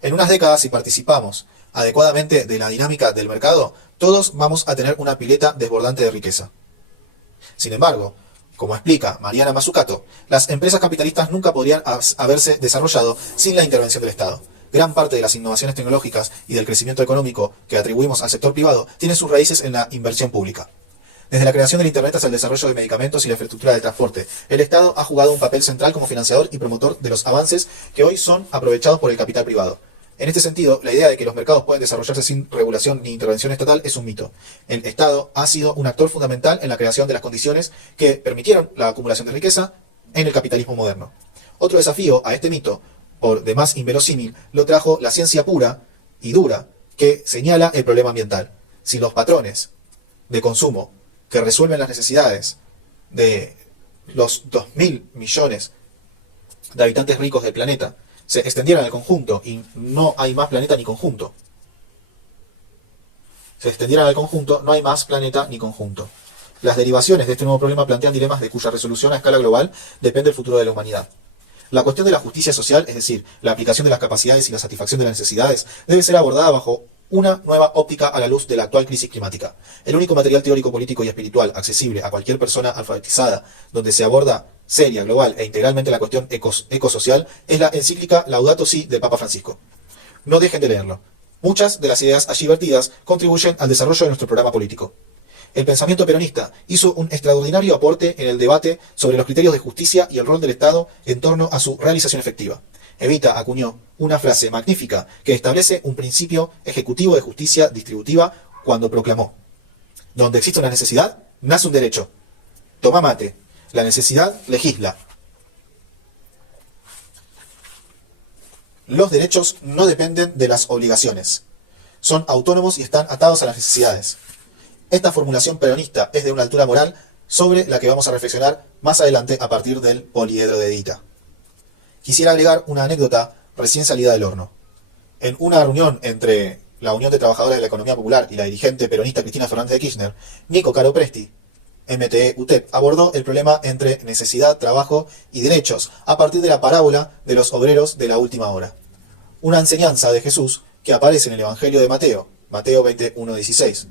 En unas décadas, si participamos adecuadamente de la dinámica del mercado, todos vamos a tener una pileta desbordante de riqueza. Sin embargo, como explica Mariana Mazzucato, las empresas capitalistas nunca podrían haberse desarrollado sin la intervención del Estado. Gran parte de las innovaciones tecnológicas y del crecimiento económico que atribuimos al sector privado tienen sus raíces en la inversión pública. Desde la creación del Internet hasta el desarrollo de medicamentos y la infraestructura de transporte, el Estado ha jugado un papel central como financiador y promotor de los avances que hoy son aprovechados por el capital privado. En este sentido, la idea de que los mercados pueden desarrollarse sin regulación ni intervención estatal es un mito. El Estado ha sido un actor fundamental en la creación de las condiciones que permitieron la acumulación de riqueza en el capitalismo moderno. Otro desafío a este mito, por demás inverosímil, lo trajo la ciencia pura y dura que señala el problema ambiental. Si los patrones de consumo que resuelven las necesidades de los 2.000 millones de habitantes ricos del planeta se extendieran al conjunto, y no hay más planeta ni conjunto. Se extendieran al conjunto, no hay más planeta ni conjunto. Las derivaciones de este nuevo problema plantean dilemas de cuya resolución a escala global depende el futuro de la humanidad. La cuestión de la justicia social, es decir, la aplicación de las capacidades y la satisfacción de las necesidades, debe ser abordada bajo una nueva óptica a la luz de la actual crisis climática. El único material teórico, político y espiritual accesible a cualquier persona alfabetizada, donde se aborda seria, global e integralmente la cuestión ecosocial, es la encíclica Laudato Si del Papa Francisco. No dejen de leerlo. Muchas de las ideas allí vertidas contribuyen al desarrollo de nuestro programa político. El pensamiento peronista hizo un extraordinario aporte en el debate sobre los criterios de justicia y el rol del Estado en torno a su realización efectiva. Evita acuñó una frase magnífica que establece un principio ejecutivo de justicia distributiva cuando proclamó: donde existe una necesidad, nace un derecho. Toma mate. La necesidad legisla. Los derechos no dependen de las obligaciones. Son autónomos y están atados a las necesidades. Esta formulación peronista es de una altura moral sobre la que vamos a reflexionar más adelante a partir del poliedro de Edita. Quisiera agregar una anécdota recién salida del horno. En una reunión entre la Unión de Trabajadores de la Economía Popular y la dirigente peronista Cristina Fernández de Kirchner, Nico Caro Presti, MTE-UTEP, abordó el problema entre necesidad, trabajo y derechos a partir de la parábola de los obreros de la última hora. Una enseñanza de Jesús que aparece en el Evangelio de Mateo, Mateo 21:16.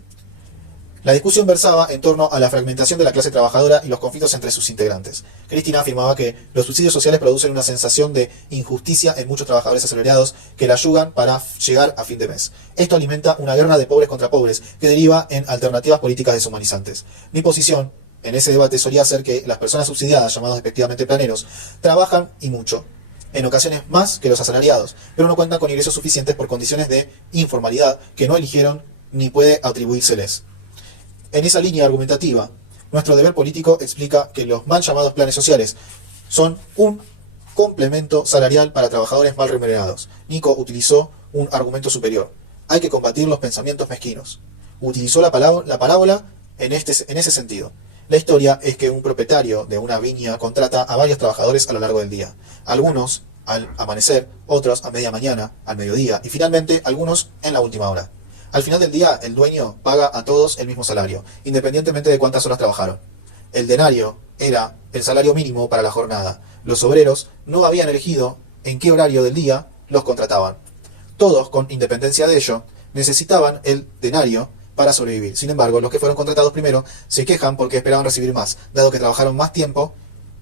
La discusión versaba en torno a la fragmentación de la clase trabajadora y los conflictos entre sus integrantes. Cristina afirmaba que los subsidios sociales producen una sensación de injusticia en muchos trabajadores asalariados que la ayudan para llegar a fin de mes. Esto alimenta una guerra de pobres contra pobres que deriva en alternativas políticas deshumanizantes. Mi posición en ese debate solía ser que las personas subsidiadas, llamados despectivamente planeros, trabajan y mucho, en ocasiones más que los asalariados, pero no cuentan con ingresos suficientes por condiciones de informalidad que no eligieron ni puede atribuírseles. En esa línea argumentativa, nuestro deber político explica que los mal llamados planes sociales son un complemento salarial para trabajadores mal remunerados. Nico utilizó un argumento superior. Hay que combatir los pensamientos mezquinos. Utilizó la parábola en ese sentido. La historia es que un propietario de una viña contrata a varios trabajadores a lo largo del día. Algunos al amanecer, otros a media mañana, al mediodía y finalmente algunos en la última hora. Al final del día, el dueño paga a todos el mismo salario, independientemente de cuántas horas trabajaron. El denario era el salario mínimo para la jornada. Los obreros no habían elegido en qué horario del día los contrataban. Todos, con independencia de ello, necesitaban el denario para sobrevivir. Sin embargo, los que fueron contratados primero se quejan porque esperaban recibir más, dado que trabajaron más tiempo,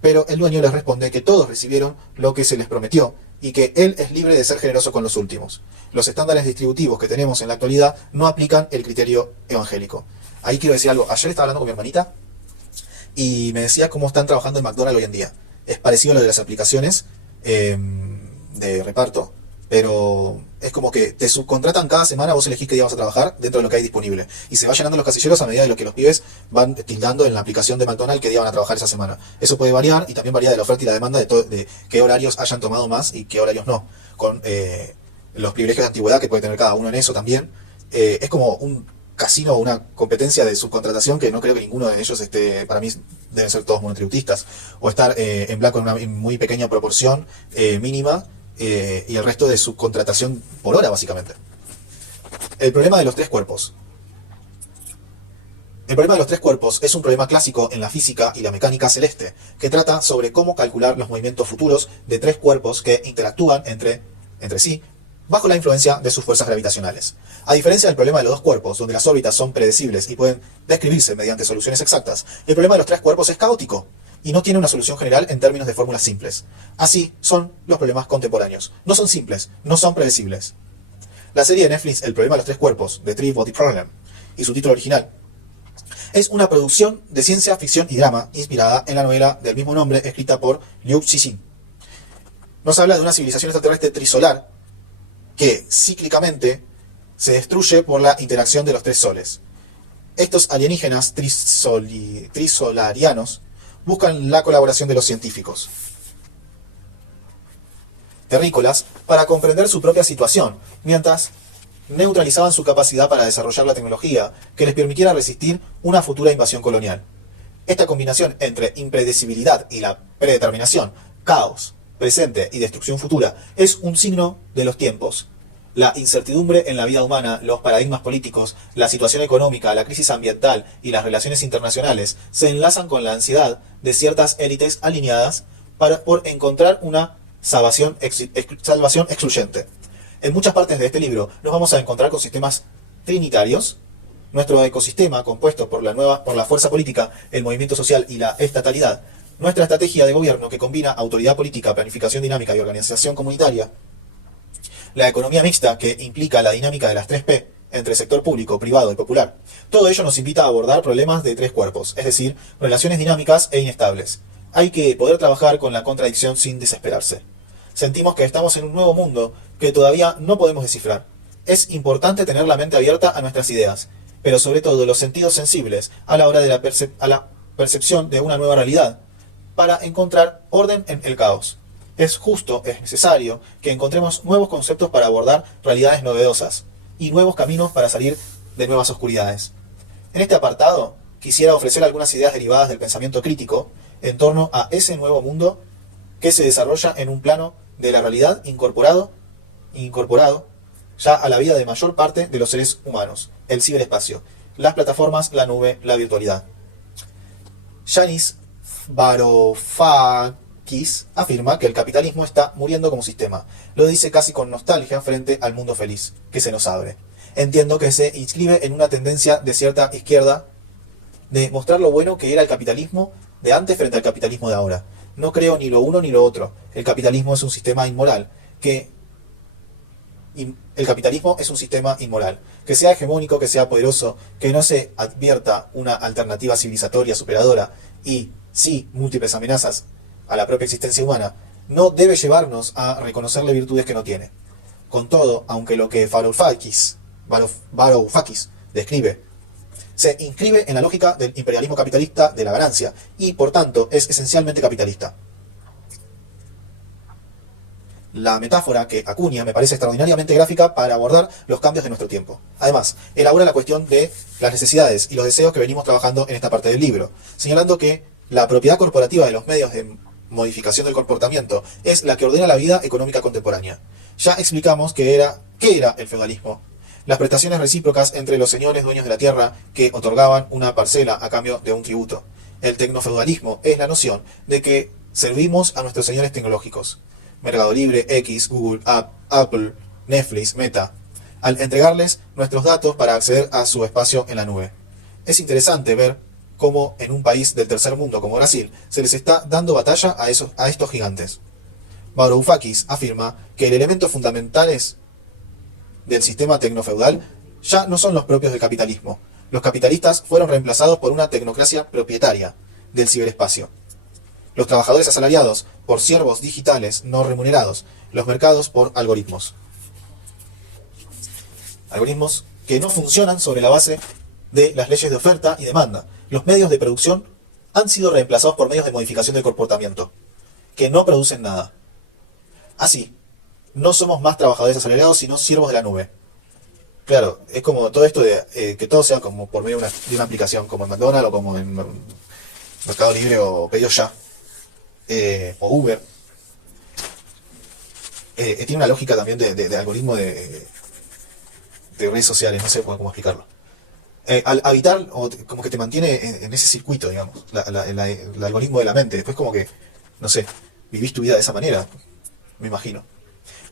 pero el dueño les responde que todos recibieron lo que se les prometió y que él es libre de ser generoso con los últimos. Los estándares distributivos que tenemos en la actualidad no aplican el criterio evangélico. Ahí quiero decir algo. Ayer estaba hablando con mi hermanita y me decía cómo están trabajando en McDonald's hoy en día. Es parecido a lo de las aplicaciones de reparto, pero es como que te subcontratan cada semana, vos elegís qué día vas a trabajar dentro de lo que hay disponible. Y se va llenando los casilleros a medida de lo que los pibes van tildando en la aplicación de McDonald's qué día van a trabajar esa semana. Eso puede variar y también varía de la oferta y la demanda de qué horarios hayan tomado más y qué horarios no. Con los privilegios de antigüedad que puede tener cada uno en eso también. Es como un casino, una competencia de subcontratación que no creo que ninguno de ellos para mí deben ser todos monotributistas. O estar en blanco en una muy pequeña proporción mínima. Y el resto de subcontratación por hora, básicamente. El problema de los tres cuerpos. El problema de los tres cuerpos es un problema clásico en la física y la mecánica celeste, que trata sobre cómo calcular los movimientos futuros de tres cuerpos que interactúan entre sí bajo la influencia de sus fuerzas gravitacionales. A diferencia del problema de los dos cuerpos, donde las órbitas son predecibles y pueden describirse mediante soluciones exactas, el problema de los tres cuerpos es caótico y no tiene una solución general en términos de fórmulas simples. Así son los problemas contemporáneos. No son simples, no son predecibles. La serie de Netflix El problema de los tres cuerpos, The Three Body Problem, y su título original, es una producción de ciencia ficción y drama inspirada en la novela del mismo nombre escrita por Liu Cixin. Nos habla de una civilización extraterrestre trisolar que cíclicamente se destruye por la interacción de los tres soles. Estos alienígenas trisolarianos buscan la colaboración de los científicos terrícolas para comprender su propia situación, mientras neutralizaban su capacidad para desarrollar la tecnología que les permitiera resistir una futura invasión colonial. Esta combinación entre impredecibilidad y la predeterminación, caos presente y destrucción futura, es un signo de los tiempos. La incertidumbre en la vida humana, los paradigmas políticos, la situación económica, la crisis ambiental y las relaciones internacionales se enlazan con la ansiedad de ciertas élites alineadas por encontrar una salvación excluyente. En muchas partes de este libro nos vamos a encontrar con sistemas trinitarios. Nuestro ecosistema, compuesto por la fuerza política, el movimiento social y la estatalidad. Nuestra estrategia de gobierno, que combina autoridad política, planificación dinámica y organización comunitaria. La economía mixta, que implica la dinámica de las 3P, entre sector público, privado y popular. Todo ello nos invita a abordar problemas de tres cuerpos, es decir, relaciones dinámicas e inestables. Hay que poder trabajar con la contradicción sin desesperarse. Sentimos que estamos en un nuevo mundo que todavía no podemos descifrar. Es importante tener la mente abierta a nuestras ideas, pero sobre todo los sentidos sensibles a la hora de la percepción de una nueva realidad, para encontrar orden en el caos. Es necesario que encontremos nuevos conceptos para abordar realidades novedosas y nuevos caminos para salir de nuevas oscuridades. En este apartado quisiera ofrecer algunas ideas derivadas del pensamiento crítico en torno a ese nuevo mundo que se desarrolla en un plano de la realidad incorporado ya a la vida de mayor parte de los seres humanos, el ciberespacio, las plataformas, la nube, la virtualidad. Yanis Varoufakis afirma que el capitalismo está muriendo como sistema. Lo dice casi con nostalgia frente al mundo feliz que se nos abre. Entiendo que se inscribe en una tendencia de cierta izquierda de mostrar lo bueno que era el capitalismo de antes frente al capitalismo de ahora. No creo ni lo uno ni lo otro. El capitalismo es un sistema inmoral que sea hegemónico, que sea poderoso, que no se advierta una alternativa civilizatoria superadora y sí múltiples amenazas a la propia existencia humana, no debe llevarnos a reconocerle virtudes que no tiene. Con todo, aunque lo que Varoufakis describe se inscribe en la lógica del imperialismo capitalista de la ganancia y, por tanto, es esencialmente capitalista. La metáfora que acuña me parece extraordinariamente gráfica para abordar los cambios de nuestro tiempo. Además, elabora la cuestión de las necesidades y los deseos que venimos trabajando en esta parte del libro, señalando que la propiedad corporativa de los medios de modificación del comportamiento es la que ordena la vida económica contemporánea. Ya explicamos qué era el feudalismo. Las prestaciones recíprocas entre los señores dueños de la tierra que otorgaban una parcela a cambio de un tributo. El tecnofeudalismo es la noción de que servimos a nuestros señores tecnológicos. Mercado Libre, X, Google, Apple, Netflix, Meta, al entregarles nuestros datos para acceder a su espacio en la nube. Es interesante ver cómo en un país del tercer mundo como Brasil se les está dando batalla a estos gigantes. Varoufakis afirma que el elemento fundamentales del sistema tecnofeudal ya no son los propios del capitalismo. Los capitalistas fueron reemplazados por una tecnocracia propietaria del ciberespacio. Los trabajadores asalariados por siervos digitales no remunerados. Los mercados por algoritmos. Algoritmos que no funcionan sobre la base de las leyes de oferta y demanda. Los medios de producción han sido reemplazados por medios de modificación del comportamiento, que no producen nada. Así, no somos más trabajadores asalariados, sino siervos de la nube. Claro, es como todo esto de que todo sea como por medio de una aplicación, como en McDonald's o como en Mercado Libre o Pedido Ya. O Uber, tiene una lógica también de algoritmo de redes sociales, no sé cómo explicarlo. Al habitar, como que te mantiene en ese circuito, digamos, el algoritmo de la mente. Después como que, no sé, vivís tu vida de esa manera, me imagino.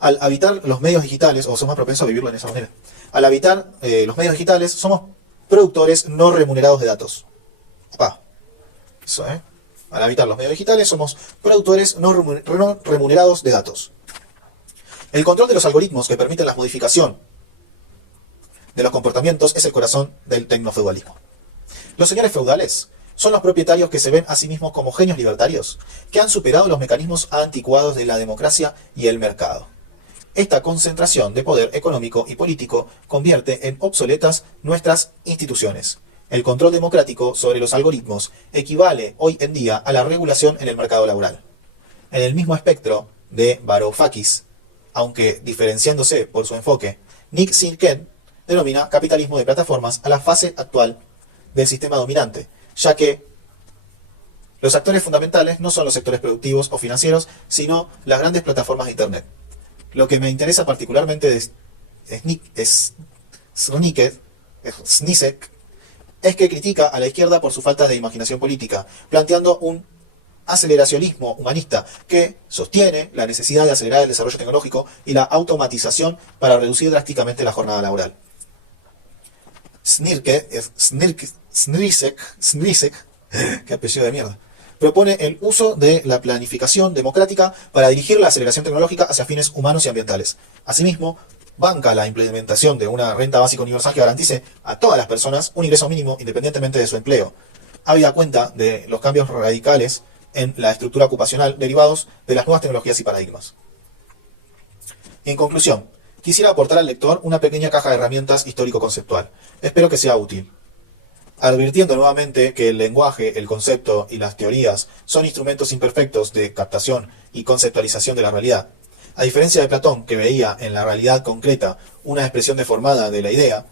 Al habitar los medios digitales, o sos más propenso a vivirlo en esa manera. Al habitar los medios digitales, somos productores no remunerados de datos. Eso, Al habitar los medios digitales somos productores no remunerados de datos. El control de los algoritmos que permiten la modificación de los comportamientos es el corazón del tecnofeudalismo. Los señores feudales son los propietarios que se ven a sí mismos como genios libertarios, que han superado los mecanismos anticuados de la democracia y el mercado. Esta concentración de poder económico y político convierte en obsoletas nuestras instituciones. El control democrático sobre los algoritmos equivale hoy en día a la regulación en el mercado laboral. En el mismo espectro de Varoufakis, aunque diferenciándose por su enfoque, Nick Silken denomina capitalismo de plataformas a la fase actual del sistema dominante, ya que los actores fundamentales no son los sectores productivos o financieros, sino las grandes plataformas de Internet. Lo que me interesa particularmente de Zizek es que critica a la izquierda por su falta de imaginación política, planteando un aceleracionismo humanista que sostiene la necesidad de acelerar el desarrollo tecnológico y la automatización para reducir drásticamente la jornada laboral. Snirsek, qué apellido de mierda, propone el uso de la planificación democrática para dirigir la aceleración tecnológica hacia fines humanos y ambientales. Asimismo, banca la implementación de una renta básica universal que garantice a todas las personas un ingreso mínimo independientemente de su empleo, habida cuenta de los cambios radicales en la estructura ocupacional derivados de las nuevas tecnologías y paradigmas. En conclusión, quisiera aportar al lector una pequeña caja de herramientas histórico-conceptual. Espero que sea útil. Advirtiendo nuevamente que el lenguaje, el concepto y las teorías son instrumentos imperfectos de captación y conceptualización de la realidad. A diferencia de Platón, que veía en la realidad concreta una expresión deformada de la idea,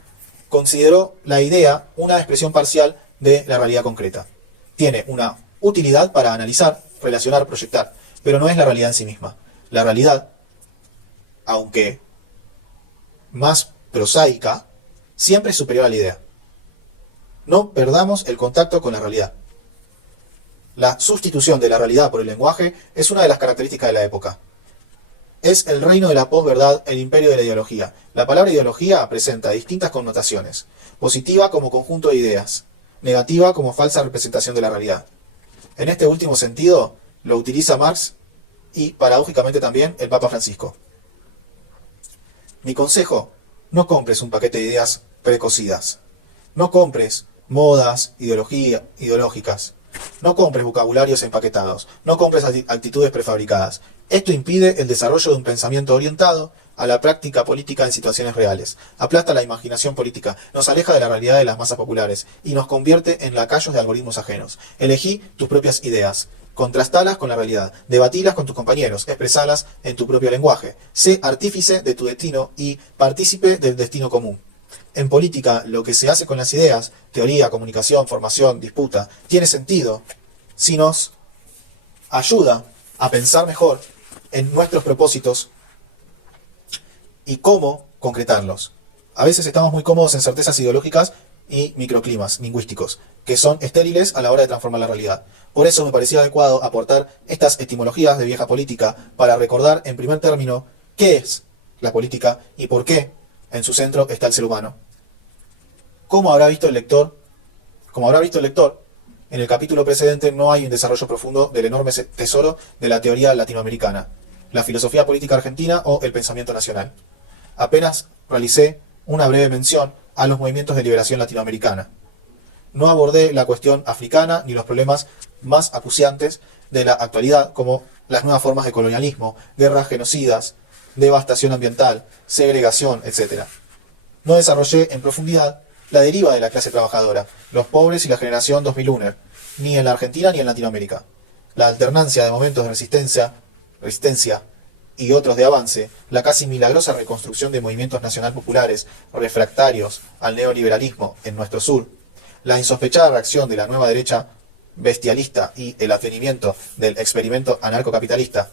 consideró la idea una expresión parcial de la realidad concreta. Tiene una utilidad para analizar, relacionar, proyectar, pero no es la realidad en sí misma. La realidad, aunque más prosaica, siempre es superior a la idea. No perdamos el contacto con la realidad. La sustitución de la realidad por el lenguaje es una de las características de la época. Es el reino de la posverdad, el imperio de la ideología. La palabra ideología presenta distintas connotaciones. Positiva como conjunto de ideas, negativa como falsa representación de la realidad. En este último sentido, lo utiliza Marx y, paradójicamente también, el Papa Francisco. Mi consejo, no compres un paquete de ideas precocidas. No compres modas ideológicas. No compres vocabularios empaquetados. No compres actitudes prefabricadas. Esto impide el desarrollo de un pensamiento orientado a la práctica política en situaciones reales. Aplasta la imaginación política, nos aleja de la realidad de las masas populares y nos convierte en lacayos de algoritmos ajenos. Elegí tus propias ideas. Contrastalas con la realidad, debatilas con tus compañeros, expresalas en tu propio lenguaje. Sé artífice de tu destino y partícipe del destino común. En política, lo que se hace con las ideas, teoría, comunicación, formación, disputa, tiene sentido si nos ayuda a pensar mejor en nuestros propósitos y cómo concretarlos. A veces estamos muy cómodos en certezas ideológicas y microclimas lingüísticos, que son estériles a la hora de transformar la realidad. Por eso me parecía adecuado aportar estas etimologías de vieja política para recordar en primer término qué es la política y por qué en su centro está el ser humano. Como habrá visto el lector, en el capítulo precedente no hay un desarrollo profundo del enorme tesoro de la teoría latinoamericana, la filosofía política argentina o el pensamiento nacional. Apenas realicé una breve mención a los movimientos de liberación latinoamericana. No abordé la cuestión africana ni los problemas más acuciantes de la actualidad, como las nuevas formas de colonialismo, guerras genocidas, devastación ambiental, segregación, etc. No desarrollé en profundidad la deriva de la clase trabajadora, los pobres y la generación 2001, ni en la Argentina ni en Latinoamérica. La alternancia de momentos de resistencia y otros de avance, la casi milagrosa reconstrucción de movimientos nacional populares refractarios al neoliberalismo en nuestro sur, la insospechada reacción de la nueva derecha bestialista y el advenimiento del experimento anarcocapitalista.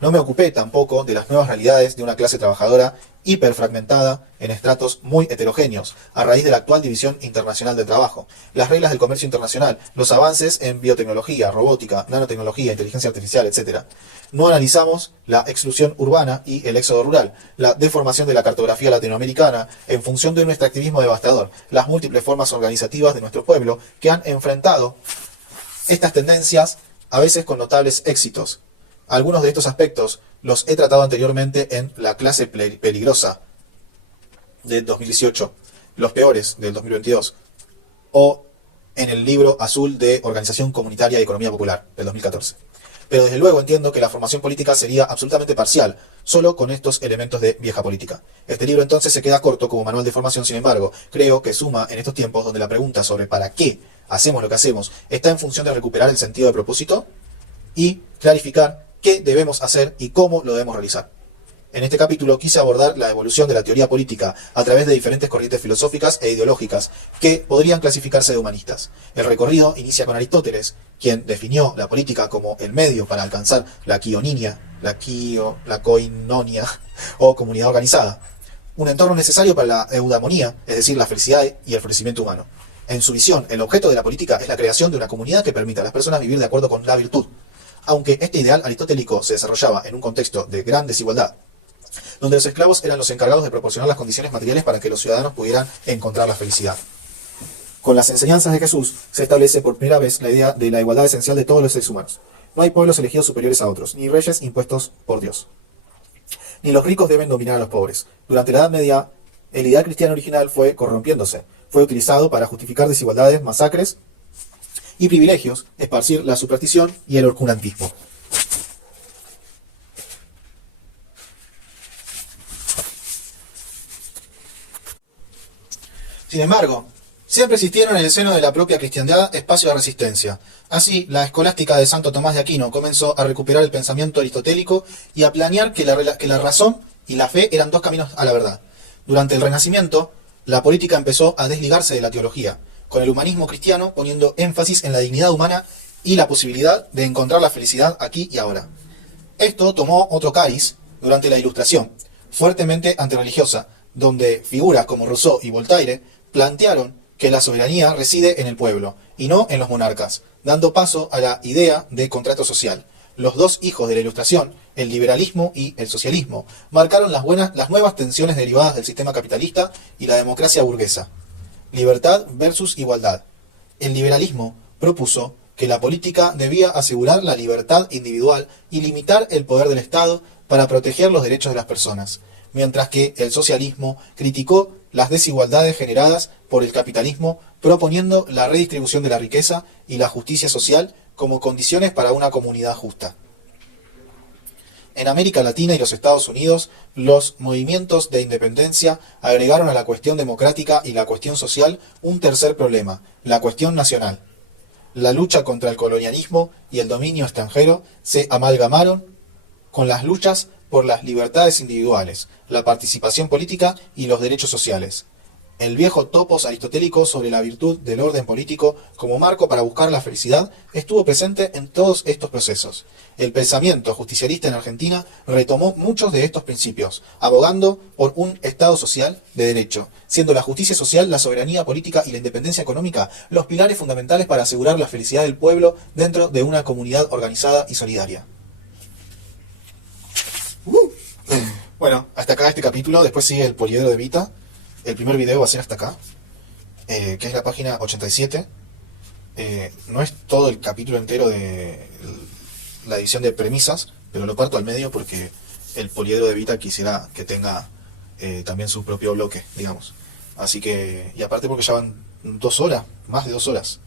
No me ocupé tampoco de las nuevas realidades de una clase trabajadora hiperfragmentada en estratos muy heterogéneos, a raíz de la actual división internacional del trabajo, las reglas del comercio internacional, los avances en biotecnología, robótica, nanotecnología, inteligencia artificial, etc. No analizamos la exclusión urbana y el éxodo rural, la deformación de la cartografía latinoamericana en función de nuestro activismo devastador, las múltiples formas organizativas de nuestro pueblo que han enfrentado estas tendencias, a veces con notables éxitos. Algunos de estos aspectos los he tratado anteriormente en La clase peligrosa del 2018, Los peores del 2022, o en el libro azul de Organización Comunitaria y Economía Popular del 2014. Pero desde luego entiendo que la formación política sería absolutamente parcial, solo con estos elementos de vieja política. Este libro entonces se queda corto como manual de formación, sin embargo, creo que suma en estos tiempos donde la pregunta sobre para qué hacemos lo que hacemos está en función de recuperar el sentido de propósito y clarificar qué debemos hacer y cómo lo debemos realizar. En este capítulo quise abordar la evolución de la teoría política a través de diferentes corrientes filosóficas e ideológicas que podrían clasificarse de humanistas. El recorrido inicia con Aristóteles, quien definió la política como el medio para alcanzar la koinonia o comunidad organizada, un entorno necesario para la eudamonía, es decir, la felicidad y el florecimiento humano. En su visión, el objeto de la política es la creación de una comunidad que permita a las personas vivir de acuerdo con la virtud. Aunque este ideal aristotélico se desarrollaba en un contexto de gran desigualdad, donde los esclavos eran los encargados de proporcionar las condiciones materiales para que los ciudadanos pudieran encontrar la felicidad. Con las enseñanzas de Jesús se establece por primera vez la idea de la igualdad esencial de todos los seres humanos. No hay pueblos elegidos superiores a otros, ni reyes impuestos por Dios. Ni los ricos deben dominar a los pobres. Durante la Edad Media, el ideal cristiano original fue corrompiéndose. Fue utilizado para justificar desigualdades, masacres y privilegios, esparcir la superstición y el oscurantismo. Sin embargo, siempre existieron en el seno de la propia cristiandad espacios de resistencia. Así, la escolástica de Santo Tomás de Aquino comenzó a recuperar el pensamiento aristotélico y a planear que la razón y la fe eran dos caminos a la verdad. Durante el Renacimiento, la política empezó a desligarse de la teología, con el humanismo cristiano poniendo énfasis en la dignidad humana y la posibilidad de encontrar la felicidad aquí y ahora. Esto tomó otro cariz durante la Ilustración, fuertemente antirreligiosa, donde figuras como Rousseau y Voltaire plantearon que la soberanía reside en el pueblo y no en los monarcas, dando paso a la idea de contrato social. Los dos hijos de la Ilustración, el liberalismo y el socialismo, marcaron las nuevas tensiones derivadas del sistema capitalista y la democracia burguesa. Libertad versus igualdad. El liberalismo propuso que la política debía asegurar la libertad individual y limitar el poder del Estado para proteger los derechos de las personas, mientras que el socialismo criticó las desigualdades generadas por el capitalismo, proponiendo la redistribución de la riqueza y la justicia social como condiciones para una comunidad justa. En América Latina y los Estados Unidos, los movimientos de independencia agregaron a la cuestión democrática y la cuestión social un tercer problema, la cuestión nacional. La lucha contra el colonialismo y el dominio extranjero se amalgamaron con las luchas por las libertades individuales, la participación política y los derechos sociales. El viejo topos aristotélico sobre la virtud del orden político como marco para buscar la felicidad estuvo presente en todos estos procesos. El pensamiento justicialista en Argentina retomó muchos de estos principios, abogando por un Estado social de derecho, siendo la justicia social, la soberanía política y la independencia económica los pilares fundamentales para asegurar la felicidad del pueblo dentro de una comunidad organizada y solidaria. Bueno, hasta acá este capítulo, después sigue el Poliedro de Vita. El primer video va a ser hasta acá, que es la página 87. No es todo el capítulo entero de la edición de premisas, pero lo parto al medio porque el Poliedro de Vita quisiera que tenga también su propio bloque, digamos. Así que, y aparte porque ya van 2 horas, más de 2 horas.